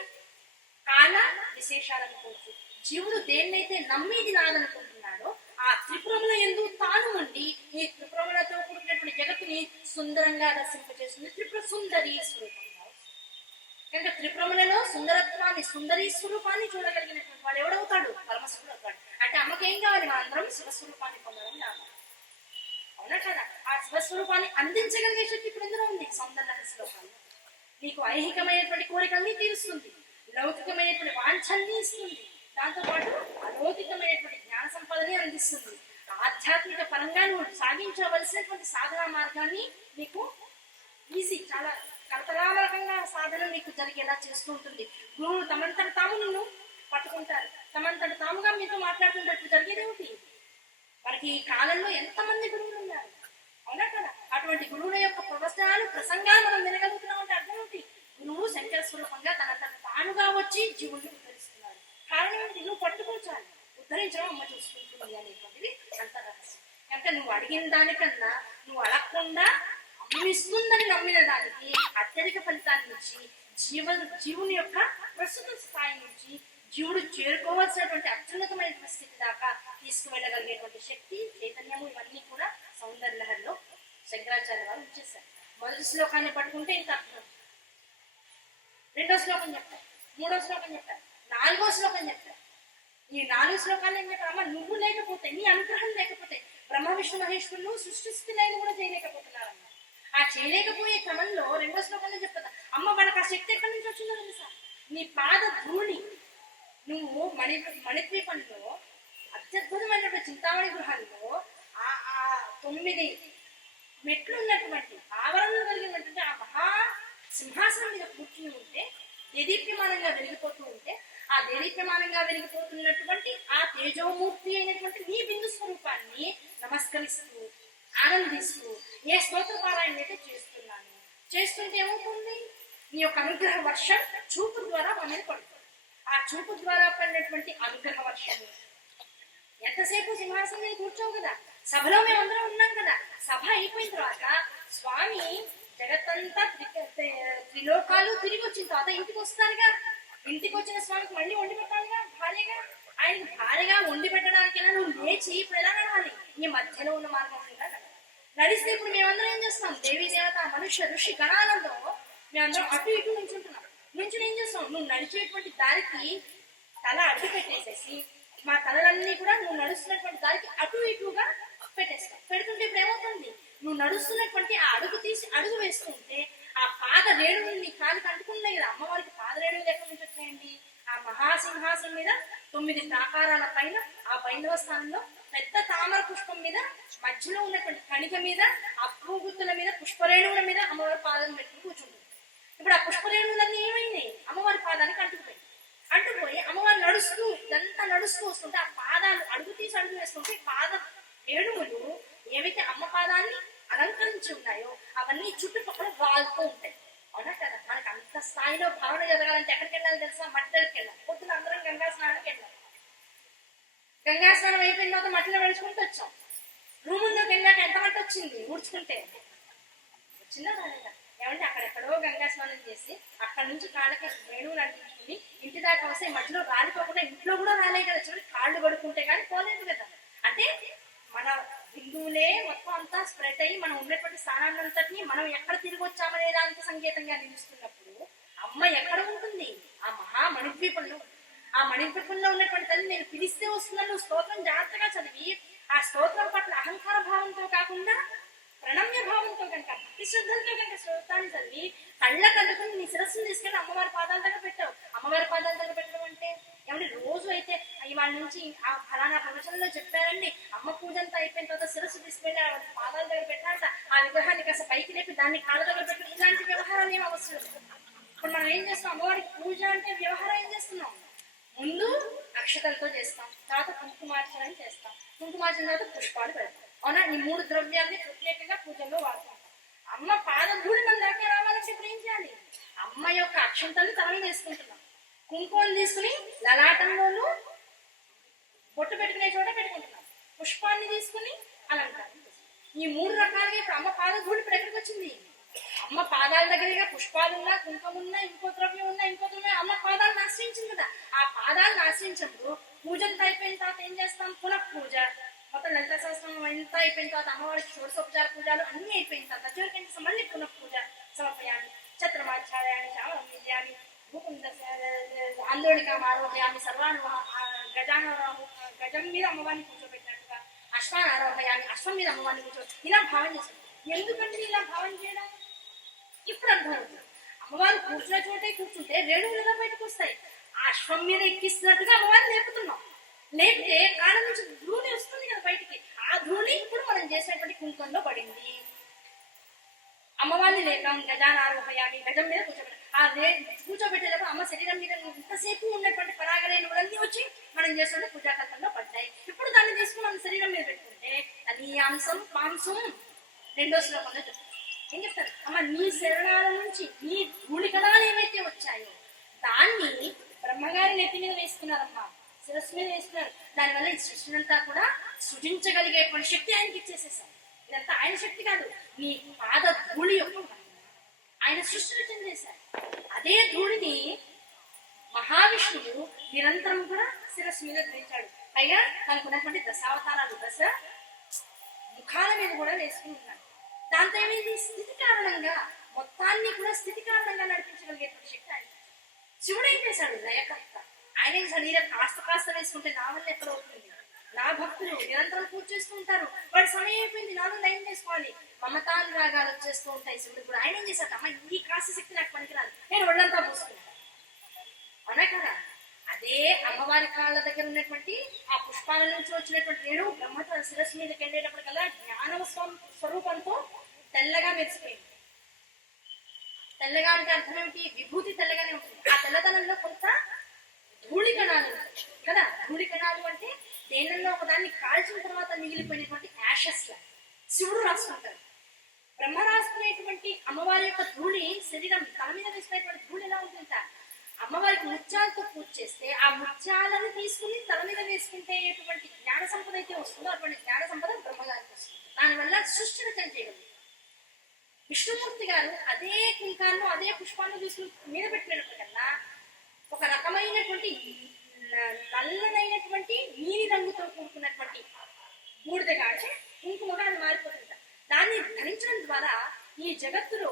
కాల విశేషాలు అనుకోవచ్చు. జీవుడు దేన్నైతే నమ్మేది నాదనుకుంటున్నాడో ఆ త్రిపురముల యందు తాను ఉండి ఈ త్రిపురములతో కూడినటువంటి జగత్తుని సుందరంగా దర్శింపజేస్తుంది త్రిపుర సుందరి స్వరూపంగా. కనుక త్రిపురములలో సుందరత్వాన్ని, సుందరీ స్వరూపాన్ని చూడగలిగినటువంటి వాడు ఎవడవుతాడు? పరమశివుడు అవుతాడు. అంటే అమ్మకేం కావాలి? మనందరం శివస్వరూపాన్ని పొందడం కావాలి. అవునా కదా? ఆ శివస్వరూపాన్ని అందించగలిగే శక్తి ఇప్పుడు ఎందులో ఉంది? సౌందర్య శ్లోకాలు. నీకు ఐహికమైనటువంటి కోరికల్ని తీరుస్తుంది, లౌకికమైనటువంటి వాంఛల్ని ఇస్తుంది, దాంతో పాటు అలౌకికమైనటువంటి జ్ఞాన సంపదని అందిస్తుంది. ఆధ్యాత్మిక పరంగా నువ్వు సాగించవలసినటువంటి సాధనా మార్గాన్ని నీకు ఈజీ, చాలా కలతలామరకంగా సాధన నీకు జరిగేలా చేస్తూ ఉంటుంది. గురువులు తమంతట తాము నిన్ను పట్టుకుంటారు, తమంతట తాముగా మీతో మాట్లాడుతున్నట్టు జరిగేది ఏమిటి? మనకి ఈ కాలంలో ఎంతమంది గురువులు ఉన్నారు, అవునా కదా? అటువంటి గురువుల యొక్క ప్రవచనాలు, ప్రసంగాలు మనం వినగలుగుతున్నాం అంటే అర్థం ఏమిటి? గురువు శంకర స్వరూపంగా తన తానుగా వచ్చి జీవుడిని ఉద్ధరిస్తున్నారు. కారణం ఏంటి? నువ్వు పట్టుకోచాలి, ఉద్ధరించడం అమ్మ చూసుకుంటుంది అనేటువంటిది అంత రహస్యం. కనుక నువ్వు అడిగిన దానికన్నా నువ్వు అడగకుండా అమ్మిస్తుందని నమ్మిన దానికి అత్యధిక ఫలితాన్ని ఇచ్చి జీవుని యొక్క ప్రస్తుత స్థాయి నుంచి జీవుడు చేరుకోవాల్సినటువంటి అత్యున్నతమైన స్థితి దాకా తీసుకువెళ్ళగలిగేటువంటి శక్తి, చైతన్యము ఇవన్నీ కూడా సౌందర్య లహరిలో శంకరాచార్య వారు ఇచ్చేశారు. మొదటి శ్లోకాన్ని పట్టుకుంటే ఇంత అర్థం, 2వ శ్లోకం చెప్తారు, 3వ శ్లోకం చెప్తారు, 4వ శ్లోకం చెప్తారు. ఈ 4 శ్లోకాలు ఏం చెప్పారు? అమ్మ నువ్వు లేకపోతే, నీ అనుగ్రహం లేకపోతే బ్రహ్మ విష్ణు మహేశ్వరులు సృష్టి స్థితిని కూడా చేయలేకపోతున్నారమ్మ. ఆ చేయలేకపోయే క్రమంలో 2వ శ్లోకంలో చెప్తా అమ్మ వాళ్ళకి ఆ శక్తి ఎక్కడి నుంచి వచ్చిందో తెలుసా? నీ పాద ధూళి. నువ్వు మణిద్వీపంలో అత్యద్భుతమైనటువంటి చింతామణి గృహాల్లో ఆ 9 మెట్లు ఉన్నటువంటి ఆవరణలు కలిగినటువంటి ఆ మహా సింహాసనం మీద కూర్చుని ఉంటే, దేదీప్యమానంగా వెలిగిపోతూ ఉంటే, ఆ దేదీప్యమానంగా వెలిగిపోతున్నటువంటి ఆ తేజోమూర్తి అయినటువంటి నీ బిందు స్వరూపాన్ని నమస్కరిస్తూ ఆనందిస్తూ ఏ స్తోత్ర పారాయణ అయితే చేస్తుంటే ఏమవుతుంది? నీ యొక్క అనుగ్రహ వర్షం చూపు ద్వారా మన మీద పడుతుంది. ఆ చూపు ద్వారా పడినటువంటి అనుగ్రహ వర్షం ఎంతసేపు సింహాసనం మీద కూర్చోవు కదా, సభలో మేమందరం ఉన్నాం కదా. సభ అయిపోయిన తర్వాత స్వామి జగత్తంతా త్రిలోకాలు తిరిగి వచ్చిన తర్వాత ఇంటికి వస్తారుగా. ఇంటికి వచ్చిన స్వామికి మళ్ళీ వండి పెట్టాలిగా భార్యగా. ఆయన భార్యగా వండి పెట్టడానికైనా నువ్వు లేచి ఇప్పుడు ఎలా నడవాలి? ఈ మధ్యలో ఉన్న మార్గం మీద నడిస్తే ఇప్పుడు మేమందరం ఏం చేస్తాం? దేవీ దేవత మనుష్య ఋషి గణాలలో మేమందరం అటు ఇటు నుంచుంటున్నాం. నుంచి ఏం చేస్తాం? నువ్వు నడిచేటువంటి దారికి తల అడ్డు పెట్టేసేసి మా తలలన్నీ కూడా నువ్వు నడుస్తున్నటువంటి దారికి అటు ఇటుగా పెట్టేస్తాం. పెడుతుంటే ఇప్పుడు ఏమవుతుంది? నువ్వు నడుస్తున్నటువంటి ఆ అడుగు తీసి అడుగు వేస్తుంటే ఆ పాద రేణువులు నీ కాలికి అంటుకున్నాయి కదా. అమ్మవారికి పాద రేణువులు ఎక్కడి నుంచి వచ్చాయండి? ఆ మహాసింహాసనం మీద 9 ప్రాకారాల పైన ఆ 5వ స్థానంలో పెద్ద తామర పుష్పం మీద మధ్యలో ఉన్నటువంటి కణిక మీద ఆ పూగుత్తుల మీద పుష్పరేణువుల మీద అమ్మవారి పాదం పెట్టుకుని కూర్చుంటుంది. ఇప్పుడు ఆ పుష్పరేణువులన్నీ ఏమైనాయి? అమ్మవారి పాదానికి అంటుకుపోయి అమ్మవారు నడుస్తూ ఇదంతా నడుస్తూ వస్తుంటే ఆ పాదాలు అడుగు తీసి అడుగు వేస్తుంటే పాద రేణువులు ఏవైతే అమ్మ పాదాన్ని అలంకరించి ఉన్నాయో అవన్నీ చుట్టుపక్కల వాళ్తూ ఉంటాయి. అవునా కదా? మనకు అంత స్థాయిలో భావన జరగాలంటే ఎక్కడికి వెళ్ళాలి తెలుసా? మట్టి దగ్గరికి వెళ్ళాలి. పొద్దున అందరం గంగా స్నానానికి వెళ్ళాలి. గంగా స్నానం అయిపోయిన తర్వాత మట్టిలో నడుచుకుంటూ వచ్చాం. రూముల్లోకి వెళ్ళాక ఎంత మట్టి వచ్చింది ఊడ్చుకుంటే? వచ్చిందా రాలేదా? ఏమంటే అక్కడెక్కడో గంగా స్నానం చేసి అక్కడ నుంచి కాళ్ళకి వేణువులు అంటించుకుని ఇంటి దాకా వస్తే మధ్యలో రాలిపోకుండా ఇంట్లో కూడా రాలే కదా, చూడండి కాళ్ళు కడుక్కుంటే కానీ పోలేదు కదా. అంటే మన బిందువులే మొత్తం అంతా స్ప్రెడ్ అయ్యి మనం ఉన్నటువంటి స్థానాన్నంతటిని మనం ఎక్కడ తిరిగి వచ్చామనే దానికి సంకేతంగా నిలుస్తున్నప్పుడు అమ్మ ఎక్కడ ఉంటుంది? ఆ మహా మణిద్వీపంలో. ఆ మణిద్వీపంలో ఉన్నటువంటి తల్లి నేను పిలిస్తే వస్తున్నాను, నువ్వు స్తోత్రం జాగ్రత్తగా చదివి ఆ స్తోత్రం పట్ల అహంకార భావంతో కాకుండా ప్రణమ్య భావంతో కనుక భక్తి శ్రద్ధలతో కనుక స్తోత్రాన్ని చదివి కళ్ళ కళ్ళుకుని నీ శిరస్సును తీసుకెళ్ళి అమ్మవారి పాదాల దగ్గర పెట్టావు. అమ్మవారి పాదాల దగ్గర పెట్టడం అంటే ఏమంటే రోజు అయితే ఇవాళ నుంచి ఆ ఫలానా ప్రవచనంలో చెప్పారండి, అమ్మ పూజ అంతా అయిపోయిన తర్వాత శిరస్సు తీసుకెళ్ళి ఆ పాదాల దగ్గర పెట్టాలంట, ఆ విగ్రహాన్ని కాస్త పైకి లేపి దాన్ని కాళ్ళ దగ్గర పెట్టడం, ఇలాంటి వ్యవహారాలు ఏం అవసరం లేదు. ఇప్పుడు మనం ఏం చేస్తాం? అమ్మవారికి పూజ అంటే వ్యవహారం ఏం చేస్తున్నాం? ముందు అక్షతలతో చేస్తాం, తర్వాత కుంకుమార్చన చేస్తాం, కుంకుమార్చన తర్వాత పుష్పాలు పెడతాం. అవునా? ఈ 3 ద్రవ్యాల్ని ప్రత్యేకంగా పూజల్లో వాడతాం. అమ్మ పాదం ధూళి మన దాకా రావాలంటే ఇప్పుడు ఏం చేయాలి? అమ్మ యొక్క అక్షంతల్ని తలని వేసుకుంటున్నాం, కుంకుమలు తీసుకుని లలాటంలోనూ బొట్టు పెట్టుకునే చోట పెట్టుకుంటున్నాం, పుష్పాన్ని తీసుకుని అలంకారం చేస్తున్నాం. ఈ 3 రకాలుగా ఇప్పుడు అమ్మ పాద ధూళి ఇప్పుడు ఎక్కడికి వచ్చింది? అమ్మ పాదాల దగ్గరగా పుష్పాలున్నా, కుంకుమున్నా, ఇంకో ద్రవ్యం ఉన్నా, ఇంకో ద్రవ్యం అమ్మ పాదాలను ఆశ్రయించింది కదా. ఆ పాదాలను ఆశ్రయించినప్పుడు పూజంతా అయిపోయిన తర్వాత ఏం చేస్తాం? పునః పూజ. మొత్తం లలిత సహస్రం ఎంత అయిపోయిన తర్వాత అమ్మవారికి షోడశోపచార పూజలు అన్ని అయిపోయిన తర్వాత చివరికి ఏం చేస్తాం? మళ్ళీ పునః పూజ సమర్పయామి, ఛత్రమాచార్యాన్ని, చామీయామి, భూకుంద ఆందోళిక ఆరోహయామి, సర్వాను గజం మీద అమ్మవారిని కూర్చోబెట్టినట్టుగా అశ్వాన్ని ఆరోహయామి, అశ్వం మీద అమ్మవారిని ఇలా భావన చేస్తాం. ఎందుకంటే ఇలా భావన చేయడం ఇప్పుడు అర్థమవుతుంది. అమ్మవారు కూర్చున్న చోటే కూర్చుంటే రేణువులు ఎలా బయటకు వస్తాయి? ఆ అశ్వం మీద ఎక్కిస్తున్నట్టుగా అమ్మవారిని లేపుతున్నాం. లేపితే కాళ్ళ నుంచి ధూళి వస్తుంది కదా బయటికి. ఆ ధూళి ఇప్పుడు మనం చేసినటువంటి కుంకుమంలో పడింది. అమ్మవారిని లేపాం, గజానారోహయామి, గజం మీద కూర్చోబెట్టాం. ఆ కూర్చోబెట్టేటప్పుడు అమ్మ శరీరం మీద ఇంతసేపు ఉన్నటువంటి పరాగరేణువులన్నీ వచ్చి మనం చేస్తున్న పూజాకల్పంలో పడ్డాయి. ఇప్పుడు దాన్ని తీసుకుని మనం శరీరం మీద పెట్టుకుంటే అనీయాంసం పాంసం 2వ శ్లోకంలో చెప్తారు. ఏం చెప్తారు? అమ్మ నీ శరణాల నుంచి నీ ధూళి కణాలు ఏవైతే వచ్చాయో దాన్ని బ్రహ్మగారి నెత్తి మీద వేసుకున్నారమ్మా, శిరస్సు మీద వేసుకున్నారు. దానివల్ల ఈ సృష్టినంతా కూడా సృజించగలిగేటువంటి శక్తి ఆయనకి ఇచ్చేసేసాం. ఇదంతా ఆయన శక్తి కాదు, నీ పాద ధూళి యొక్క ఆయన సృష్టి రచన చేశారు. అదే ధూళిని మహావిష్ణువు నిరంతరం కూడా శిరస్సు మీద ధరించాడు. పైగా తనకు ఉన్నటువంటి దశావతారాలు 10 ముఖాల మీద కూడా వేసుకుని ఉన్నాడు. దాంతో ఏమైంది? స్థితి కారణంగా మొత్తాన్ని కూడా స్థితి కారణంగా నడిపించగలిగేటువంటి శక్తి ఆయన. శివుడు ఏం చేశాడు? లయకర్త. ఆయన శరీరం కాస్త వేసుకుంటే నా వల్ల ఎక్కడ అవుతుంది? నా భక్తులు నిరంతరం పూజ చేస్తూ ఉంటారు, వాడి సమయం అయిపోయింది, నాలో లైన్ చేసుకోవాలి, మమతాలు రాగాలు వచ్చేస్తూ ఉంటాయి. శివుడు కూడా ఆయన ఏం చేశాడు? అమ్మ ఈ కాస్త శక్తి నాకు పనికిరాదు, నేను ఒళ్ళంతా పూసుకుంటాను. అవునా కదా? అదే అమ్మవారి కాళ్ళ దగ్గర ఉన్నటువంటి ఆ పుష్పాల నుంచి వచ్చినటువంటి రేణు బ్రహ్మ శిరస్సు మీదకి వెళ్ళేటప్పటికల్లా జ్ఞాన స్వరూపంతో తెల్లగా మెరిసిపోయింది. తెల్లగా అంటే అర్థం ఏమిటి? విభూతి తెల్లగానే ఉంటుంది. ఆ తెల్లదనంలో కొంత ధూళి కణాలు కదా. ధూళి కణాలు అంటే దేనిలో ఒకదాన్ని కాల్చిన తర్వాత మిగిలిపోయినటువంటి యాషెస్ శివుడు రాసుకుంటారు. బ్రహ్మ రాసుకునేటువంటి అమ్మవారి యొక్క ధూళి శరీరం తల మీద వేసుకునేటువంటి ధూళి ఎలా ఉంటుందా? అమ్మవారికి ముత్యాలతో పూజ చేస్తే ఆ ముత్యాలను తీసుకుని తల మీద వేసుకుంటే ఎటువంటి జ్ఞాన సంపద అయితే వస్తుందో అటువంటి జ్ఞాన సంపద బ్రహ్మగారికి వస్తుంది. దానివల్ల సృష్టి రచన చేయగలరు. విష్ణుమూర్తి గారు అదే కుంకాన్ని అదే పుష్పాన్ని తీసుకుని మీద పెట్టినప్పటికన్నా ఒక రకమైనటువంటి నల్లనైనటువంటి నీలి రంగుతో కూడుకున్నటువంటి బూడిదగా అంటే కుంకుమగా అది మారిపోతుంది. దాన్ని ధరించడం ద్వారా ఈ జగత్తులో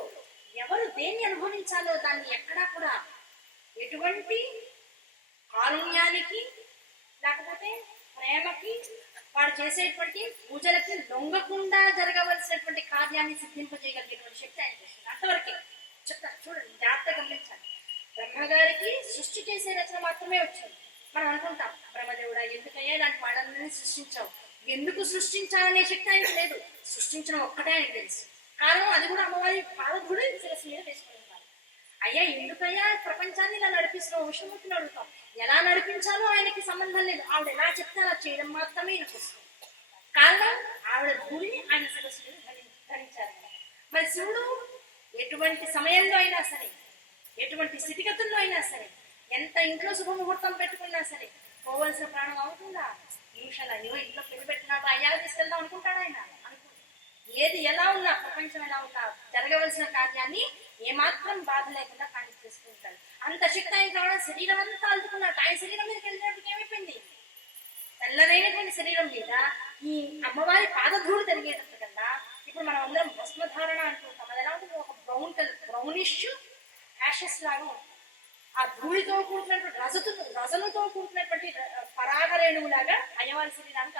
ఎవరు దేన్ని అనుభవించాలో దాన్ని ఎక్కడా కూడా ఎటువంటి కారుణ్యానికి లేకపోతే ప్రేమకి వాడు చేసేటువంటి పూజలకి లొంగకుండా జరగవలసినటువంటి కార్యాన్ని సిద్ధింపజేయగలిగేటువంటి శక్తి ఆయన చేస్తుంది. అంతవరకే చెప్తాను, చూడండి, జాగ్రత్తగా గమనించాలి. బ్రహ్మగారికి సృష్టి చేసే రచన మాత్రమే వచ్చింది. మనం అనుకుంటాం, బ్రహ్మదేవుడా ఎందుకయ్యా ఇలాంటి వాళ్ళని సృష్టించావు? ఎందుకు సృష్టించాలనే శక్తి ఆయనకు లేదు. సృష్టించడం ఒక్కటే ఆయనకు తెలుసు. కారణం అది కూడా అమ్మవారి పాదధూళి శిరస్సు మీద వేసుకుని ఉంటారు. అయ్యా ఎందుకయ్యా ప్రపంచాన్ని ఇలా నడిపిస్తున్నావు? విష్ణుమూర్తిని అడుగుతాం. ఎలా నడిపించాలో ఆయనకి సంబంధం లేదు. ఆవిడ ఎలా చెప్తే అలా చేయడం మాత్రమే ఈయనకు వస్తుంది. కారణం ఆవిడ ధూళిని ఆయన శిరస్సు మీద ధరించారు. మరి శివుడు ఎటువంటి సమయంలో అయినా సరే, ఎటువంటి స్థితిగతుల్లో అయినా సరే, ఎంత ఇంట్లో శుభముహూర్తం పెట్టుకున్నా సరే పోవలసిన ప్రాణం అవుతుందా? నిమిషాలు అయ్యో ఇంట్లో పెళ్లి పెట్టినాడు అయ్యాలు తీసుకెళ్దాం అనుకుంటాడు ఆయన? అనుకుంటాడు. ఏది ఎలా ఉన్నా, ప్రపంచం ఎలా ఉన్నా, జరగవలసిన కార్యాన్ని ఏమాత్రం బాధ లేకుండా కాని చేస్తూ ఉంటాడు. అంత శక్తి ఆయన కావడం శరీరం అంతా అల్లుకున్నాడు. ఆయన శరీరం మీదకి వెళ్ళినప్పటికీ ఏమైపోయింది, తెల్లరైనటువంటి శరీరం మీద ఈ అమ్మవారి పాదధూళి తిరిగేటట్టు కన్నా ఇప్పుడు మనం అందరం భస్మధారణ అంటుంటాం. అది ఎలా ఉంటుంది, ఒక బ్రౌన్ కలర్, బ్రౌనిష్ యాషెస్ లాగా ఉంటుంది. ఆ ధూళితో కూడుకున్నటువంటి రజనుతో కూడుకున్నటువంటి పరాగరేణువులాగా అయ్యవారి శరీరానికి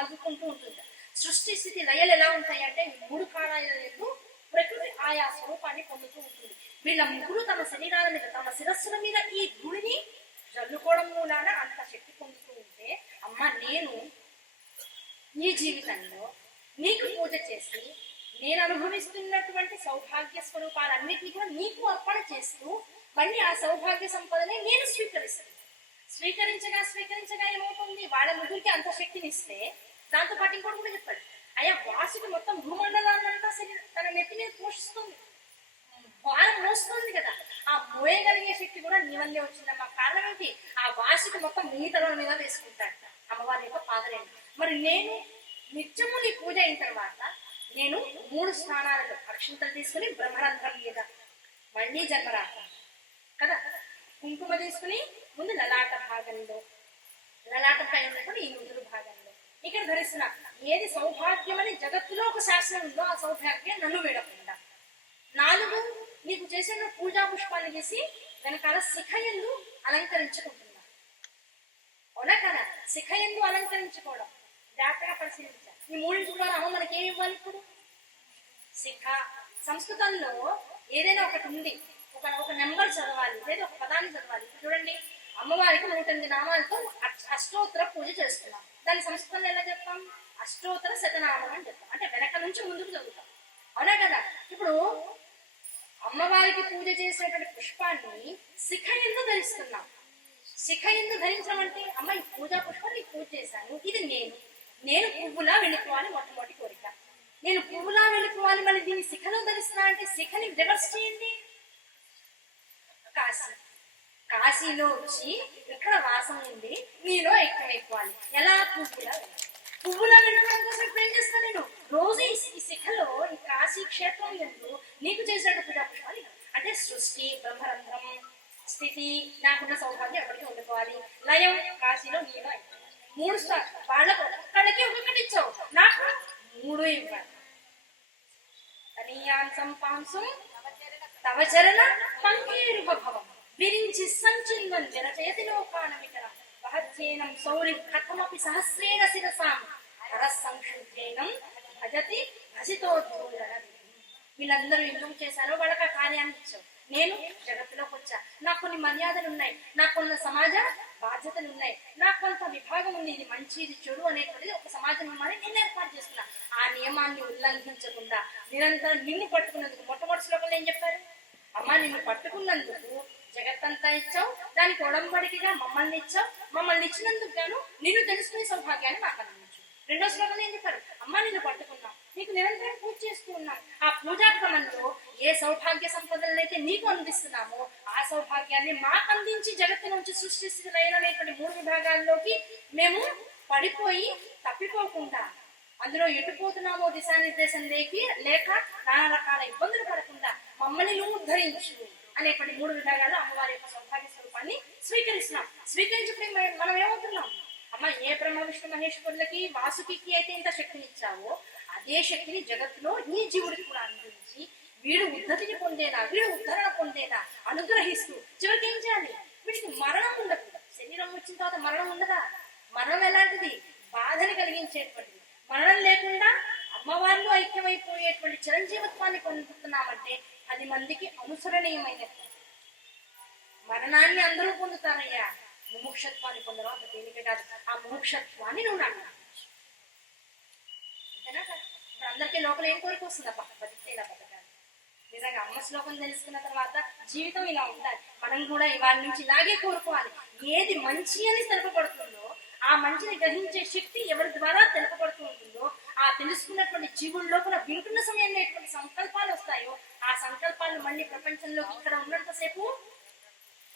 అల్లుకుంటూ ఉంటుంది. సృష్టి స్థితి లయలు ఎలా ఉంటాయి అంటే ఈ మూడు కారణాలు ప్రకృతి ఆయా స్వరూపాన్ని పొందుతూ ఉంటుంది. వీళ్ళ ముగ్గురు తమ శరీరాల మీద, తమ శిరస్సుల మీద ఈ ధూళిని జల్లుకోవడం మూలాన అంత శక్తి పొందుతూ ఉంటే, అమ్మ నేను ఈ జీవితంలో నీకు పూజ చేసి నేను అనుభవిస్తున్నటువంటి సౌభాగ్య స్వరూపాలన్నిటినీ కూడా నీకు అర్పణ చేస్తూ మళ్ళీ ఆ సౌభాగ్య సంపదని నేను స్వీకరిస్తాను. స్వీకరించగా ఏమవుతుంది, వాళ్ళ ముగ్గురికి అంత శక్తిని ఇస్తే దాంతో పాటు ఇంకోటి కూడా చెప్పాడు, అయ్యా వాసుకి మొత్తం భూమండలాన్నంతా తన నెత్తి మీద పోషిస్తుంది, భారం మోస్తుంది కదా, ఆ మోయగలిగే శక్తి కూడా నీ వల్లే వచ్చిందమ్మా. కారణం ఏంటి, ఆ వాసుకి మొత్తం మీ తల మీద వేసుకుంటాడట అమ్మవారి యొక్క పాదరేణి. మరి నేను నిత్యము నీ పూజ అయిన తర్వాత నేను 3 స్నానాలలో అక్షంతలు తీసుకుని బ్రహ్మరంధ్రం మీద మళ్ళీ జన్మరాత కదా, కుంకుమ తీసుకుని ముందు లలాట భాగంలో, లలాటపై ఉన్నప్పుడు ఈ నుదురు భాగంలో ఇక్కడ ధరిస్తున్నా. ఏది సౌభాగ్యం అని జగత్తులో ఒక శాస్త్రం ఉందో ఆ సౌభాగ్యం నన్ను వీడకుండా. 4 నీకు చేసిన పూజా పుష్పాన్ని చేసి వెనకాల శిఖయందు అలంకరించుకుంటున్నా. అవునా కదా, శిఖయందు అలంకరించుకోవడం జాగ్రత్తగా పరిశీలించాలి. ఈ 3 కూడా అమ్మ మనకి ఏమి ఇవ్వాలి ఇప్పుడు, శిఖ. సంస్కృతంలో ఏదైనా ఒకటి ఉంది, ఒక నెంబర్ చదవాలి లేదా ఒక పదాన్ని చదవాలి. చూడండి, అమ్మవారికి 108 నామాలతో అష్టోత్తర పూజ చేస్తున్నాం. దాని సంస్కృతంలో ఎలా చెప్తాం, అష్టోత్తర శతనామం అని చెప్తాం. అంటే వెనక నుంచి ముందుకు చదువుతాం. అవునా కదా. ఇప్పుడు అమ్మవారికి పూజ చేసినటువంటి పుష్పాన్ని శిఖ ఎందు ధరిస్తున్నాం. శిఖ ఎందు ధరించడం అంటే అమ్మ ఈ పూజా పుష్పాన్ని పూజ చేశాను, ఇది నేను పువ్వులా వెళ్ళిపోవాలి మొట్టమొదటి కోరిక. నేను పువ్వులా వెళ్ళిపోవాలి, మళ్ళీ దీన్ని శిఖలో ధరిస్తున్నా అంటే శిఖని రివర్స్ చేయండి. కాశీలో వచ్చి ఇక్కడ వాసం ఉంది, నీలో ఎక్కువైపోవాలి. ఎలా, పువ్వులా వెళ్ళడం కోసం ఇప్పుడు ఏం చేస్తాను, నేను రోజు ఈ శిఖలో ఈ కాశీ క్షేత్రం ఎందు నీకు చేసినట్టు పూజా పుష్పాలు అంటే సృష్టి, బ్రహ్మరంధ్రం, స్థితి, నాకున్న సౌభాగ్యం ఎప్పటికీ ఉండిపోవాలి, లయం కాశీలో నీలో అయిపోవాలి. 3 స్టార్ వాళ్ళకు ఒక్కడికి ఒక్కొక్కటి ఇచ్చావు, నాకు 3 ఇవ్వాలి. తనీయాంసం పాంసం తవచరణ పంకేరుభవం విరించి సంచిన్వన్ విరచేతిలో కానమికరం వహత్యేనం సౌరి కథమపి సహస్రేణ శిరసాం హరసంక్షుద్ధేనం భజతి భజితోద్ధూరణ. వీళ్ళందరూ ఎందుకు చేశారో వాళ్ళకి ఆ కార్యాన్ని ఇచ్చావు. నేను జగత్తులోకి వచ్చా, నాకు కొన్ని మర్యాదలు ఉన్నాయి, నాకు కొన్ని సమాజ బాధ్యతలు ఉన్నాయి, నాకు కొంత విభాగం ఉంది, ఇది మంచి ఇది చెడు అనేటువంటిది ఒక సమాజ నియమాన్ని నేను ఏర్పాటు చేస్తున్నా. ఆ నియమాన్ని ఉల్లంఘించకుండా నిరంతరం నిన్ను పట్టుకున్నందుకు, మొట్టమొదటి శ్లోకంలో ఏం చెప్పారు, అమ్మ నిన్ను పట్టుకున్నందుకు జగత్తంతా ఇచ్చావు, దానికి ఒడంబడికిగా మమ్మల్ని ఇచ్చావు, మమ్మల్ని ఇచ్చినందుకు గాను నిన్ను తెలుసుకునే సౌభాగ్యాన్ని నాకు అందించు. 2వ శ్లోకంలో ఏం చెప్పారు, అమ్మ నిన్ను పట్టుకున్నాం, నీకు నిరంతరం పూజ చేస్తూ ఉన్నాం. ఆ పూజాక్రమంలో ఏ సౌభాగ్య సంపదలను అయితే నీకు అందిస్తున్నామో ఆ సౌభాగ్యాన్ని మాకు అందించి జగత్తు నుంచి సృష్టిస్థితి లయననేటువంటి 3 విభాగాల్లోకి మేము పడిపోయి తప్పిపోకుండా, అందులో ఎటుపోతున్నామో దిశానిర్దేశం లేక నానా రకాల ఇబ్బందులు పడకుండా మమ్మల్ని నువ్వు ఉద్ధరించు అనేటువంటి 3 విభాగాలు అమ్మవారి యొక్క సౌభాగ్య స్వరూపాన్ని స్వీకరిస్తున్నాం. స్వీకరించుకుని మనం ఏమవుతున్నాం, అమ్మ ఏ బ్రహ్మ విష్ణు మహేశ్వరులకి వాసుకి అయితే ఇంత శక్తిని ఇచ్చావో అదే శక్తిని జగత్తులో ఈ జీవుడికి కూడా అందించి వీడు ఉద్ధతిని పొందేనా, వీడు ఉద్ధరణ పొందేనా అనుగ్రహిస్తూ చివరికి ఏం చేయాలి, వీడికి మరణం ఉండకూడదు. శరీరం వచ్చిన తర్వాత మరణం ఉండదా, మరణం ఎలాంటిది, బాధని కలిగించేటువంటిది. మరణం లేకుండా అమ్మవారిలో ఐక్యమైపోయేటువంటి చిరంజీవత్వాన్ని పొందుతున్నామంటే 10 మందికి అనుసరణీయమైనటువంటి. మరణాన్ని అందరూ పొందుతారయ్యా, ముముక్షత్వాన్ని పొందడం అంత తేలిక కాదు. ఆ ముముక్షత్వాన్ని నువ్వు నాకు అంతేనా కదా. ఇప్పుడు అందరికీ లోపల ఏం కోరిక వస్తుందప్ప, బతికితే ఇలా బతకాలి. నిజంగా అమ్మ శ్లోకం తెలుసుకున్న తర్వాత జీవితం ఇలా ఉండాలి, మనం కూడా ఇవాళ నుంచి ఇలాగే కోరుకోవాలి. ఏది మంచి అని తెలుపబడుతుందో ఆ మంచిని గ్రహించే శక్తి ఎవరి ద్వారా తెలుపబడుతూ ఉంటుందో ఆ తెలుసుకున్నటువంటి జీవుల లోపల వింటున్న సమయంలో ఎటువంటి సంకల్పాలు వస్తాయో ఆ సంకల్పాలను మళ్ళీ ప్రపంచంలోకి ఇక్కడ ఉన్నంతసేపు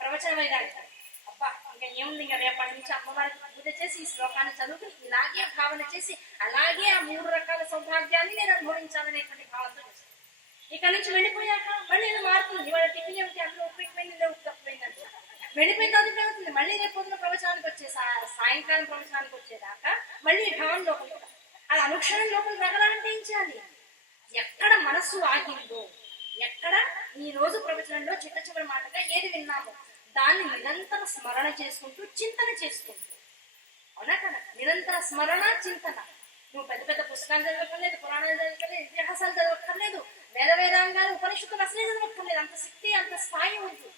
ప్రవచన వైరాగ్యం. అబ్బా ఇంకా ఏముంది, ఇంకా రేపటి నుంచి అమ్మవారికి పూజ చేసి ఈ శ్లోకాన్ని చదువుకుని ఇలాగే భావన చేసి అలాగే ఆ 3 రకాల సౌభాగ్యాన్ని నేను అనుభవించాలనేటువంటి భావంతో చేస్తాను. ఇక్కడ నుంచి వెళ్ళిపోయాక మళ్ళీ ఏదో మారుతుంది. ఇవాళ టిఫిన్ ఏమిటి, అందులో ఉప్పు ఎక్కువైంది, ఇందులో ఉప్పు తక్కువైందంటే వెళ్ళిపోయిన తర్వాత ఏమవుతుంది, మళ్ళీ రేపు పొద్దున ప్రవచనానికి వచ్చే సాయంకాలం ప్రవచనానికి వచ్చేదాకా మళ్ళీ ఈ భావన లోపల అది అనుక్షణం లోపల రగలాంటే ఏం చేయాలి? ఎక్కడ మనస్సు ఆగిందో, ఎక్కడ ఈ రోజు ప్రవచనంలో చిట్ట చివరి మాటగా ఏది విన్నామో దాన్ని నిరంతర స్మరణ చేసుకుంటూ చింతన చేసుకుంటూ, అవునా కదా? నిరంతర స్మరణ చింతన. నువ్వు పెద్ద పెద్ద పుస్తకాలు చదవక్కర్లేదు, పురాణాలు చదవక్కర్లేదు, ఇతిహాసాలు చదవక్కర్లేదు, వేదాంగాలు ఉపనిషత్తులు అసలే చదవక్కర్లేదు. అంత శక్తి అంత స్థాయి ఉంది.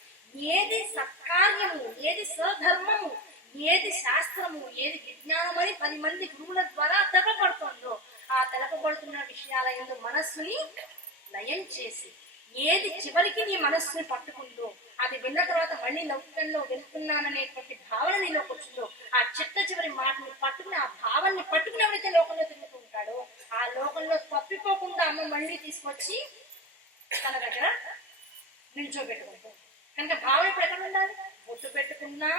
ఏది సత్కార్యము, ఏది సధర్మము, ఏది శాస్త్రము, ఏది విజ్ఞానం అని 10 మంది గురువుల ద్వారా తెలపబడుతుందో ఆ తెలపబడుతున్న విషయాల యందు మనస్సుని లయం చేసి ఏది చివరికి నీ మనస్సుని పట్టుకుందో, అది విన్న తర్వాత మళ్ళీ లౌకికంలో వెళ్తున్నాననేటువంటి భావన నీలోకి వచ్చిందో, ఆ చిట్ట చివరి మాటని పట్టుకుని ఆ భావాన్ని పట్టుకుని ఎవరైతే లోకంలో తిరుగుతూ ఉంటాడో ఆ లోకంలో తప్పిపోకుండా అమ్మ మళ్ళీ తీసుకొచ్చి తన దగ్గర నిల్చోబెట్టుకుంటాడు. కనుక భావం ఇప్పుడు ఎక్కడ ఉండాలి? బొట్టు పెట్టుకున్నా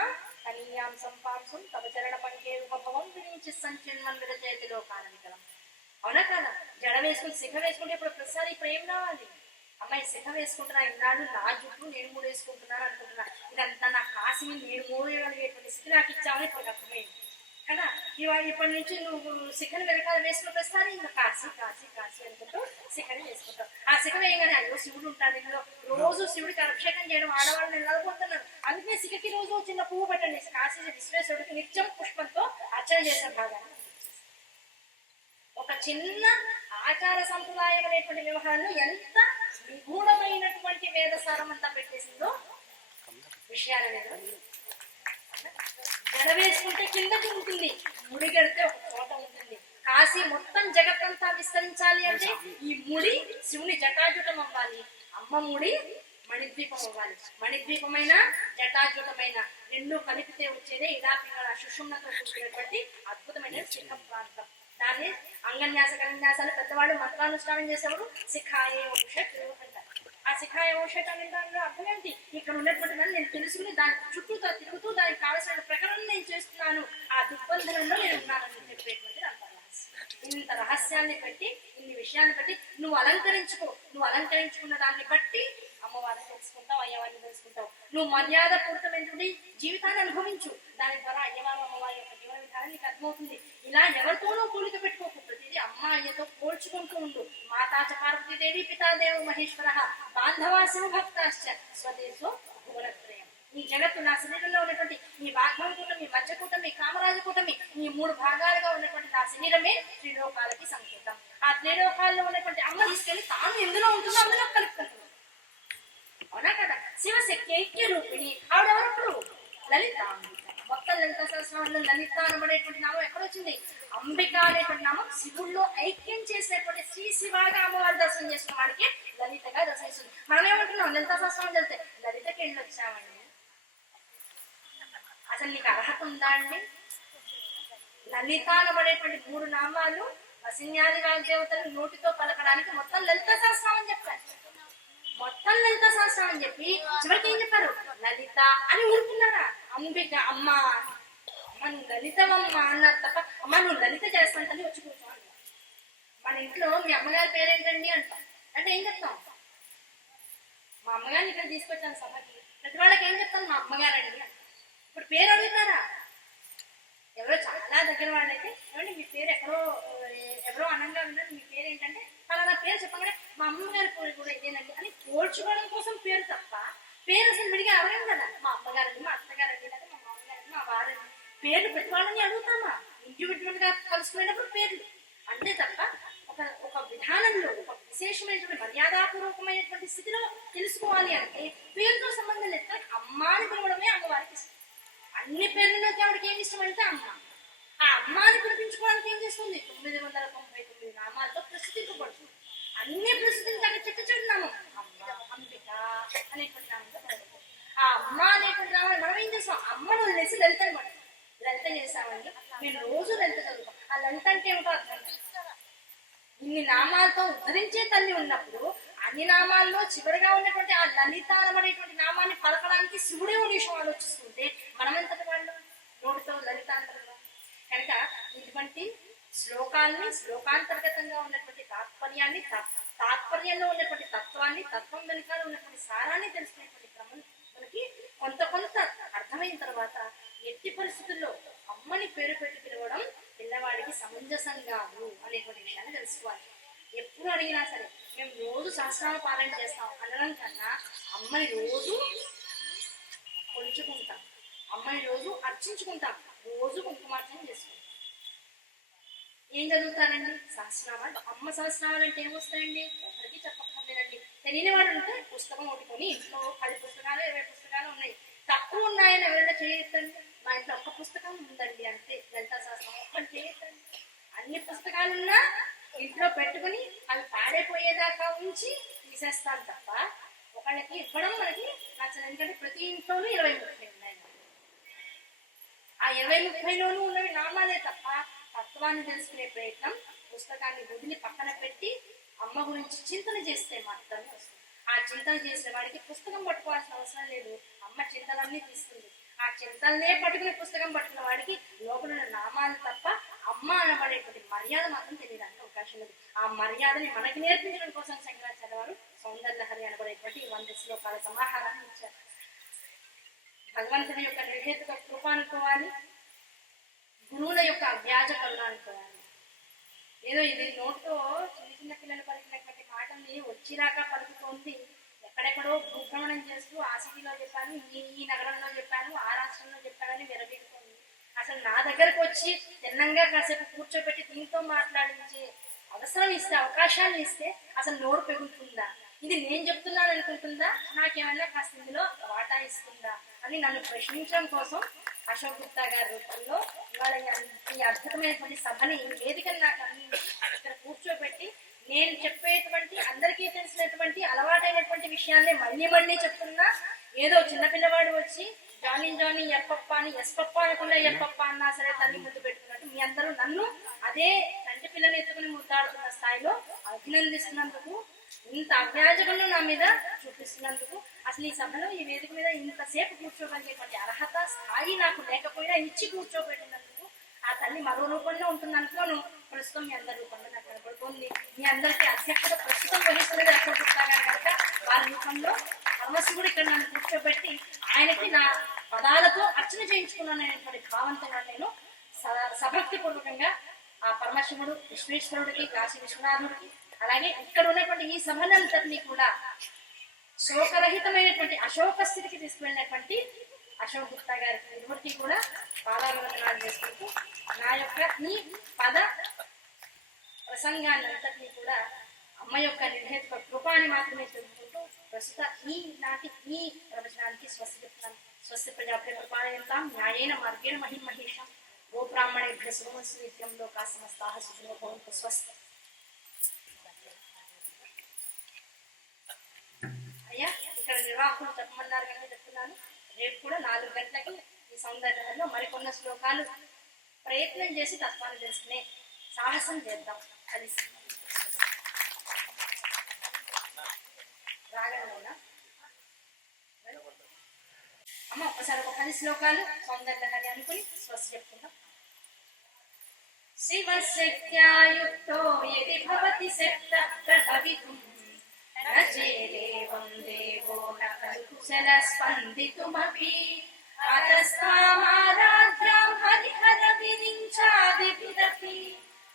కనీయాం సంపాంసం తమచరణ పంకేభవం విరించి సంచిన్మందిర చేతిలో కారణికలం. అవునా కదా? జడ వేసుకుని శిఖ వేసుకుంటే ఇప్పుడు ప్రతిసారి ఇప్పుడు ఏం కావాలి? అమ్మాయి శిఖ వేసుకుంటున్నా, ఇన్నాడు నా జుట్టు నేను 3 వేసుకుంటున్నాను అనుకుంటున్నా, ఇదంతా నా కాసి నేను 3 వేయగలిగేటువంటి స్థితి నాకు ఇచ్చామని ఇప్పుడు అర్థమైంది కదా. ఇవాళ ఇప్పటి నుంచి నువ్వు శిఖని వెనకాల వేసుకున్న ప్రతిసారి ఇంకా కాసి కాసి కాసి అనుకుంటూ శిఖని వేసుకుంటావు. ఆ శిఖ వేయగానే అయ్యో శివుడు ఉంటాడు ఇందులో, రోజు శివుడికి అభిషేకం చేయడం ఆడవాళ్ళని నెలకొంటున్నారు, అందుకే శిఖకి రోజు చిన్న పువ్వు పెట్టండి. కాశీ విశ్వేశ్వరుడికి నిత్యం పుష్పంతో అర్చన చేసే భాగాన్ని ఒక చిన్న ఆచార సంప్రదాయం అనేటువంటి వ్యవహారంలో ఎంత నిగూఢమైనటువంటి వేదసారం అంతా పెట్టేసిందో విషయాలు లేదు. జడ వేసుకుంటే కిందకి ఉంటుంది, ముడి కడితే ఒక చోట ఉంటుంది. కాశీ మొత్తం జగత్తంతా విస్తరించాలి అంటే ఈ ముడి శివుని జటాజుటం అవ్వాలి, అమ్మ ముడి మణిద్వీపం అవ్వాలి. మణిద్వీపమైన జటాజుటమైన 2 కలిపితే వచ్చేదే ఇలా పిల్లల సుషుమ్నతో కూడినటువంటి అద్భుతమైన శిఖ ప్రాంతం. దాన్ని అంగన్యాస కన్యాసాలు పెద్దవాళ్ళు మంత్రానుష్ఠానం చేసేవాడు శిఖాయే ఓషట్ అంటారు. ఆ శిఖాయ ఓషట్ అనే దానిలో అర్థం ఏంటి? ఇక్కడ ఉన్నటువంటి దాన్ని నేను తెలుసుకుని దాని చుట్టూతో తిరుగుతూ దానికి కావలసిన ప్రకటన నేను చేస్తున్నాను, ఆ దిగ్బంధనంలో నేను ఉన్నానని చెప్పేటువంటి ఇంత రహస్యాన్ని బట్టి, ఇన్ని విషయాన్ని బట్టి నువ్వు అలంకరించుకో. నువ్వు అలంకరించుకున్న దాన్ని బట్టి అమ్మవారిని తెలుసుకుంటావు, అయ్యవారిని తెలుసుకుంటావు. నువ్వు మర్యాద పూర్తమైనటువంటి జీవితాన్ని అనుభవించు, దాని ద్వారా అయ్యవారు అమ్మవారి యొక్క జీవన విధానం నీకు అర్థమవుతుంది. ఇలా ఎవరితోనూ పోలిక పెట్టుకోకు, ప్రతిదీ అమ్మ అయ్యతో పోల్చుకుంటూ ఉండు. మాతాచ పార్వతీదేవి పితాదేవ మహేశ్వర బాంధవాసిన భక్తాశ్చ స్వదేశో భువనత్రయం. ఈ జగత్తు నా శరీరంలో ఉన్నటువంటి ఈ వాగ్భవ కూటమి, ఈ మధ్యకూటమి, కామరాజ కూటమి, ఈ 3 భాగాలుగా ఉన్నటువంటి నా శరీరమే త్రిలోకాలకి సంకేతం. ఆ త్రిలోకాల్లో ఉన్నటువంటి అమ్మ తీసుకెళ్లి తాను ఎందులో ఉంటుందో అందులో కలుపుకుంటుంది. అవునా కదా? శివశక్తి ఐక్య రూపిణి ఆవిడెవరప్పుడు? లలితాంబిక. మొత్తం లలిత సహస్రంలో లలిత అనబడేటువంటి నామం ఎక్కడొచ్చింది? అంబిక అనేటువంటి నామం శివుల్లో ఐక్యం చేసేటువంటి శ్రీ శివాగా అమ్మవారి దర్శనం చేసుకున్న వాడికి లలితగా దర్శనిస్తుంది. మనం ఏమంటున్నాం? లలిత సహస్రం వెళ్తే లలితకి వెళ్ళి వచ్చామండి. అసలు నీకు అర్హత ఉందా అండి? లలిత అనబడేటువంటి 3 నామాలు వసిన్యాది వాగ్దేవతలు నోటితో పలకడానికి మొత్తం లలిత సహస్రం అని చెప్పారు. మొత్తం లలిత సహస్రం అని చెప్పి చివరికి ఏం చెప్పారు? లలిత అని ఊరుకున్నారా? అంబిక అమ్మ, అమ్మ నువ్వు లలితమమ్మ అన్నారు తప్ప అమ్మ నువ్వు లలిత చేస్తాంటని వచ్చి కూర్చో అన్న. మన ఇంట్లో మీ అమ్మగారి పేరేంటండి అంటాం అంటే ఏం చెప్తాం? మా అమ్మగారిని ఇక్కడ తీసుకొచ్చాను సభకి, ప్రతి వాళ్ళకి ఏం చెప్తాను? మా అమ్మగారండి అంటాం. ఇప్పుడు పేరు అడుగుతారా? ఎవరో చాలా దగ్గర వాళ్ళైతే ఏమంటే మీ పేరు ఎవరో అనంగా విన్నారు, మీ పేరు ఏంటంటే ఫలానా పేరు చెప్పగానే మా అమ్మగారి పేరు కూడా ఇదేనండి అని పోల్చుకోవడం కోసం పేరు తప్ప పేరు అసలు విడిగా అడగం కదా. మా అమ్మగారండి, మా అత్తగారండి, లేదా మా మామగారండి, మా వారండి పేర్లు ప్రతి వాళ్ళని అడుగుతామా? ఇండివిజువల్ గా కలుసుకునేటప్పుడు పేర్లు అంతే తప్ప ఒక విధానంలో ఒక విశేషమైనటువంటి మర్యాదాపూర్వకమైనటువంటి స్థితిలో తెలుసుకోవాలి అంటే పేరుతో సంబంధం లేదు. అమ్మాని పిలవడమే అమ్మవారికి ఇష్టం. అన్ని పేర్లలోకి ఆవిడకి ఏమి ఇష్టం అంటే అమ్మ. ఆ అమ్మాని పిలిపించుకోవడానికి ఏం చేస్తుంది? 999 నామాలతో ప్రస్తుతింపబడుతుంది. అన్ని ప్రస్తుతించాక చిట్ట చెడు నామం అమ్మ, అంబిక అనేటువంటి నామంతో పడబడుతుంది. ఆ అమ్మ అనేటువంటి నామాన్ని మనం ఏం చేస్తాం? అమ్మను వదిలేసి లలిత అనమాట. లలిత చేసామండి, మేము రోజు లలిత చదువుతాం. ఆ లలిత అంటే ఏమిటో అర్థం కాదు. ఇన్ని నామాలతో ఉద్ధరించే తల్లి ఉన్నప్పుడు అన్ని నామాల్లో చివరిగా ఉన్నటువంటి ఆ లలిత అనబడేటువంటి నామాన్ని పలకడానికి శివుడే ఒక నిమిషం ఆలోచిస్తుంటే మనమెంతటి వాళ్ళు నోటితో లలిత అంటారు. ఇటువంటి శ్లోకాల్ని, శ్లోకాంతర్గతంగా ఉన్నటువంటి తాత్పర్యాన్ని, తాత్పర్యంలో ఉన్నటువంటి తత్వాన్ని, తత్వం వెనుకాల ఉన్నటువంటి సారాన్ని తెలుసుకునేటువంటి క్రమం మనకి కొంత కొంత అర్థమైన తర్వాత ఎట్టి పరిస్థితుల్లో అమ్మని పేరు పెట్టి పిలవడం పిల్లవాడికి సమంజసంగాను అనేటువంటి విషయాన్ని తెలుసుకోవాలి. ఎప్పుడు అడిగినా సరే మేము రోజు సహస్రనామ పాలన చేస్తాం అనడం కన్నా అమ్మని రోజు కొలుచుకుంటాం, అమ్మని రోజు అర్చించుకుంటాం, రోజు కుంకుమార్చన చేసుకుంటాం. ఏం చదువుతారండి? సహస్రనామాలు. అమ్మ సహస్రనామాలు అంటే ఏమొస్తాయండి? ఎవరికి చెప్పక్కర్లేదండి. తెలియని వాడు ఉంటే పుస్తకం ఒకటికొని ఇంట్లో 10 పుస్తకాలు 20 పుస్తకాలు ఉన్నాయి. తక్కువ ఉన్నాయని ఎవరైనా చేయొద్దండి. మా ఇంట్లో ఒక్క పుస్తకం ఉందండి అంతే, లలితా సహస్రనామం ఒక్కటి చేయొద్దండి. అన్ని పుస్తకాలున్నా ఇంట్లో పెట్టుకుని అవి పాడైపోయేదాకా ఉంచి తీసేస్తాను తప్ప ఒకళ్ళకి ఇవ్వడం మనకి నచ్చదు. ఎందుకంటే ప్రతి ఇంట్లోనూ 20-30 ఉన్నాయి. ఆ 20-30లోనూ ఉన్నవి నామాలే తప్ప తత్వాన్ని తెలుసుకునే ప్రయత్నం, పుస్తకాన్ని వదిలి పక్కన పెట్టి అమ్మ గురించి చింతన చేస్తే మాత్రమే వస్తుంది. ఆ చింతన చేసే వాడికి పుస్తకం పట్టుకోవాల్సిన అవసరం లేదు, అమ్మ చింతనన్నీ తీస్తుంది. ఆ చింతననే పట్టుకునే పుస్తకం పట్టుకున్న వాడికి లోపల ఉన్న నామాలు తప్ప అమ్మ అనబడేటువంటి మర్యాద మాత్రం తెలియడానికి అవకాశం లేదు. ఆ మర్యాదని మనకి నేర్పించడం కోసం శంకరాచార్య వారు సౌందర్యలహరి అనబడేటువంటి 100 శ్లోకాల సమాహారాన్ని ఇచ్చారు. భగవంతుని యొక్క నిర్హేతుక కృప అనుకోవాలి, గురువుల యొక్క అవ్యాజ కరుణ అనుకోవాలి. ఏదో ఇది నోట్లో చిన్న చిన్న పిల్లలు పలికినటువంటి మాటల్ని వచ్చిరాక పలుకుతోంది. ఎక్కడెక్కడో భూభ్రమణం చేస్తూ ఆ సిటీలో చెప్పాను, ఈ నగరంలో చెప్పాను, ఆ రాష్ట్రంలో చెప్పానని విరవీగుతోంది. అసలు నా దగ్గరకు వచ్చి తిన్నంగా కాసేపు కూర్చోబెట్టి దీంతో మాట్లాడించే అవసరం ఇస్తే, అవకాశాన్ని ఇస్తే అసలు నోరు పెరుగుతుందా? ఇది నేను చెప్తున్నాను అనుకుంటుందా? నాకేమైనా కాస్త ఇందులో వాటా ఇస్తుందా అని నన్ను ప్రశ్నించడం కోసం అశోక్ గుప్తా గారి రూపంలో ఇవాళ ఈ అద్భుతమైనటువంటి సభని, వేదికను నాకు ఇక్కడ కూర్చోబెట్టి నేను చెప్పేటువంటి, అందరికీ తెలిసినటువంటి అలవాటైనటువంటి విషయాన్ని మళ్ళీ మళ్ళీ చెప్తున్నా. ఏదో చిన్నపిల్లవాడు వచ్చి జానీ ఎప్పప్ప అని ఎస్పప్ప అనకుండా ఎప్పప్ప అన్నా సరే తల్లి ముద్దు పెట్టుకున్నట్టు మీ అందరూ నన్ను అదే తండ్రి పిల్లని ఎత్తుకుని ముద్దాడుతున్న స్థాయిలో అభినందిస్తున్నందుకు, ఇంత అవ్యాజకులను నా మీద చూపిస్తున్నందుకు, అసలు ఈ సభలో ఈ వేదిక మీద ఇంతసేపు కూర్చోగలిగేటువంటి అర్హత స్థాయి నాకు లేకపోయినా ఇచ్చి కూర్చోబెట్టినందుకు ఆ తల్లి మరో రూపంలో ఉంటున్నందుకు ప్రస్తుతం మీ అందరి రూపంలో నాకు కనపడుతుంది. మీ అందరికీ అధ్యక్షత ప్రస్తుతం వహిస్తున్నది అశోక్ గుప్తా గారు కనుక వారి రూపంలో పరమశివుడు ఇక్కడ నన్ను కూర్చోబెట్టి ఆయనకి నా పదాలతో అర్చన చేయించుకున్నాననేటువంటి భావంతో నేను సభక్తి పూర్వకంగా ఆ పరమశివుడు, విశ్వేశ్వరుడికి, కాశీ విశ్వనాథుడికి, అలాగే ఇక్కడ ఉన్నటువంటి ఈ సభలంతటినీ కూడా శోకరహితమైనటువంటి అశోక స్థితికి తీసుకువెళ్ళినటువంటి అశోక్ గుప్తా గారికి ఇరువురికి కూడా పాదాభివందనాలు చేసుకుంటూ నా యొక్క ఈ పద ప్రసంగాన్ని అంతటినీ కూడా అమ్మ యొక్క నిర్హేతుక కృపాని మాత్రమే తెలుపుకుంటూ ప్రస్తుత ఈ నాటి ఈ ప్రవచనానికి స్వస్తి చెప్తాను. స్వస్తి ప్రజాప్రియ కృపాయంతాం న్యాయేన మార్గేణ మహిమహేషం గోబ్రాహ్మణేభ్య శృణ్వन्तు నిత్యంలో సమస్తాః సుఖినో భవంతు. స్వస్తి. అయ్యా ఇక్కడ నిర్వాహకులు చెప్పమన్నారు కనుక చెప్తున్నాను. రేపు కూడా 4 గంటలకి ఈ సౌందర్యంలో మరికొన్న శ్లోకాలు ప్రయత్నం చేసి తత్వాన్ని తెలుసుకునే సాహసం చేద్దాం కలిసి. రాగలనా అమ్మ? ఒకసారి ఒక 10 శ్లోకాలు సౌందర్యలహరి అనుకుని స్వస్తి చెప్పుకుందాం. శివశక్త్యాయుక్తో యది భవతి శక్తః ప్రభవితుం న చేదేవం దేవో న ఖలు కుశల స్పందితుమపి అతస్తామారాధ్యాం హరిహర విరించాదిభిరపి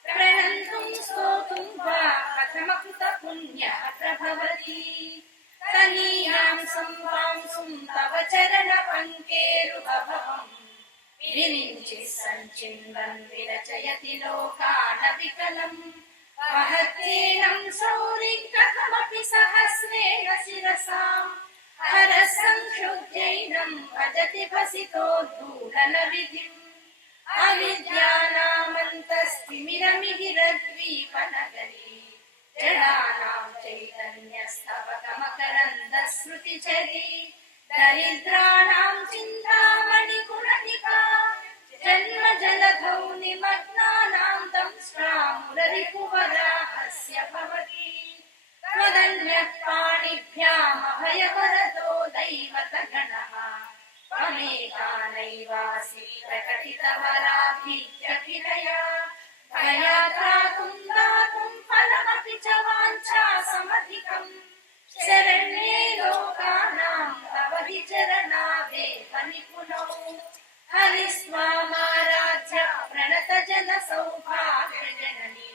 ప్రణంతుం స్తోతుం వా కథమకృత పుణ్యః ప్రభవతి తనీయాం సంవాంసుం తవ చరణ పంకేరుభవం విరించి సంచిందన్ విరచయతి లోకాన వికలం వహత్యేనం శౌరిం కథమపి సహస్రేణ శిరసాం హర సంక్షుబ్ధైనం భజతి భసితో దూరన విధిం అవిద్యానామంతస్తిమిరమిహిరద్వీపనగరీ జడానాం చైతన్యస్తవకమకరందశ్రుతిచరీ దరిద్రాణాం చింతామణిగుణనికా జన్మ జలధౌ నిమగ్నానాం దంష్ట్రామురరిపువరాహస్య భవతి త్వదన్యః పాణిభ్యామభయవరదో దైవతగణః త్వమేకా నైవాసి ప్రకటితవరాభిర్యభినవ विलया भया त्रातुं दातुं फलमपि च वाञ्छा समधिकम् शरण्ये लोकानां तव हि चरणावेव निपुणौ हरिस्वामाराध्य प्रणत जन सौभाग्य जननी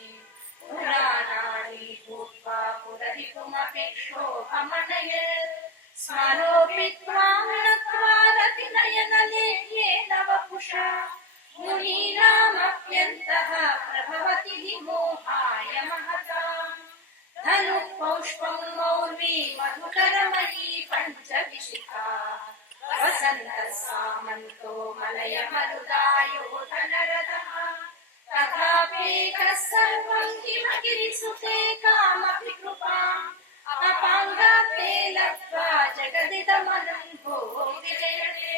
पुराणानि भूत्वा पुररिपुमपि क्षोभमनयत् स्मरोऽपि त्वां नत्वा रतिनयनलेख्येन वपुषा मुनीनामप्यन्तः प्रभवति हि मोहाय महताम् धनुः पौष्पं मौर्वी मधुकरमयी पञ्चविशिखा वसन्तः सामन्तो मलयमरुदायो धनरथः तथाप्येकः सर्वं हिमगिरिसुते कामपि कृपाम् अपाङ्गात्ते लब्ध्वा जगदिदमनन्तो विजयते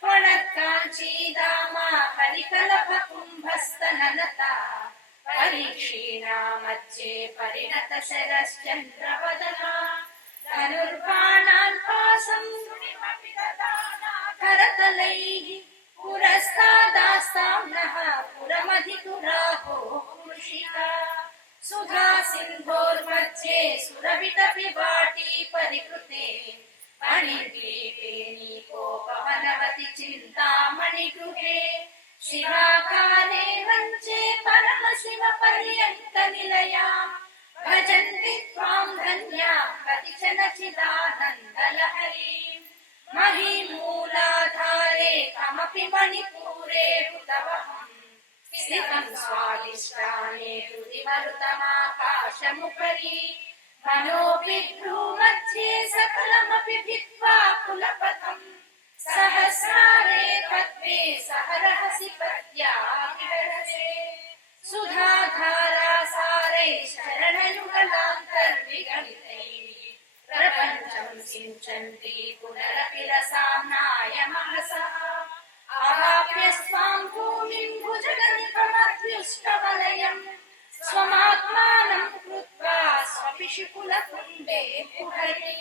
त्वणत्काञ्चीदामा हरिकलभकुम्भस्तननता परीक्षीणा मध्ये परिणतशरश्चन्द्रवदना धनुर्बाणान् पाशं सुनिमपि ददाना करतलैः पुरस्तादास्तां नः पुरमधितुराहो कृषिका सुधा सिन्धोर्मध्ये सुरभितपिबाटी परिकृते मणिद्वीपे नीकोपवनवति चिन्तामणिगृहे शिवाकारे मञ्चे परमशिवपर्यन्तनिलयाम् भजन्ति त्वां धन्या कतिचन चिदानन्दलहरीम् महीमूलाधारे कमपि मणिपूरे हुतवहम् स्थितं स्वादिष्टाने हृदि मरुतमाकाशमुपरि मनोऽपि भ्रूमध्ये सकलमपि भित्त्वा कुलपथम् सहस्रारे पद्मे सहरहसि पद्या विहरसे सुधाधारासारै शरणयुगलान्तर्विगलितैः प्रपञ्चं सिञ्चन्ति पुनरपि रसाम्नाय महसः आवाप्यस्त्वां भूमिं भुजगनिपमध्युष्टवलयम् स्वमात्मानं कृत्वा स्वपिशुकुलकुण्डे कुहरी।